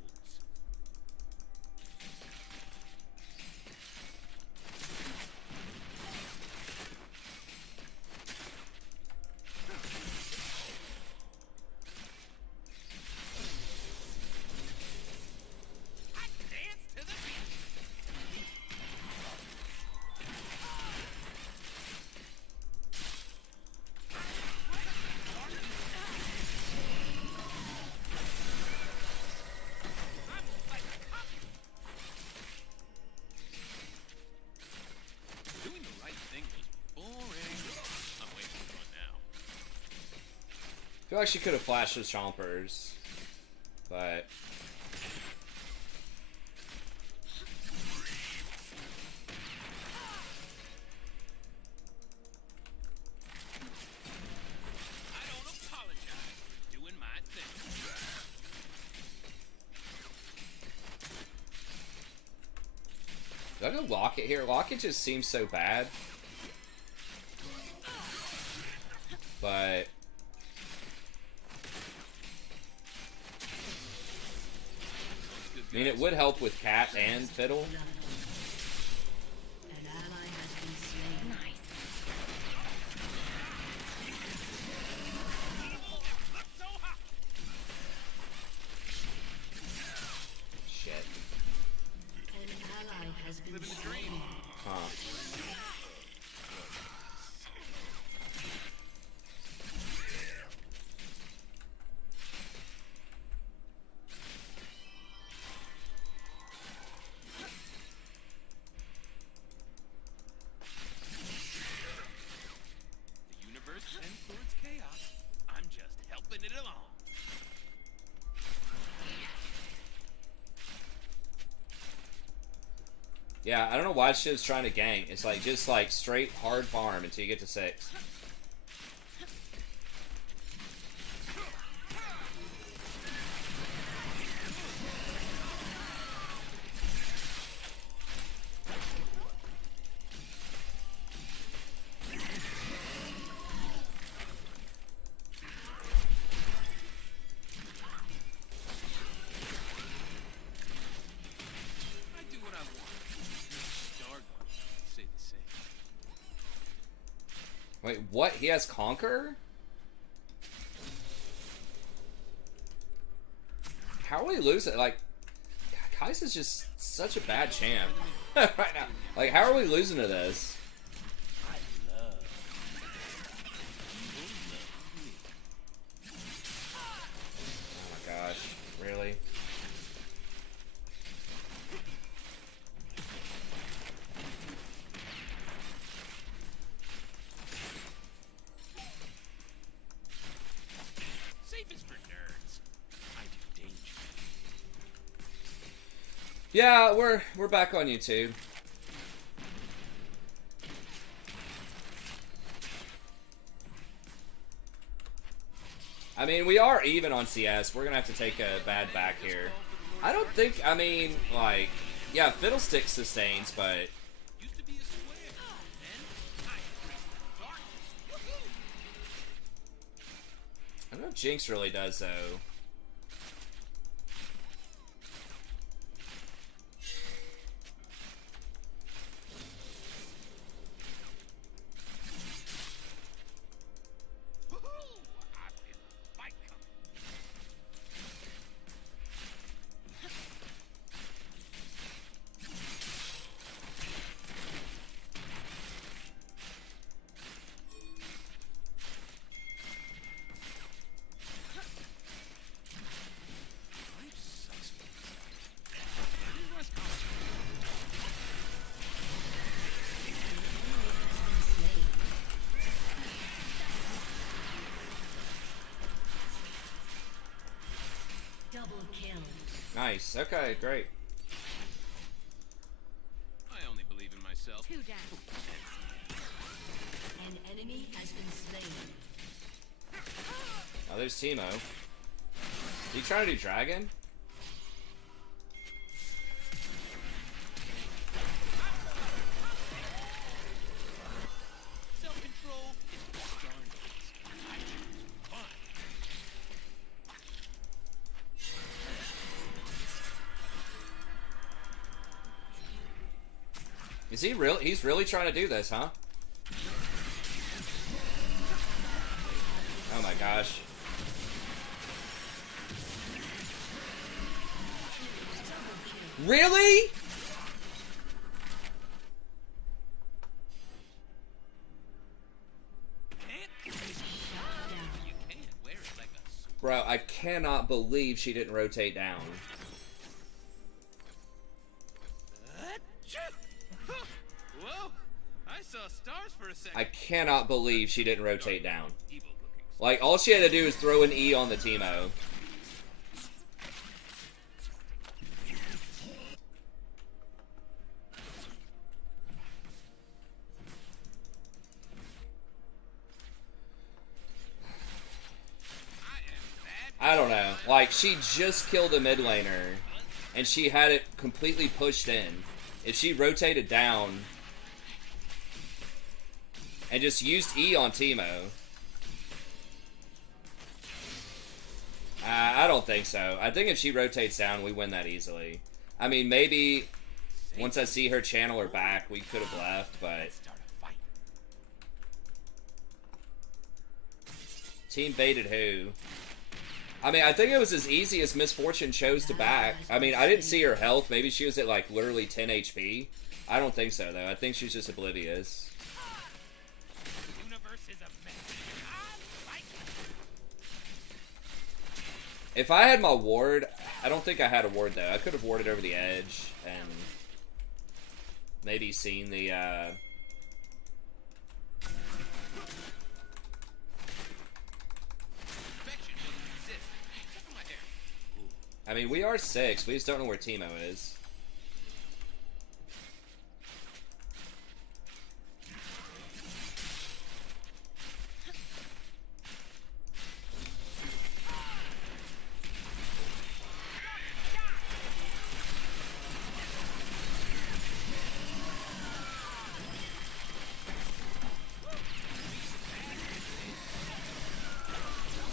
like she could have flashed the chompers, but I don't apologize for doing my thing. do I go Locket here? Locket just seems so bad, but I mean, it would help with Cat and Fiddle. An ally has been slain. Nice. So hot. Shit. An ally has been Living the slain. dream. Huh. The universe tends towards chaos. I'm just helping it along. Yeah, I don't know why she was trying to gank. It's like just like straight hard farm until you get to 6. I do what I want. Stargone would say the same. Wait, what? He has Conquer? How are we losing? Like, Kai'Sa's just such a bad champ right now. Like, how are we losing to this? I love. Oh my gosh, really? Safe is for nerds. I do danger. Yeah, we're back on YouTube. I mean, we are even on CS. We're gonna have to take a bad back here. I don't think. I mean, like, yeah, Fiddlestick sustains, but Used to be a square. Then I embraced the darkness. Woohoo! I don't know if Jinx really does though. Woohoo! I feel a fight coming. Life sucks for this. West Coast. Double kill. Nice. Okay, great. I only believe in myself. 2 down. An enemy has been slain. Oh, there's Teemo. You trying to do Dragon? Self-control is what darn is. I choose fun. Is he really? He's really trying to do this, huh? Oh my gosh. Really? You can wear it like a sword. Bro, I cannot believe she didn't rotate down. Whoa! I saw stars for a second. I cannot believe she didn't rotate down. Evil looking Like, all she had to do is throw an E on the Teemo. I don't know. Like, she just killed a mid laner, and she had it completely pushed in. If she rotated down and just used E on Teemo, I don't think so. I think if she rotates down, we win that easily. I mean, maybe once I see her channel her back, we could have left, but... Team baited who? I mean, I think it was as easy as Miss Fortune chose to back. I mean, I didn't see her health. Maybe she was at, like, literally 10 HP. I don't think so, though. I think she's just oblivious. The universe is a mess. I like it. If I had my ward, I don't think I had a ward, though. I could have warded over the edge and maybe seen the, I mean, we are 6. We just don't know where Teemo is.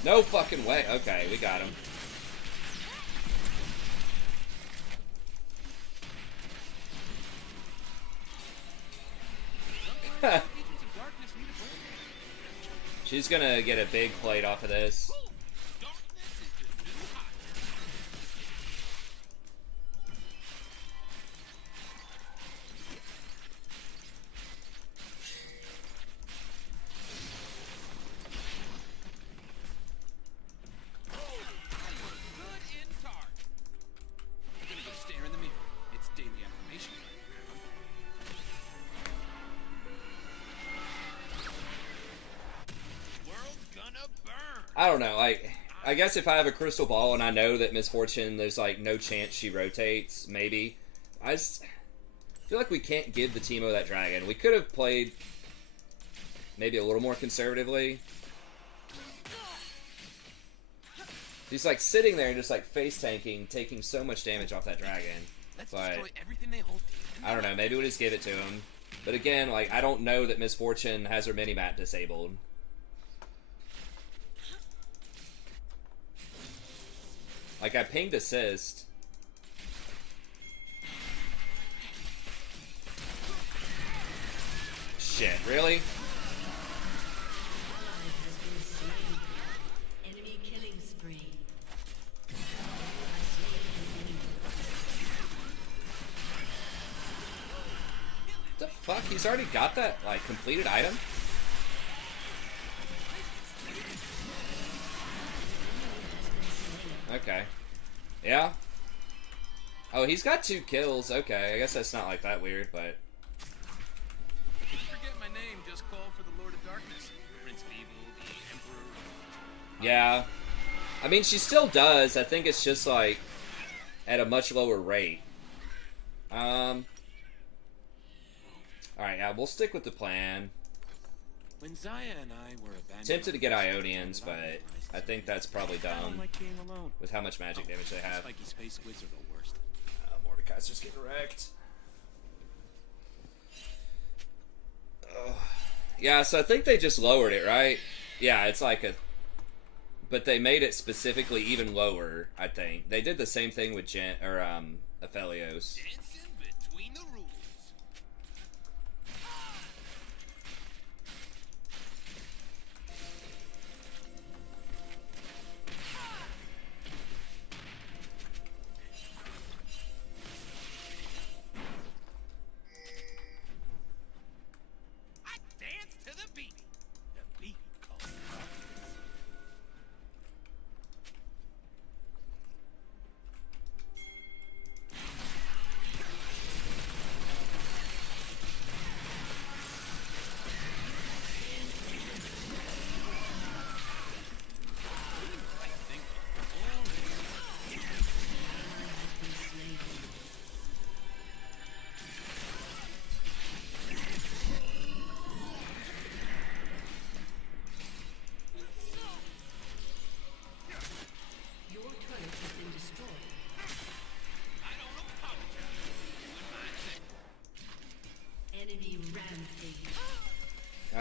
No fucking way. Okay, we got him. She's gonna get a big plate off of this. I don't know, like, I guess if I have a crystal ball and I know that Miss Fortune, there's, like, no chance she rotates, maybe. I just feel like we can't give the Teemo that dragon. We could have played maybe a little more conservatively. He's, like, sitting there and just, like, face-tanking, taking so much damage off that dragon. But, I don't know, maybe we'll just give it to him. But again, like, I don't know that Miss Fortune has her mini-map disabled. Like, I pinged assist. Shit, really? Enemy killing spree. What the fuck? He's already got that, like, completed item? Okay. Yeah? Oh, he's got 2 kills. Okay, I guess that's not, like, that weird, but... Forget my name, just call for the Lord of Darkness. Prince of Evil, the Emperor. Yeah. I mean, she still does. I think it's just, like, at a much lower rate. Alright, yeah, we'll stick with the plan. When Zaya and I were abandoned, Tempted to get Ionians, but I think that's probably I don't dumb like being alone. with how much magic damage they have. Spiky space squids are the worst. Mordecai's just getting wrecked. Yeah, so I think they just lowered it, right? Yeah, it's like a... But they made it specifically even lower, I think. They did the same thing with Aphelios. Dancing between the rules. I dance to the beat. The beat calls the darkness.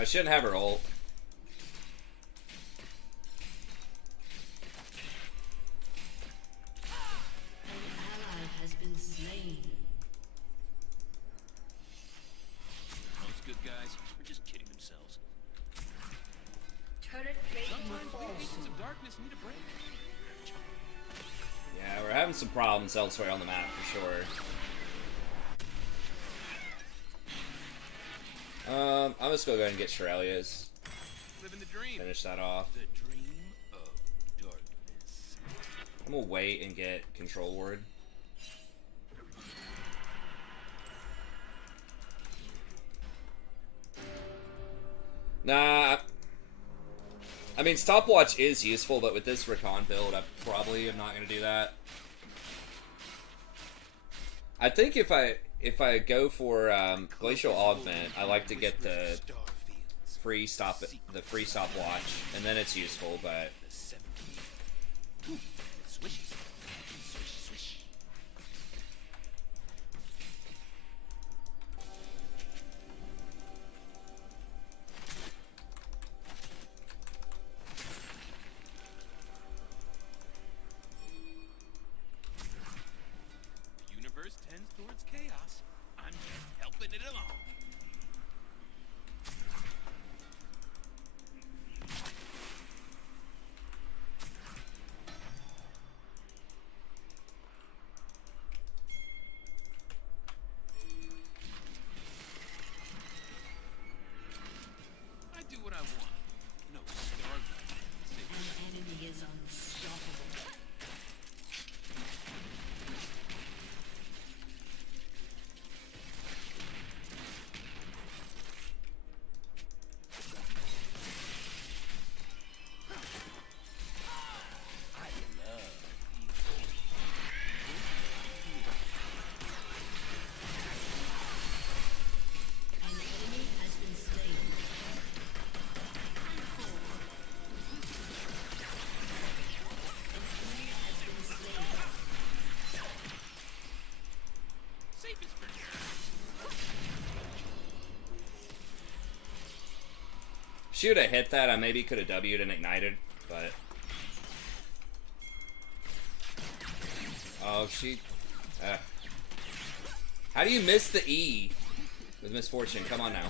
shouldn't have her ult. An ally has been slain. Most good guys are just kidding themselves. Turret plate will Sometimes fall we agents soon. of darkness need a break. Yeah, we're having some problems elsewhere on the map for sure. I'm just gonna go ahead and get Shirelia's. Living the dream. Finish that off. The dream of darkness. I'm gonna wait and get Control Ward. Nah. I mean, Stopwatch is useful, but with this Rakan build, I probably am not gonna do that. I think if I go for Glacial Augment, I like to get the free stopwatch, and then it's useful. But Swish, swish, swish. The universe tends towards chaos. I'm just helping it along. I do what I want. No starlight. An enemy is unstoppable. An enemy has been slain. Safest for should have hit that. I maybe could have W'd and ignited, but oh, she. How do you miss the E with Misfortune? Come on now.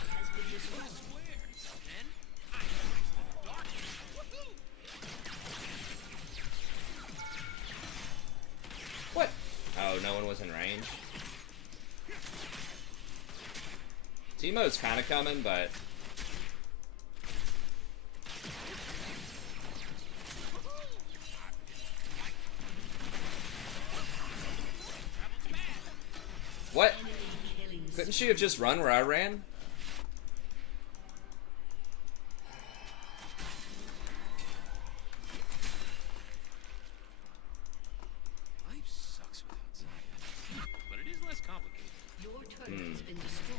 What? Oh, no one was in range. Teemo's kind of coming, but what? Couldn't she have just run where I ran? life sucks without Zaya, but it is less complicated. Your turret has been destroyed.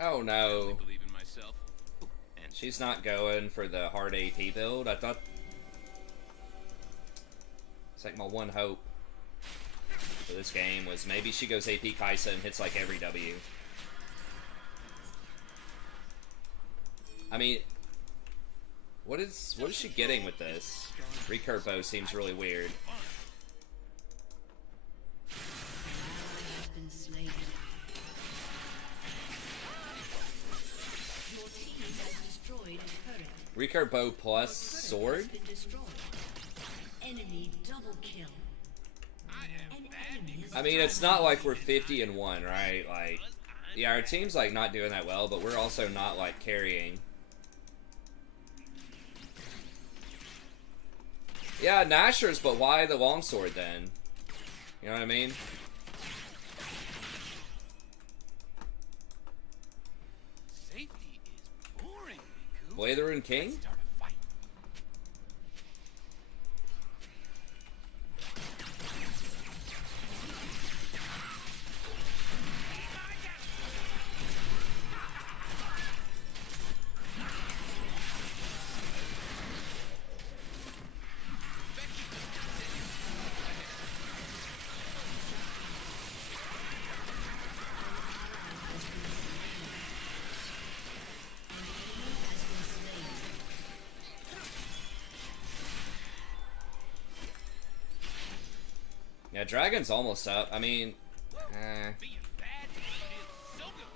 Oh no. Believe in myself. And She's not going for the hard AP build. I thought it's like my one hope for this game was maybe she goes AP Kaisa and hits like every W. I mean, what is she getting with this? Recurve bow seems really weird. Has been slain. Your team has destroyed a turret. Recurve bow plus sword? Has been destroyed. Enemy double kill. An enemy has I mean, it's not like we're 50-1, right? Like, yeah, our team's like not doing that well, but we're also not like carrying. Yeah, Nashers, but why the longsword then? You know what I mean? safety is boring, Riku. Blade the Rune King? Start a fight. Yeah, Dragon's almost up. I mean, Being bad feels so good.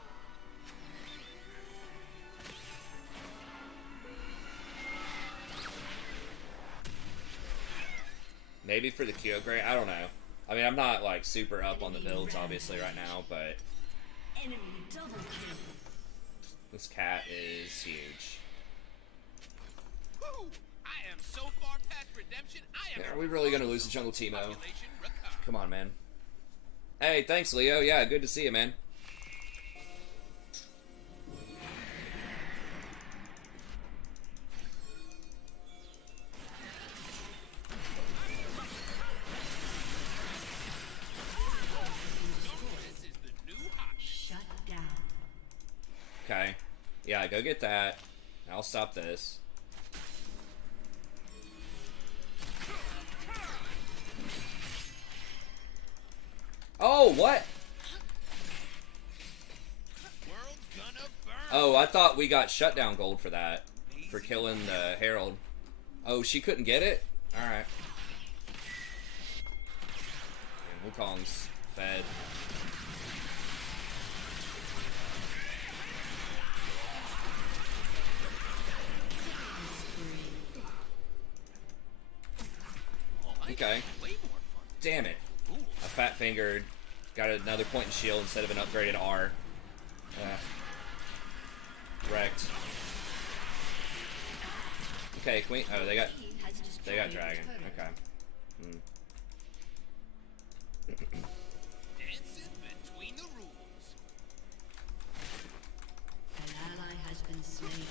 maybe for the Kyogre. I don't know. I mean, I'm not like super up on the builds obviously right now, but Enemy double kill. this cat is huge. Woo! I am so far past redemption. I am. Yeah, are we really gonna lose the jungle Teemo? Population Rakan. Come on, man. Hey, thanks, Leo. Yeah, good to see you, man. This is the new hot. Shut down. Okay. Yeah, go get that. I'll stop this. Oh, what? World's gonna burn. Oh, I thought we got shutdown gold for that. For killing the Herald. Oh, she couldn't get it? Alright. Wukong's fed. Okay. Way more fun. Damn it. Ooh. I fat fingered. Got another point in shield instead of an upgraded R. Wrecked. Okay, Queen. Oh, they got dragon. Okay. Dancing between the rules. An ally has been slain.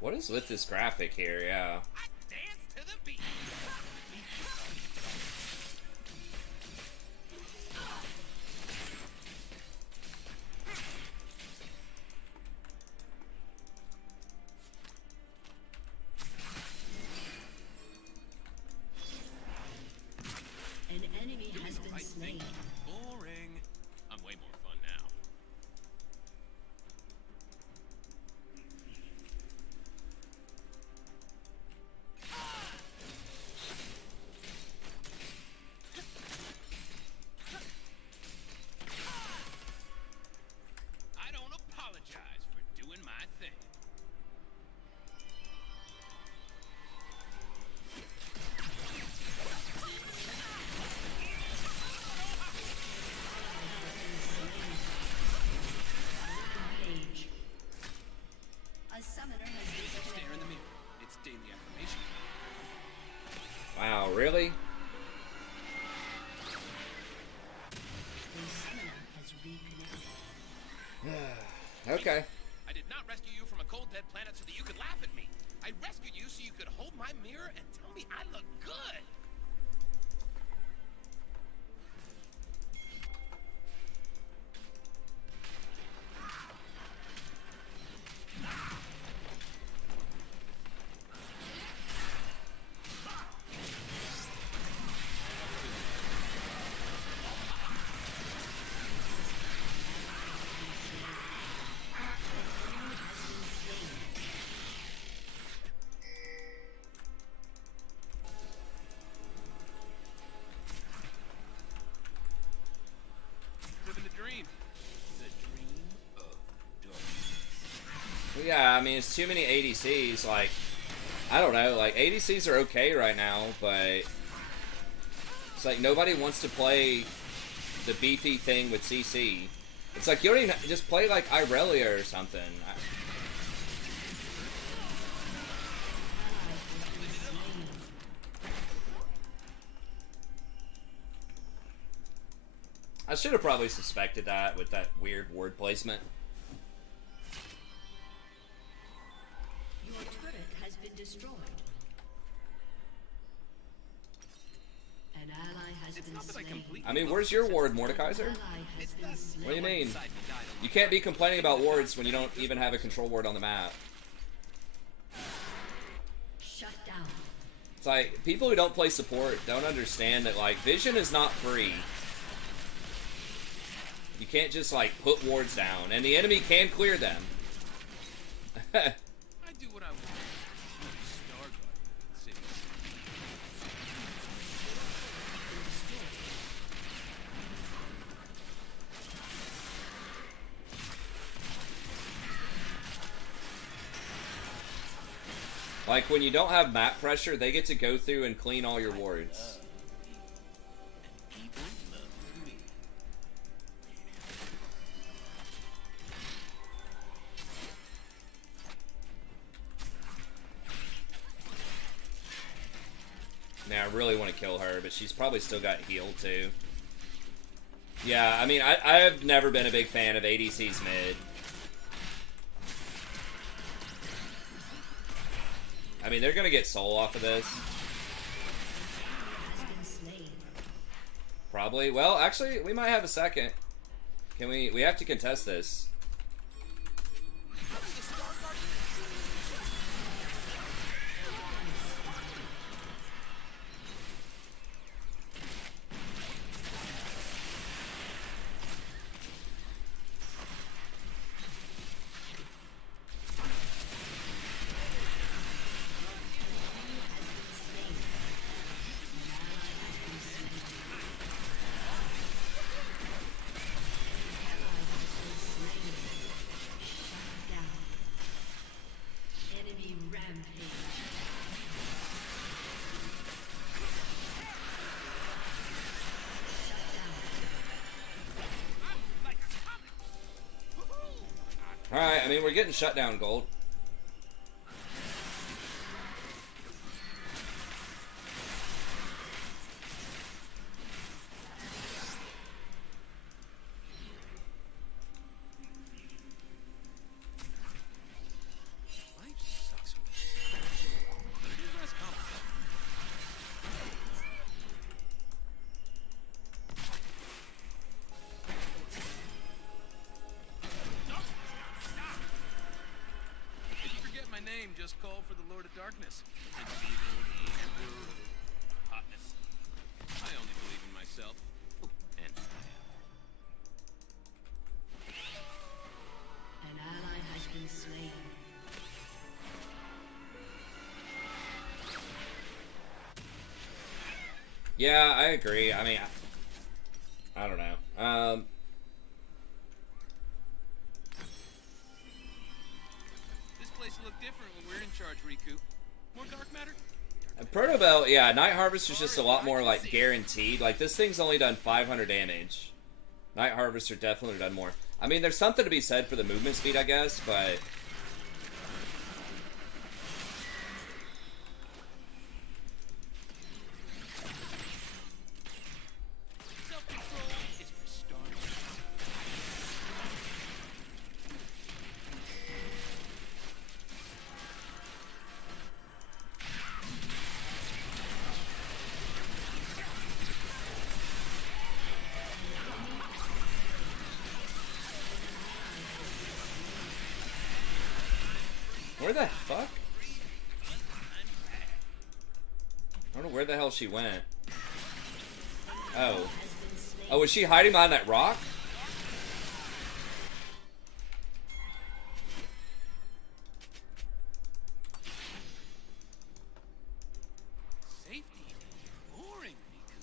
What is with this graphic here? Yeah. I dance to the beat. An enemy has The been right slain. thing. Boring. I'm way more fun now. I don't apologize for doing my thing. Page. A summoner has been Stare in the mirror. It's daily affirmation. Wow, really? The summoner has reconnected. Okay. I did not rescue you from a cold, dead planet so that you could laugh at me. I rescued you so you could hold my mirror and tell me I look good. Living the dream. The dream of darkness. Well, yeah, I mean, it's too many ADCs. Like, I don't know. Like, ADCs are okay right now, but it's like nobody wants to play the beefy thing with CC. It's like you don't even just play like Irelia or something. I should have probably suspected that with that weird word placement. Your turret has been destroyed. An ally has It's been not that I slain. completely I mean, lost where's your sense ward, of Mordekaiser? Ally has been slain. What do you mean? inside me died a You lot. can't be complaining about wards when you don't even have a control ward on the map. Shut down. It's like, people who don't play support don't understand that, like, vision is not free. You can't just, like, put wards down, and the enemy can clear them. I do what I want. Star Guard cities. Like, when you don't have map pressure, they get to go through and clean all your wards. Now, I really want to kill her, but she's probably still got heal, too. Yeah, I mean, I've never been a big fan of ADC's mid. I mean, they're gonna get soul off of this. Probably. Well, actually, we might have a second. Can we? We have to contest this. Enemy rampage. Alright, I mean, we're getting shut down gold. Life sucks with this. Who's less complicated? If you forget my name, just call for the Lord of Darkness. Prince of Evil, the Emperor of Hotness. I only believe in myself. And An ally has been slain. Yeah, I agree. I mean, I don't know. this place will look different when we're in charge, Riku. More dark matter? Proto Belt, yeah, Night Harvest is just a lot more, like, guaranteed. Like, this thing's only done 500 damage. Night Harvester definitely done more. I mean, there's something to be said for the movement speed, I guess, but... Self-control is for starters. Where the fuck? I don't know where the hell she went. Oh. Oh, was she hiding behind that rock? Safety? Boring,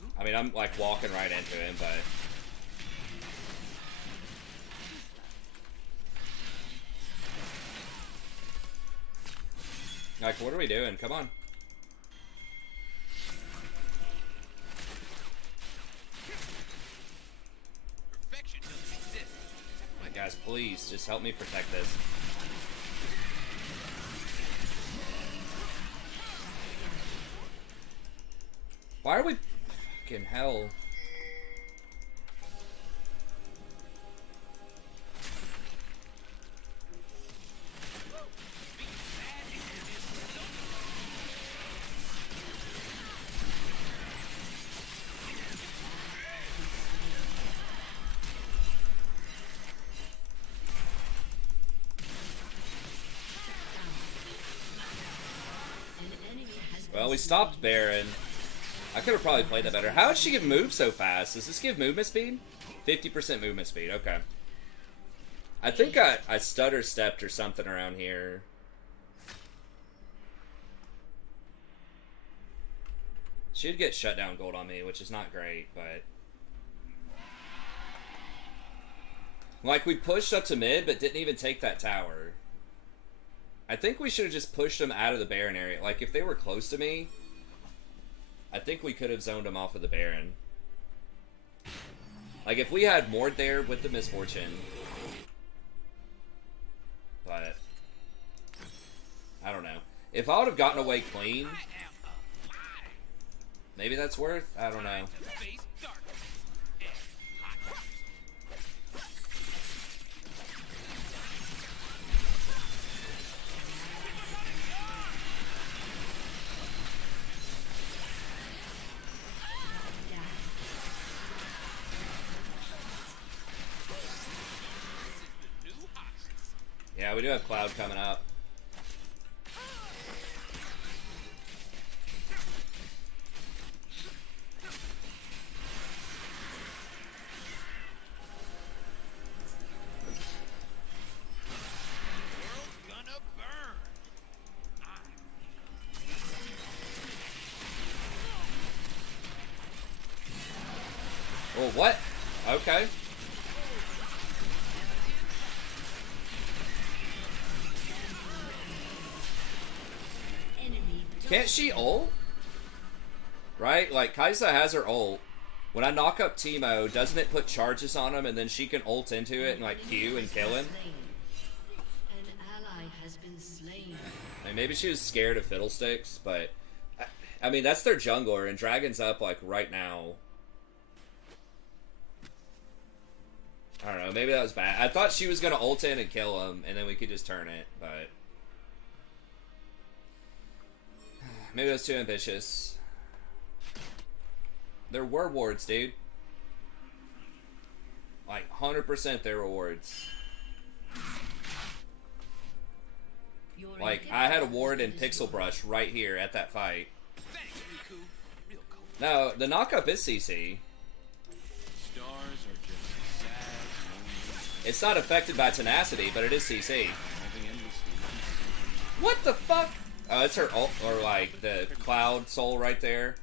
Riku. I mean, I'm, like, walking right into him, but... Like, what are we doing? Come on. Perfection doesn't exist. Like, guys, please, just help me protect this. Why are we... Fucking hell. Well, we stopped Baron. I could have probably played that better. How did she get moved so fast? Does this give movement speed? 50% movement speed, okay. I think I stutter stepped or something around here. She'd get shutdown gold on me, which is not great, but... Like, we pushed up to mid, but didn't even take that tower. I think we should have just pushed them out of the Baron area. Like, if they were close to me, I think we could have zoned them off of the Baron. Like, if we had Mord there with the Misfortune... But... I don't know. If I would have gotten away clean... Maybe that's worth? I don't know. Yeah, we do have Cloud coming up. Oh, what? Okay. Can't she ult? Right? Like, Kai'Sa has her ult. When I knock up Teemo, doesn't it put charges on him and then she can ult into it and, like, Q and kill him? An ally has been slain. I mean, maybe she was scared of Fiddlesticks, but... I mean, that's their jungler, and Dragon's up, like, right now. I don't know, maybe that was bad. I thought she was gonna ult in and kill him, and then we could just turn it, but... Maybe that was too ambitious. There were wards, dude. Like, 100% there were wards. Like, I had a ward in Pixel Brush right here at that fight. No, the knockup is CC. It's not affected by tenacity, but it is CC. What the fuck? Oh, it's her ult, or like the Cloud Soul right there.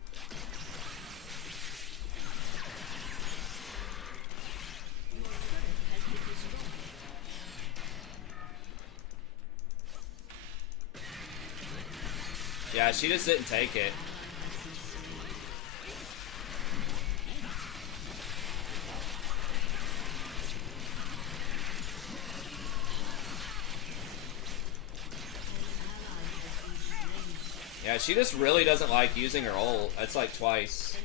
Yeah, she just didn't take it. Yeah, she just really doesn't like using her ult. That's like twice.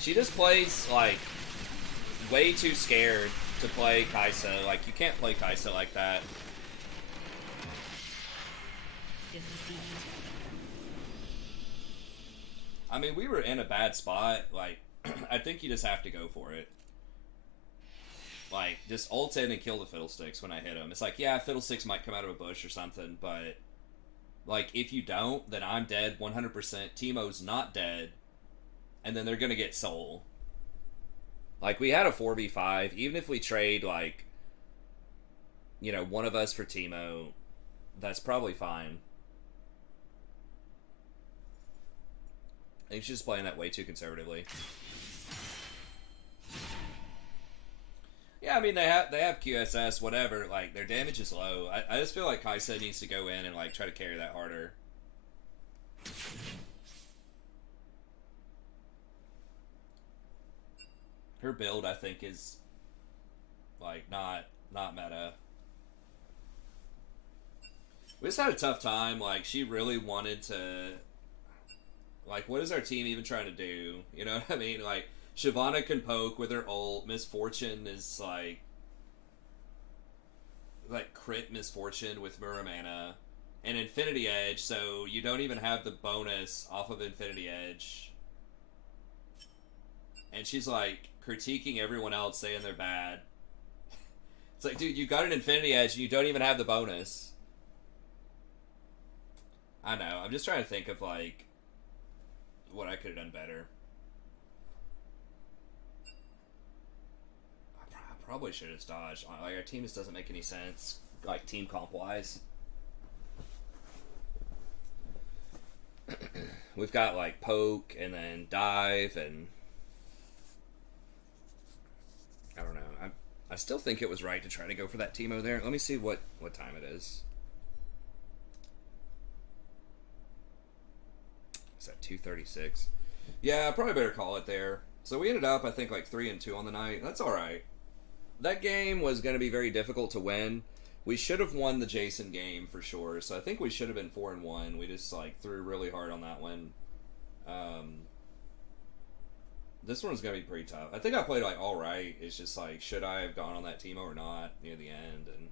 She just plays, like, way too scared to play Kai'Sa. Like, you can't play Kai'Sa like that. I mean, we were in a bad spot. Like, I think you just have to go for it. Like, just ult in and kill the Fiddlesticks when I hit him. It's like, yeah, Fiddlesticks might come out of a bush or something, but... Like, if you don't, then I'm dead 100%. Teemo's not dead. And then they're gonna get soul. Like, we had a 4v5. Even if we trade, like... You know, one of us for Teemo, that's probably fine. I think she's just playing that way too conservatively. Yeah, I mean, they have QSS, whatever. Like, their damage is low. I just feel like Kai'Sa needs to go in and, like, try to carry that harder. Her build, I think, is, like, not meta. We just had a tough time. Like, she really wanted to... Like, what is our team even trying to do? You know what I mean? Like, Shyvana can poke with her ult. Misfortune is, like crit Misfortune with Muramana. And Infinity Edge, so you don't even have the bonus off of Infinity Edge. And she's, like, critiquing everyone else, saying they're bad. It's like, dude, you got an Infinity Edge and you don't even have the bonus. I know. I'm just trying to think of, like, what I could have done better. I probably should have dodged. Like, our team just doesn't make any sense, like, team comp-wise. We've got, like, poke and then dive and... I don't know. I still think it was right to try to go for that Teemo there. Let me see what time it is. It's at 2:36. Yeah, I probably better call it there. So we ended up, I think, like 3-2 on the night. That's all right. That game was going to be very difficult to win. We should have won the Jason game for sure. So I think we should have been 4-1. We just like threw really hard on that one. This one's going to be pretty tough. I think I played like all right. It's just like, should I have gone on that Teemo or not near the end? And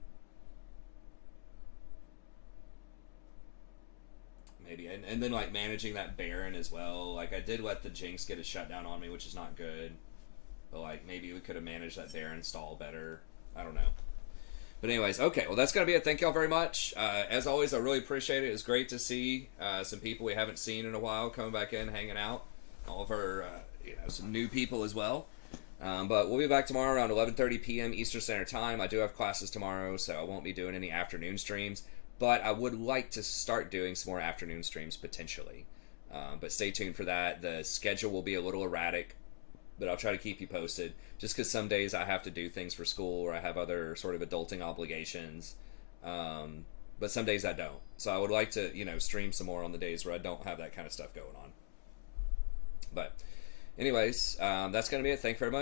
maybe, and then like managing that Baron as well. Like I did let the Jinx get a shutdown on me, which is not good. But like maybe we could have managed that Baron stall better. I don't know. But anyways, okay. Well, that's going to be it. Thank y'all very much. As always, I really appreciate it. It's great to see some people we haven't seen in a while coming back in, hanging out. All of our, some new people as well. But we'll be back tomorrow around 11:30 p.m. Eastern Standard Time. I do have classes tomorrow, so I won't be doing any afternoon streams. But I would like to start doing some more afternoon streams potentially. But stay tuned for that. The schedule will be a little erratic, but I'll try to keep you posted. Just because some days I have to do things for school or I have other sort of adulting obligations. But some days I don't. So I would like to, stream some more on the days where I don't have that kind of stuff going on. But anyways, that's going to be it. Thank you very much.